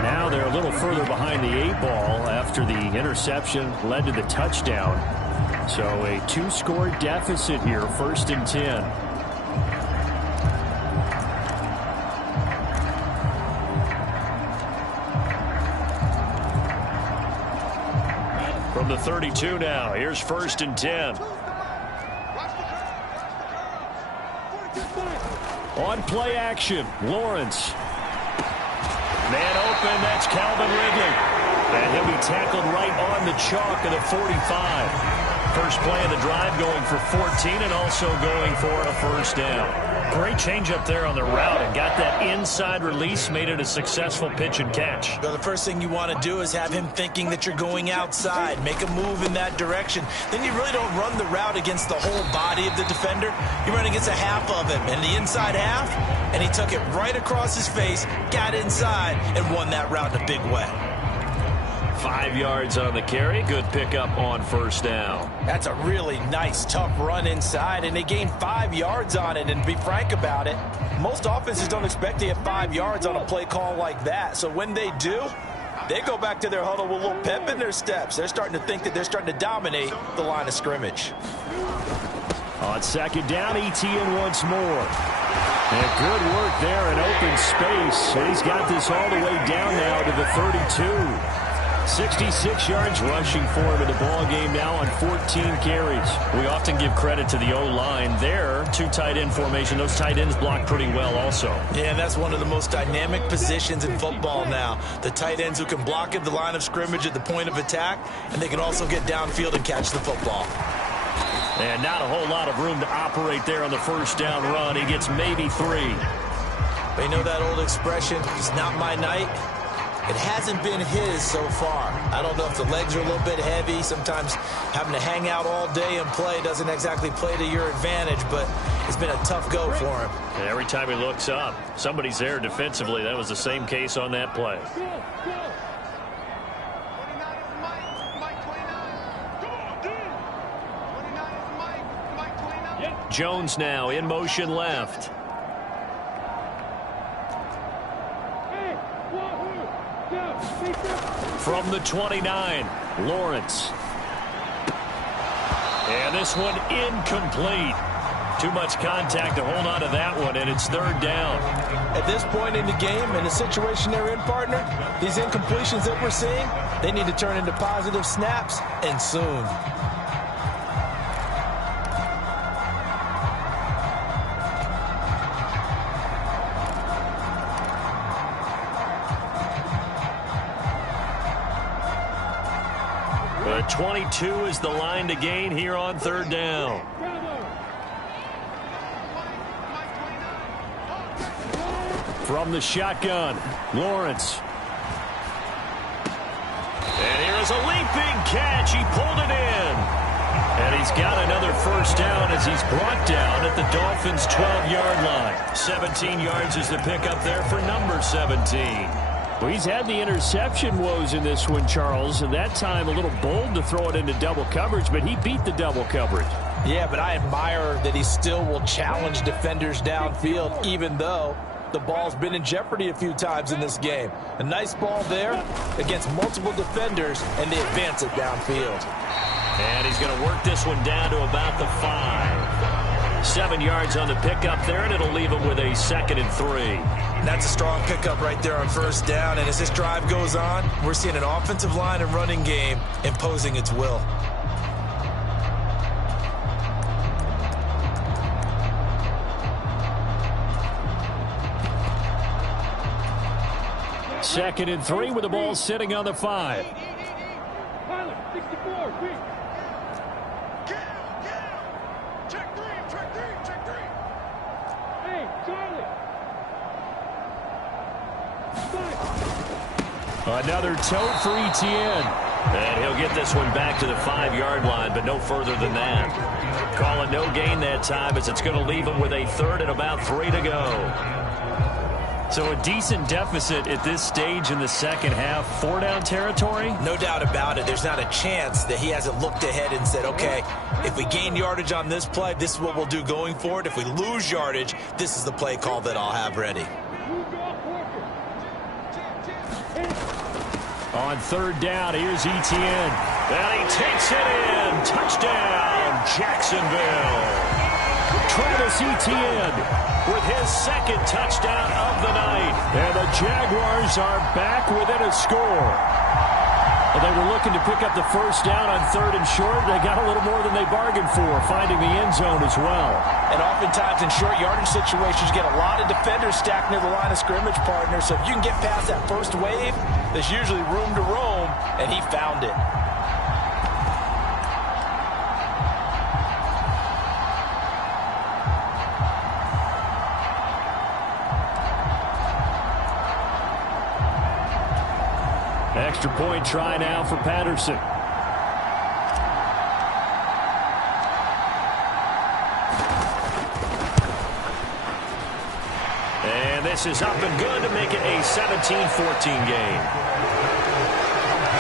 Now they're a little further behind the 8-ball after the interception led to the touchdown. So a 2-score deficit here, 1st and 10. From the 32 now, here's 1st and 10. On play action, Lawrence. Man open, that's Calvin Ridley. And he'll be tackled right on the chalk of the 45. First play of the drive, going for 14 and also going for a first down. Great change up there on the route and got that inside release, made it a successful pitch and catch. Well, the first thing you want to do is have him thinking that you're going outside, make a move in that direction. Then you really don't run the route against the whole body of the defender. You run against a half of him, and the inside half, and he took it right across his face, got inside, and won that route in a big way. 5 yards on the carry. Good pickup on first down. That's a really nice, tough run inside, and they gained 5 yards on it. And to be frank about it, most offenses don't expect to get 5 yards on a play call like that. So when they do, they go back to their huddle with a little pep in their steps. They're starting to think that they're starting to dominate the line of scrimmage. On second down, Etienne once more. And good work there in open space. And he's got this all the way down now to the 32. 66 yards rushing for him in the ball game now on 14 carries. We often give credit to the O-line there. 2 tight end formation. Those tight ends block pretty well also. Yeah, and that's one of the most dynamic positions in football now. The tight ends who can block at the line of scrimmage at the point of attack, and they can also get downfield and catch the football. And not a whole lot of room to operate there on the first down run. He gets maybe 3. But you know that old expression, it's not my night? It hasn't been his so far. I don't know if the legs are a little bit heavy. Sometimes having to hang out all day and play doesn't exactly play to your advantage, but it's been a tough go for him. And every time he looks up, somebody's there defensively. That was the same case on that play. Jones now in motion left. From the 29, Lawrence. And this one incomplete. Too much contact to hold on to that one, and it's third down. At this point in the game, in the situation they're in, partner, these incompletions that we're seeing, they need to turn into positive snaps, and soon. But 22 is the line to gain here on third down. From the shotgun, Lawrence. And here's a leaping catch. He pulled it in. And he's got another first down as he's brought down at the Dolphins' 12-yard line. 17 yards is the pickup there for number 17. Well, he's had the interception woes in this one, Charles, and that time a little bold to throw it into double coverage, but he beat the double coverage. Yeah, but I admire that he still will challenge defenders downfield, even though the ball's been in jeopardy a few times in this game. A nice ball there against multiple defenders, and they advance it downfield. And he's going to work this one down to about the 5. 7 yards on the pickup there, and it'll leave him with a 2nd and 3. That's a strong pickup right there on first down, and as this drive goes on, we're seeing an offensive line and running game imposing its will. Second and 3 with the ball sitting on the 5. Pilot, 64, quick. Check 3, check 3. Hey, Charlie. Another tote for Etienne. And he'll get this one back to the 5-yard line, but no further than that. Calling no gain that time as it's going to leave him with a 3rd and about 3 to go. So a decent deficit at this stage in the second half. 4-down territory? No doubt about it. There's not a chance that he hasn't looked ahead and said, okay, if we gain yardage on this play, this is what we'll do going forward. If we lose yardage, this is the play call that I'll have ready. On third down, here's Etienne. And he takes it in. Touchdown, Jacksonville. Travis Etienne with his 2nd touchdown of the night. And the Jaguars are back within a score. Well, they were looking to pick up the first down on 3rd and short. They got a little more than they bargained for, finding the end zone as well. And oftentimes in short yardage situations, you get a lot of defenders stacked near the line of scrimmage, partner. So if you can get past that first wave, there's usually room to roam, and he found it. Extra point try now for Patterson. And this is up and good to make it a 17-14 game.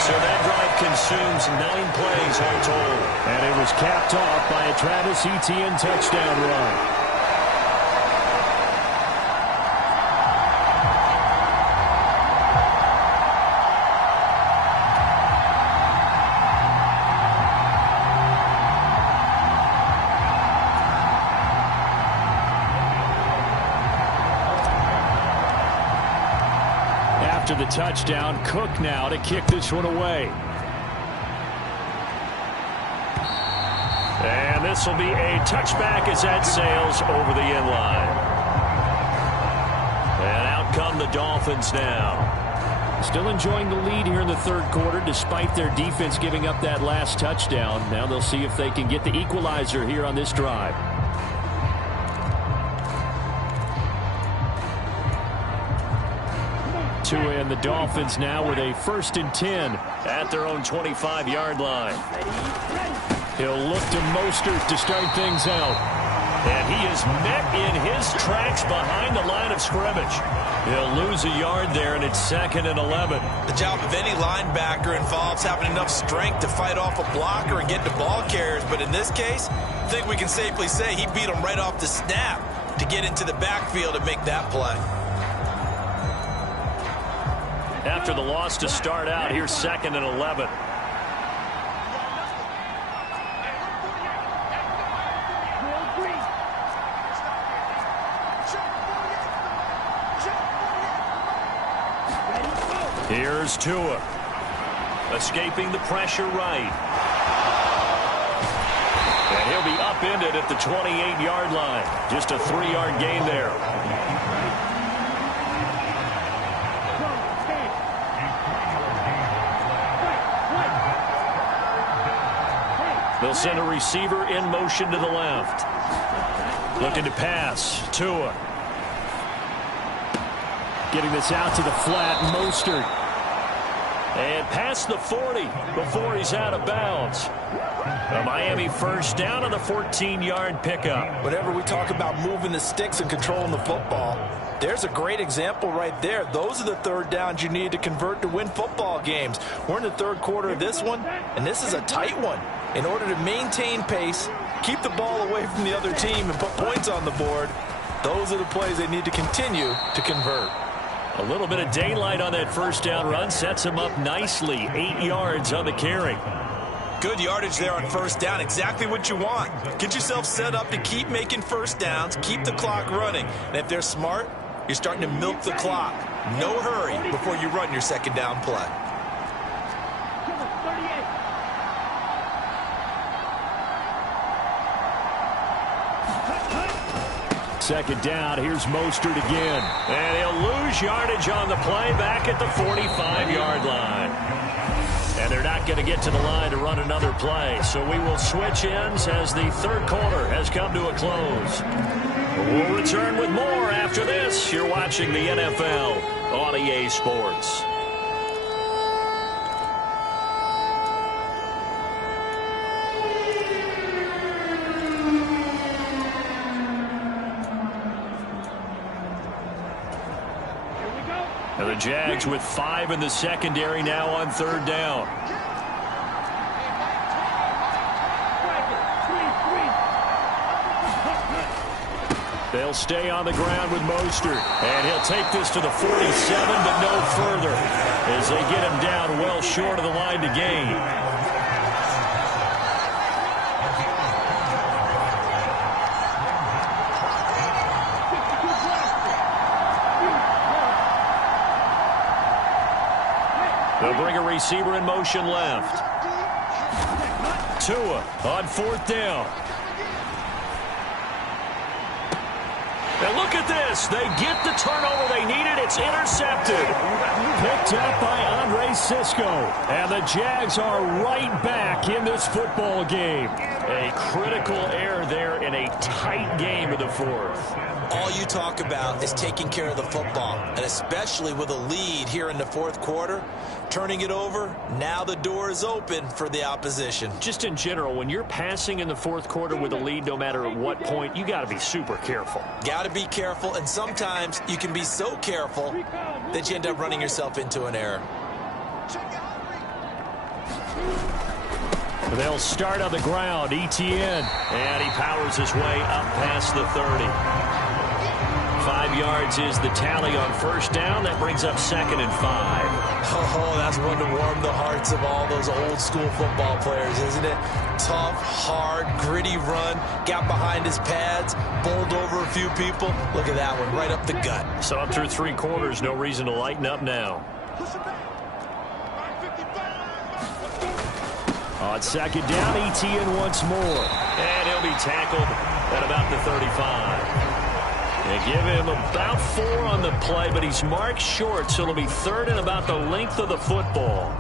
So that drive consumes 9 plays all told. And it was capped off by a Travis Etienne touchdown run. After the touchdown, Cook now to kick this one away. And this will be a touchback as that sails over the end line. And out come the Dolphins now. Still enjoying the lead here in the third quarter despite their defense giving up that last touchdown. Now they'll see if they can get the equalizer here on this drive. Tua and the Dolphins now with a 1st and 10 at their own 25-yard line. He'll look to Mostert to start things out. And he is met in his tracks behind the line of scrimmage. He'll lose a yard there, and it's 2nd and 11. The job of any linebacker involves having enough strength to fight off a blocker and get to ball carriers. But in this case, I think we can safely say he beat him right off the snap to get into the backfield and make that play. After the loss to start out, here's 2nd and 11. Here's Tua. Escaping the pressure right. And he'll be upended at the 28-yard line. Just a 3-yard gain there. They'll send a receiver in motion to the left. Looking to pass. Tua. Getting this out to the flat. Mostert. And past the 40 before he's out of bounds. A Miami 1st down on the 14-yard pickup. Whenever we talk about moving the sticks and controlling the football, there's a great example right there. Those are the 3rd downs you need to convert to win football games. We're in the 3rd quarter of this one, and this is a tight one. In order to maintain pace, keep the ball away from the other team, and put points on the board, those are the plays they need to continue to convert. A little bit of daylight on that 1st down run sets him up nicely. 8 yards on the carry. Good yardage there on 1st down. Exactly what you want. Get yourself set up to keep making 1st downs, keep the clock running. And if they're smart, you're starting to milk the clock. No hurry before you run your 2nd down play. Second down, here's Mostert again. And he'll lose yardage on the play back at the 45-yard line. And they're not going to get to the line to run another play. So we will switch ends as the 3rd quarter has come to a close. We'll return with more after this. You're watching the NFL on EA Sports. And the Jags with 5 in the secondary now on 3rd down. They'll stay on the ground with Mostert. And he'll take this to the 47, but no further as they get him down well short of the line to gain. They'll bring a receiver in motion left. Tua on 4th down. And look at this. They get the turnover they needed. It's intercepted. Picked up by Andre Sisco. And the Jags are right back in this football game. A critical error there in a tight game of the fourth. All you talk about is taking care of the football, and especially with a lead here in the fourth quarter, turning it over, now the door is open for the opposition. Just in general, when you're passing in the fourth quarter with a lead, no matter at what point, you got to be super careful. Got to be careful, and sometimes you can be so careful that you end up running yourself into an error. They'll start on the ground. Etienne. And he powers his way up past the 30. 5 yards is the tally on first down. That brings up 2nd and 5. Oh, that's one to warm the hearts of all those old school football players, isn't it? Tough, hard, gritty run. Got behind his pads, bowled over a few people. Look at that one, right up the gut. So up through 3 quarters, no reason to lighten up now. On second down, Etienne once more. And he'll be tackled at about the 35. They give him about 4 on the play, but he's marked short, so it'll be 3rd and about the length of the football.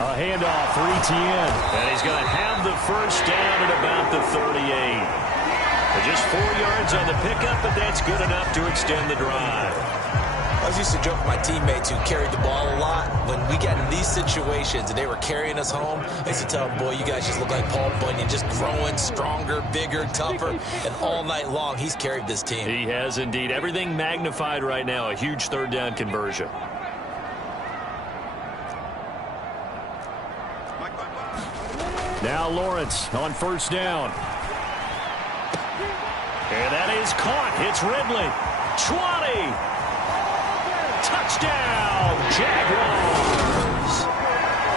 A handoff for Etienne. And he's going to have the first down at about the 38. Just 4 yards on the pickup, but that's good enough to extend the drive. I used to joke with my teammates who carried the ball a lot. When we got in these situations and they were carrying us home, I used to tell them, boy, you guys just look like Paul Bunyan, just growing stronger, bigger, tougher. And all night long, he's carried this team. He has indeed. Everything magnified right now, a huge 3rd down conversion. Now Lawrence on first down. And that is caught. It's Ridley. 20. Touchdown, Jaguars.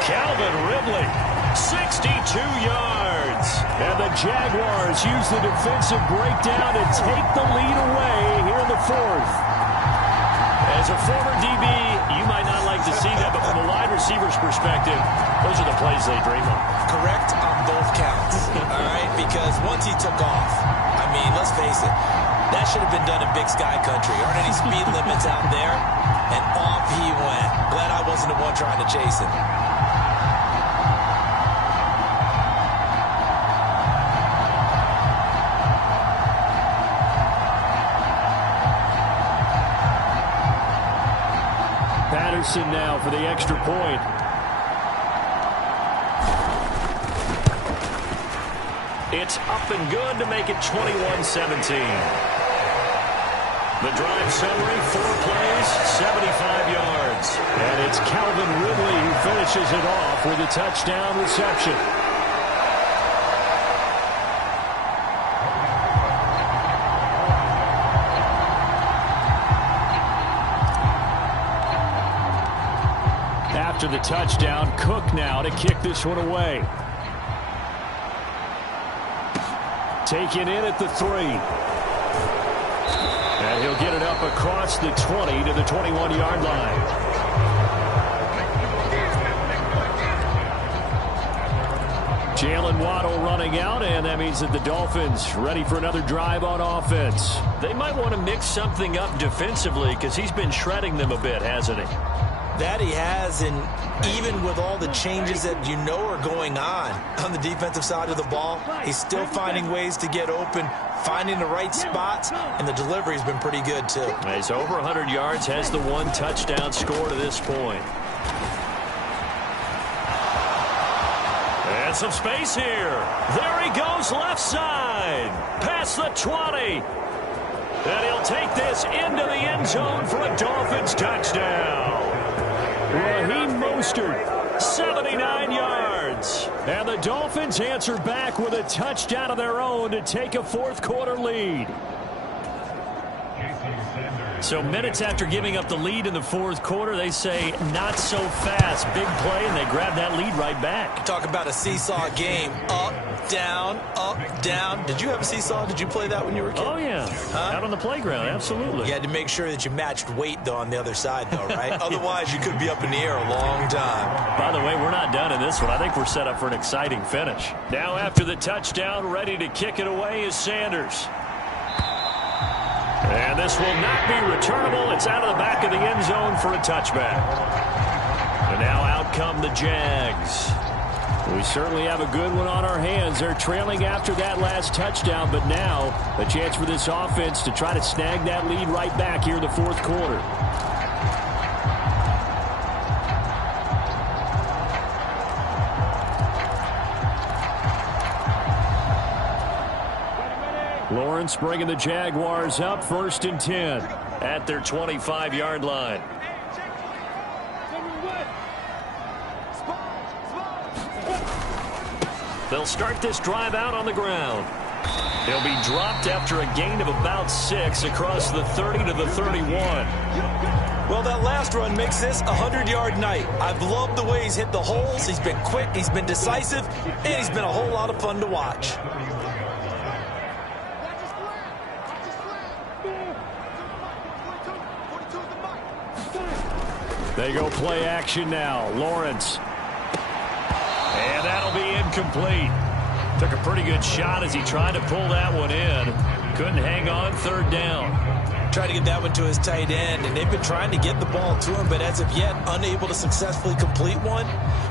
Calvin Ridley, 62 yards. And the Jaguars use the defensive breakdown to take the lead away here in the fourth. As a former DB, you might not like to see that, but from a wide receiver's perspective, those are the plays they dream of. Correct on both counts, all right? Because once he took off, I mean, let's face it, that should have been done in Big Sky Country. Aren't any speed limits out there? And off he went. Glad I wasn't the one trying to chase him. Patterson now for the extra point. It's up and good to make it 21-17. The drive summary, 4 plays, 75 yards. And it's Calvin Ridley who finishes it off with a touchdown reception. After the touchdown, Cook now to kick this one away. Taken in at the 3. And he'll get it up across the 20 to the 21-yard line. Jalen Waddle running out, and that means that the Dolphins ready for another drive on offense. They might want to mix something up defensively because he's been shredding them a bit, hasn't he? That he has, and even with all the changes that you know are going on the defensive side of the ball, he's still finding ways to get open, finding the right spots, and the delivery's been pretty good, too. He's over 100 yards, has the 1 touchdown score to this point. And some space here. There he goes, left side. Past the 20. And he'll take this into the end zone for a Dolphins touchdown. Raheem Mostert, 79 yards. And the Dolphins answer back with a touchdown of their own to take a fourth quarter lead. Jason Sanders. So minutes after giving up the lead in the fourth quarter, they say not so fast. Big play, and they grab that lead right back. Talk about a seesaw game. Up, down, up, down. Did you have a seesaw? Did you play that when you were a kid? Oh, yeah. Out on the playground, absolutely. You had to make sure that you matched weight, though, on the other side, though, right? Otherwise, you could be up in the air a long time. By the way, we're not done in this one. I think we're set up for an exciting finish. Now after the touchdown, ready to kick it away is Sanders. And this will not be returnable. It's out of the back of the end zone for a touchback. And now out come the Jags. We certainly have a good one on our hands. They're trailing after that last touchdown, but now a chance for this offense to try to snag that lead right back here in the fourth quarter. Lawrence bringing the Jaguars up, 1st and 10 at their 25-yard line. They'll start this drive out on the ground. He'll be dropped after a gain of about 6 across the 30 to the 31. Well, that last run makes this a 100-yard night. I've loved the way he's hit the holes. He's been quick, he's been decisive, and he's been a whole lot of fun to watch. They go play action now. Lawrence. And that'll be incomplete. Took a pretty good shot as he tried to pull that one in. Couldn't hang on, 3rd down. Tried to get that one to his tight end, and they've been trying to get the ball to him, but as of yet, unable to successfully complete one.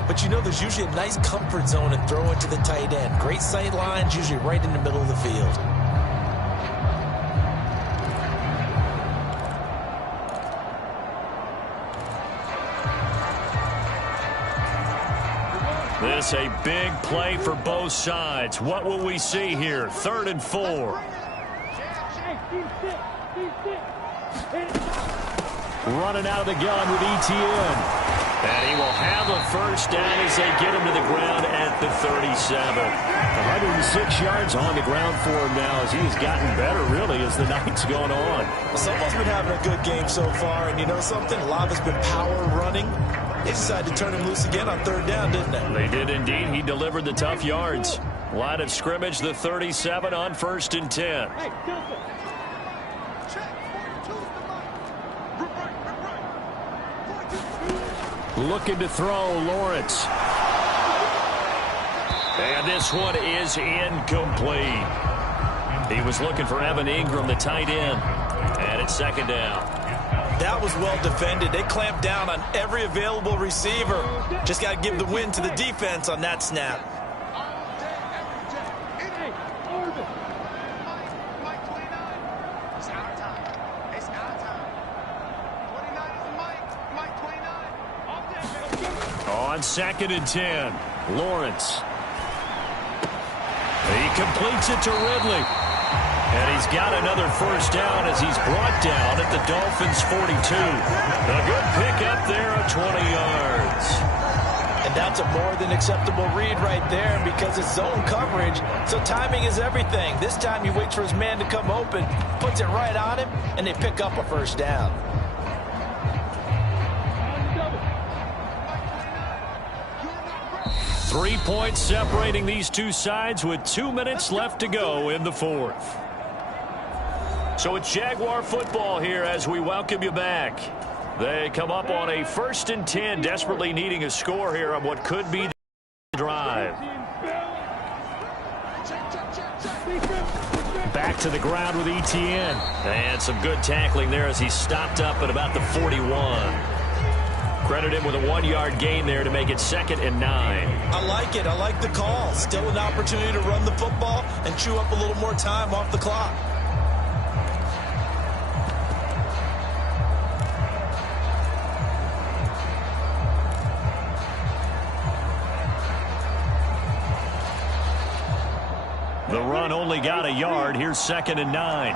But you know, there's usually a nice comfort zone and throw it to the tight end. Great sight lines, usually right in the middle of the field. This a big play for both sides. What will we see here? 3rd and 4. Running out of the gun with Etienne. And he will have a 1st down as they get him to the ground at the 37. 106 yards on the ground for him now as he has gotten better, really, as the night's gone on. Someone's been having a good game so far, and you know something? A lot of it's been power running. They decided to turn him loose again on 3rd down, didn't they? They did indeed. He delivered the tough yards. Line of scrimmage, the 37 on 1st and 10. Looking to throw, Lawrence. And this one is incomplete. He was looking for Evan Ingram, the tight end. And it's 2nd down. That was well defended. They clamped down on every available receiver. Just got to give the win to the defense on that snap. On 2nd and 10, Lawrence. He completes it to Ridley. And he's got another 1st down as he's brought down at the Dolphins' 42. A good pickup there of 20 yards. And that's a more than acceptable read right there because it's zone coverage, so timing is everything. This time he waits for his man to come open, puts it right on him, and they pick up a 1st down. Three points separating these two sides with 2 minutes left to go in the 4th. So it's Jaguar football here as we welcome you back. They come up on a 1st and 10, desperately needing a score here on what could be the drive. Back to the ground with Etienne. And some good tackling there as he stopped up at about the 41. Credit him with a 1-yard gain there to make it 2nd and 9. I like it. I like the call. Still an opportunity to run the football and chew up a little more time off the clock. The run only got a yard. Here's 2nd and 9.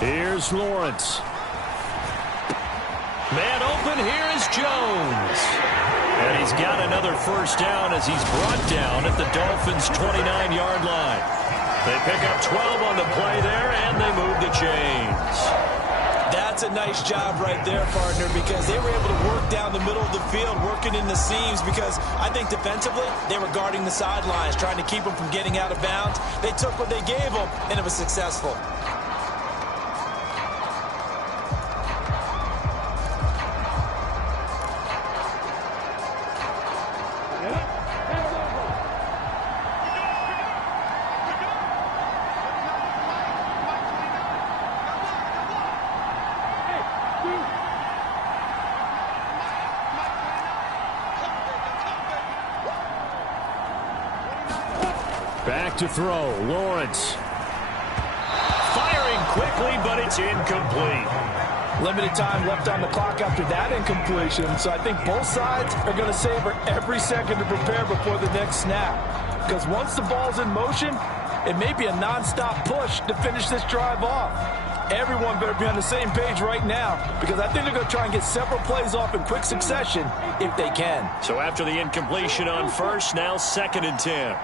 Here's Lawrence. Man open, here is Jones. And he's got another first down as he's brought down at the Dolphins' 29-yard line. They pick up 12 on the play there, and they move the chains. That's a nice job right there, partner, because they were able to work down the middle of the field, working in the seams, because I think defensively they were guarding the sidelines, trying to keep them from getting out of bounds. They took what they gave them, and it was successful. Back to throw, Lawrence. Firing quickly, but it's incomplete. Limited time left on the clock after that incompletion, so I think both sides are going to savor every second to prepare before the next snap. Because once the ball's in motion, it may be a non-stop push to finish this drive off. Everyone better be on the same page right now, because I think they're going to try and get several plays off in quick succession if they can. So after the incompletion on first, now 2nd and 10.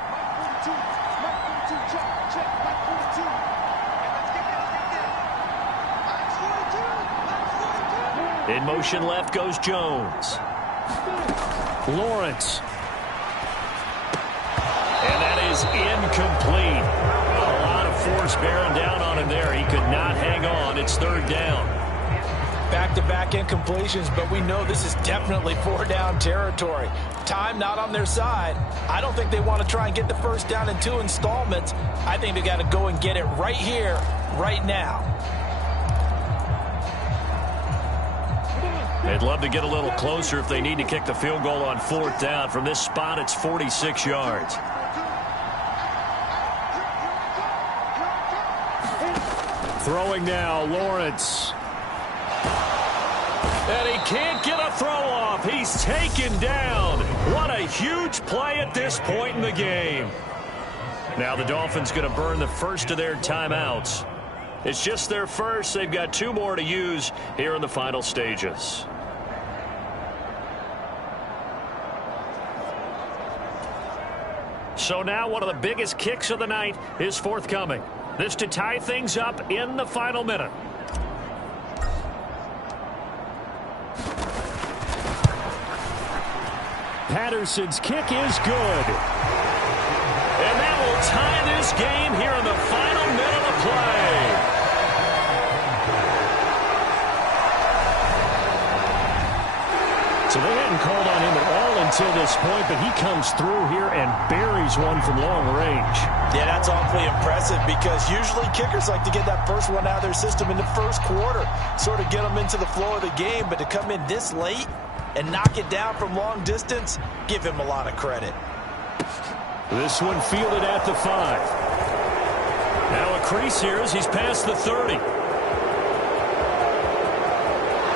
In motion left goes Jones. Lawrence. And that is incomplete. A lot of force bearing down on him there. He could not hang on. It's 3rd down. Back-to-back incompletions, but we know this is definitely 4-down territory. Time not on their side. I don't think they want to try and get the first down in 2 installments. I think they got to go and get it right here, right now. They'd love to get a little closer if they need to kick the field goal on 4th down. From this spot, it's 46 yards. Throwing now, Lawrence. And he can't get a throw off. He's taken down. What a huge play at this point in the game. Now the Dolphins going to burn the first of their timeouts. It's just their first. They've got 2 more to use here in the final stages. So now one of the biggest kicks of the night is forthcoming. This to tie things up in the final minute. Patterson's kick is good. And that will tie this game here in the final minute of play. So they hadn't called on him at all until this point, but he comes through here and buries one from long range. Yeah, that's awfully impressive because usually kickers like to get that first one out of their system in the first quarter, sort of get them into the flow of the game, but to come in this late and knock it down from long distance, give him a lot of credit. This one fielded at the 5. Now a crease here as he's past the 30.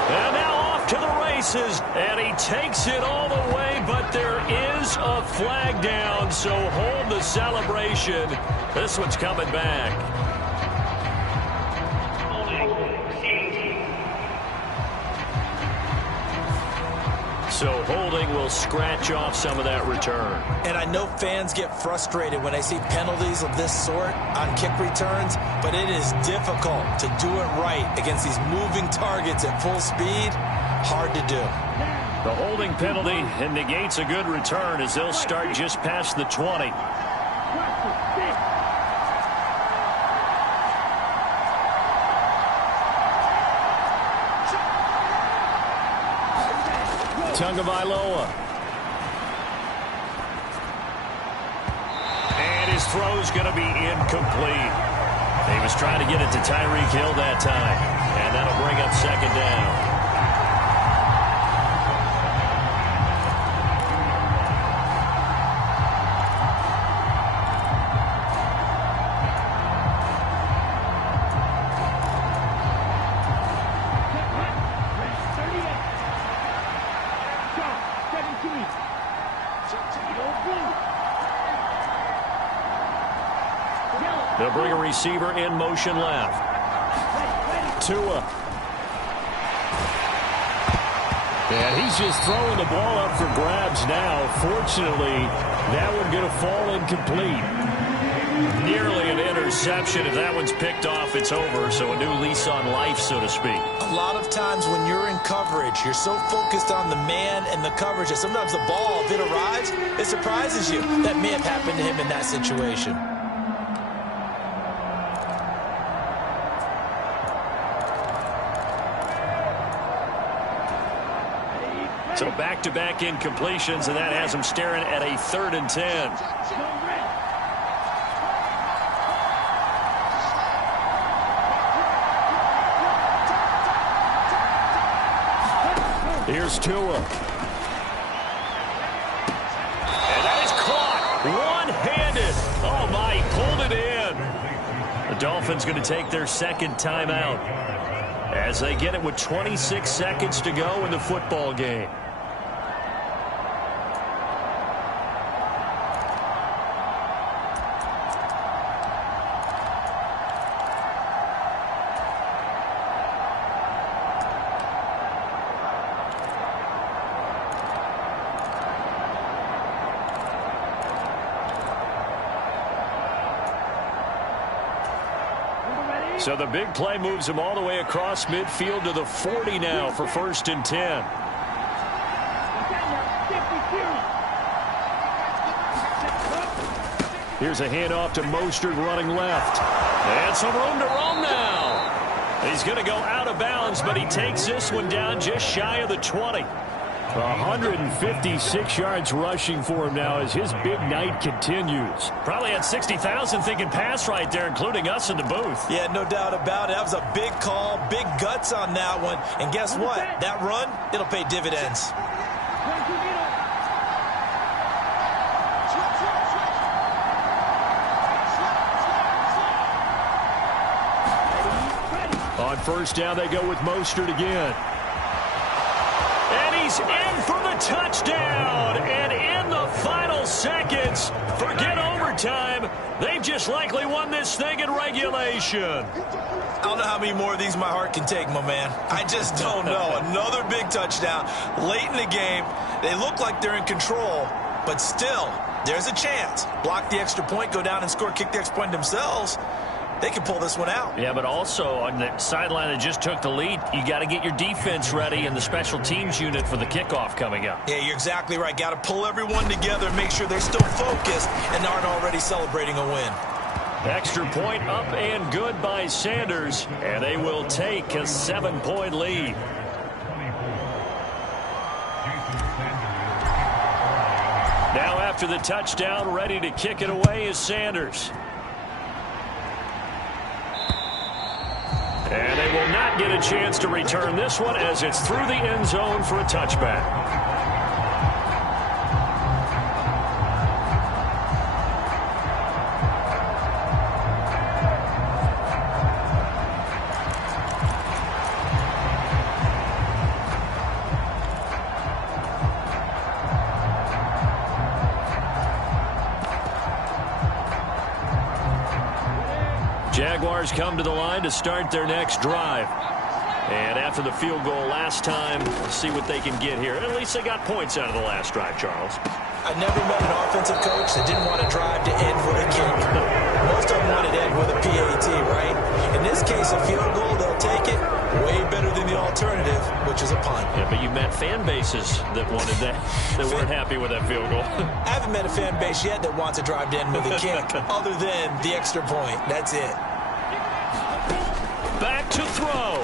And now off to the races, and he takes it all the way, but there is a flag down, so hold the celebration. This one's coming back. So holding will scratch off some of that return. And I know fans get frustrated when they see penalties of this sort on kick returns, but it is difficult to do it right against these moving targets at full speed. Hard to do. The holding penalty negates a good return as they'll start just past the 20. Tagovailoa. And his throw's going to be incomplete. He was trying to get it to Tyreek Hill that time. And that'll bring up 2nd down. They'll bring a receiver in motion left. Tua. And he's just throwing the ball up for grabs now. Fortunately, that one going to fall incomplete. Nearly an interception. If that one's picked off, it's over. So a new lease on life, so to speak. A lot of times when you're in coverage, you're so focused on the man and the coverage that sometimes the ball, if it arrives, it surprises you. That may have happened to him in that situation. So back-to-back incompletions, and that has him staring at a 3rd and 10. Here's Tua. And that is caught one-handed. Oh, my, he pulled it in. The Dolphins going to take their second timeout as they get it with 26 seconds to go in the football game. So the big play moves him all the way across midfield to the 40 now for 1st and 10. Here's a handoff to Mostert running left. And some room to roam now. He's going to go out of bounds, but he takes this one down just shy of the 20. 156 yards rushing for him now as his big night continues. Probably had 60,000 thinking pass right there, including us in the booth. Yeah, no doubt about it. That was a big call, big guts on that one. And guess what? That run, it'll pay dividends. On 1st down, they go with Mostert again. And he's in for the touchdown. And in the final seconds, forget overtime. They've just likely won this thing in regulation. I don't know how many more of these my heart can take, my man. I just don't know. Another big touchdown. Late in the game, they look like they're in control, but still, there's a chance. Block the extra point, go down and score, kick the extra point themselves. They can pull this one out. Yeah, but also on the sideline that just took the lead, you got to get your defense ready and the special teams unit for the kickoff coming up. Yeah, you're exactly right. Got to pull everyone together, make sure they're still focused and aren't already celebrating a win. Extra point up and good by Sanders, and they will take a 7-point lead. Now after the touchdown, ready to kick it away is Sanders. And they will not get a chance to return this one as it's through the end zone for a touchback. Jaguars come to the line to start their next drive. And after the field goal last time, we'll see what they can get here. At least they got points out of the last drive, Charles. I never met an offensive coach that didn't want to drive to end with a kick. Most of them wanted to end with a PAT, right? In this case, a field goal, they'll take it. Way better than the alternative, which is a punt. Yeah, but you met fan bases that wanted that, that weren't happy with that field goal. I haven't met a fan base yet that wants to drive to end with a kick, other than the extra point. That's it. Back to throw.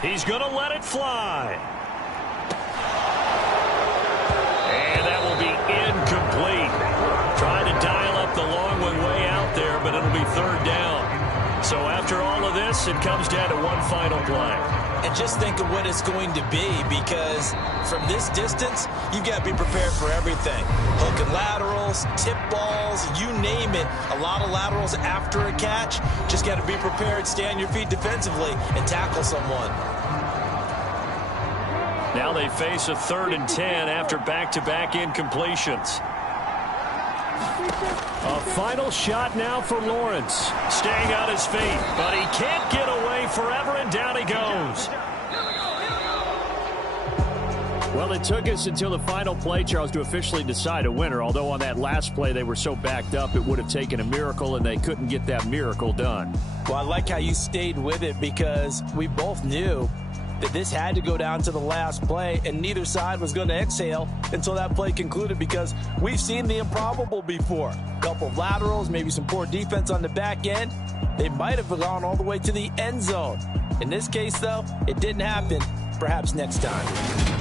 He's going to let it fly. And that will be incomplete. Trying to dial up the long one way out there, but it'll be 3rd down. So after all of this, it comes down to one final play. And just think of what it's going to be, because from this distance, you've got to be prepared for everything. Hook and laterals, tip balls, you name it. A lot of laterals after a catch. Just got to be prepared, stay on your feet defensively, and tackle someone. Now they face a 3rd and 10 after back-to-back incompletions. A final shot now for Lawrence. Staying on his feet, but he can't get away forever, and down he goes. Well, it took us until the final play, Charles, to officially decide a winner, although on that last play they were so backed up it would have taken a miracle, and they couldn't get that miracle done. Well, I like how you stayed with it because we both knew that this had to go down to the last play, and neither side was going to exhale until that play concluded because we've seen the improbable before. A couple of laterals, maybe some poor defense on the back end. They might have gone all the way to the end zone. In this case, though, it didn't happen. Perhaps next time.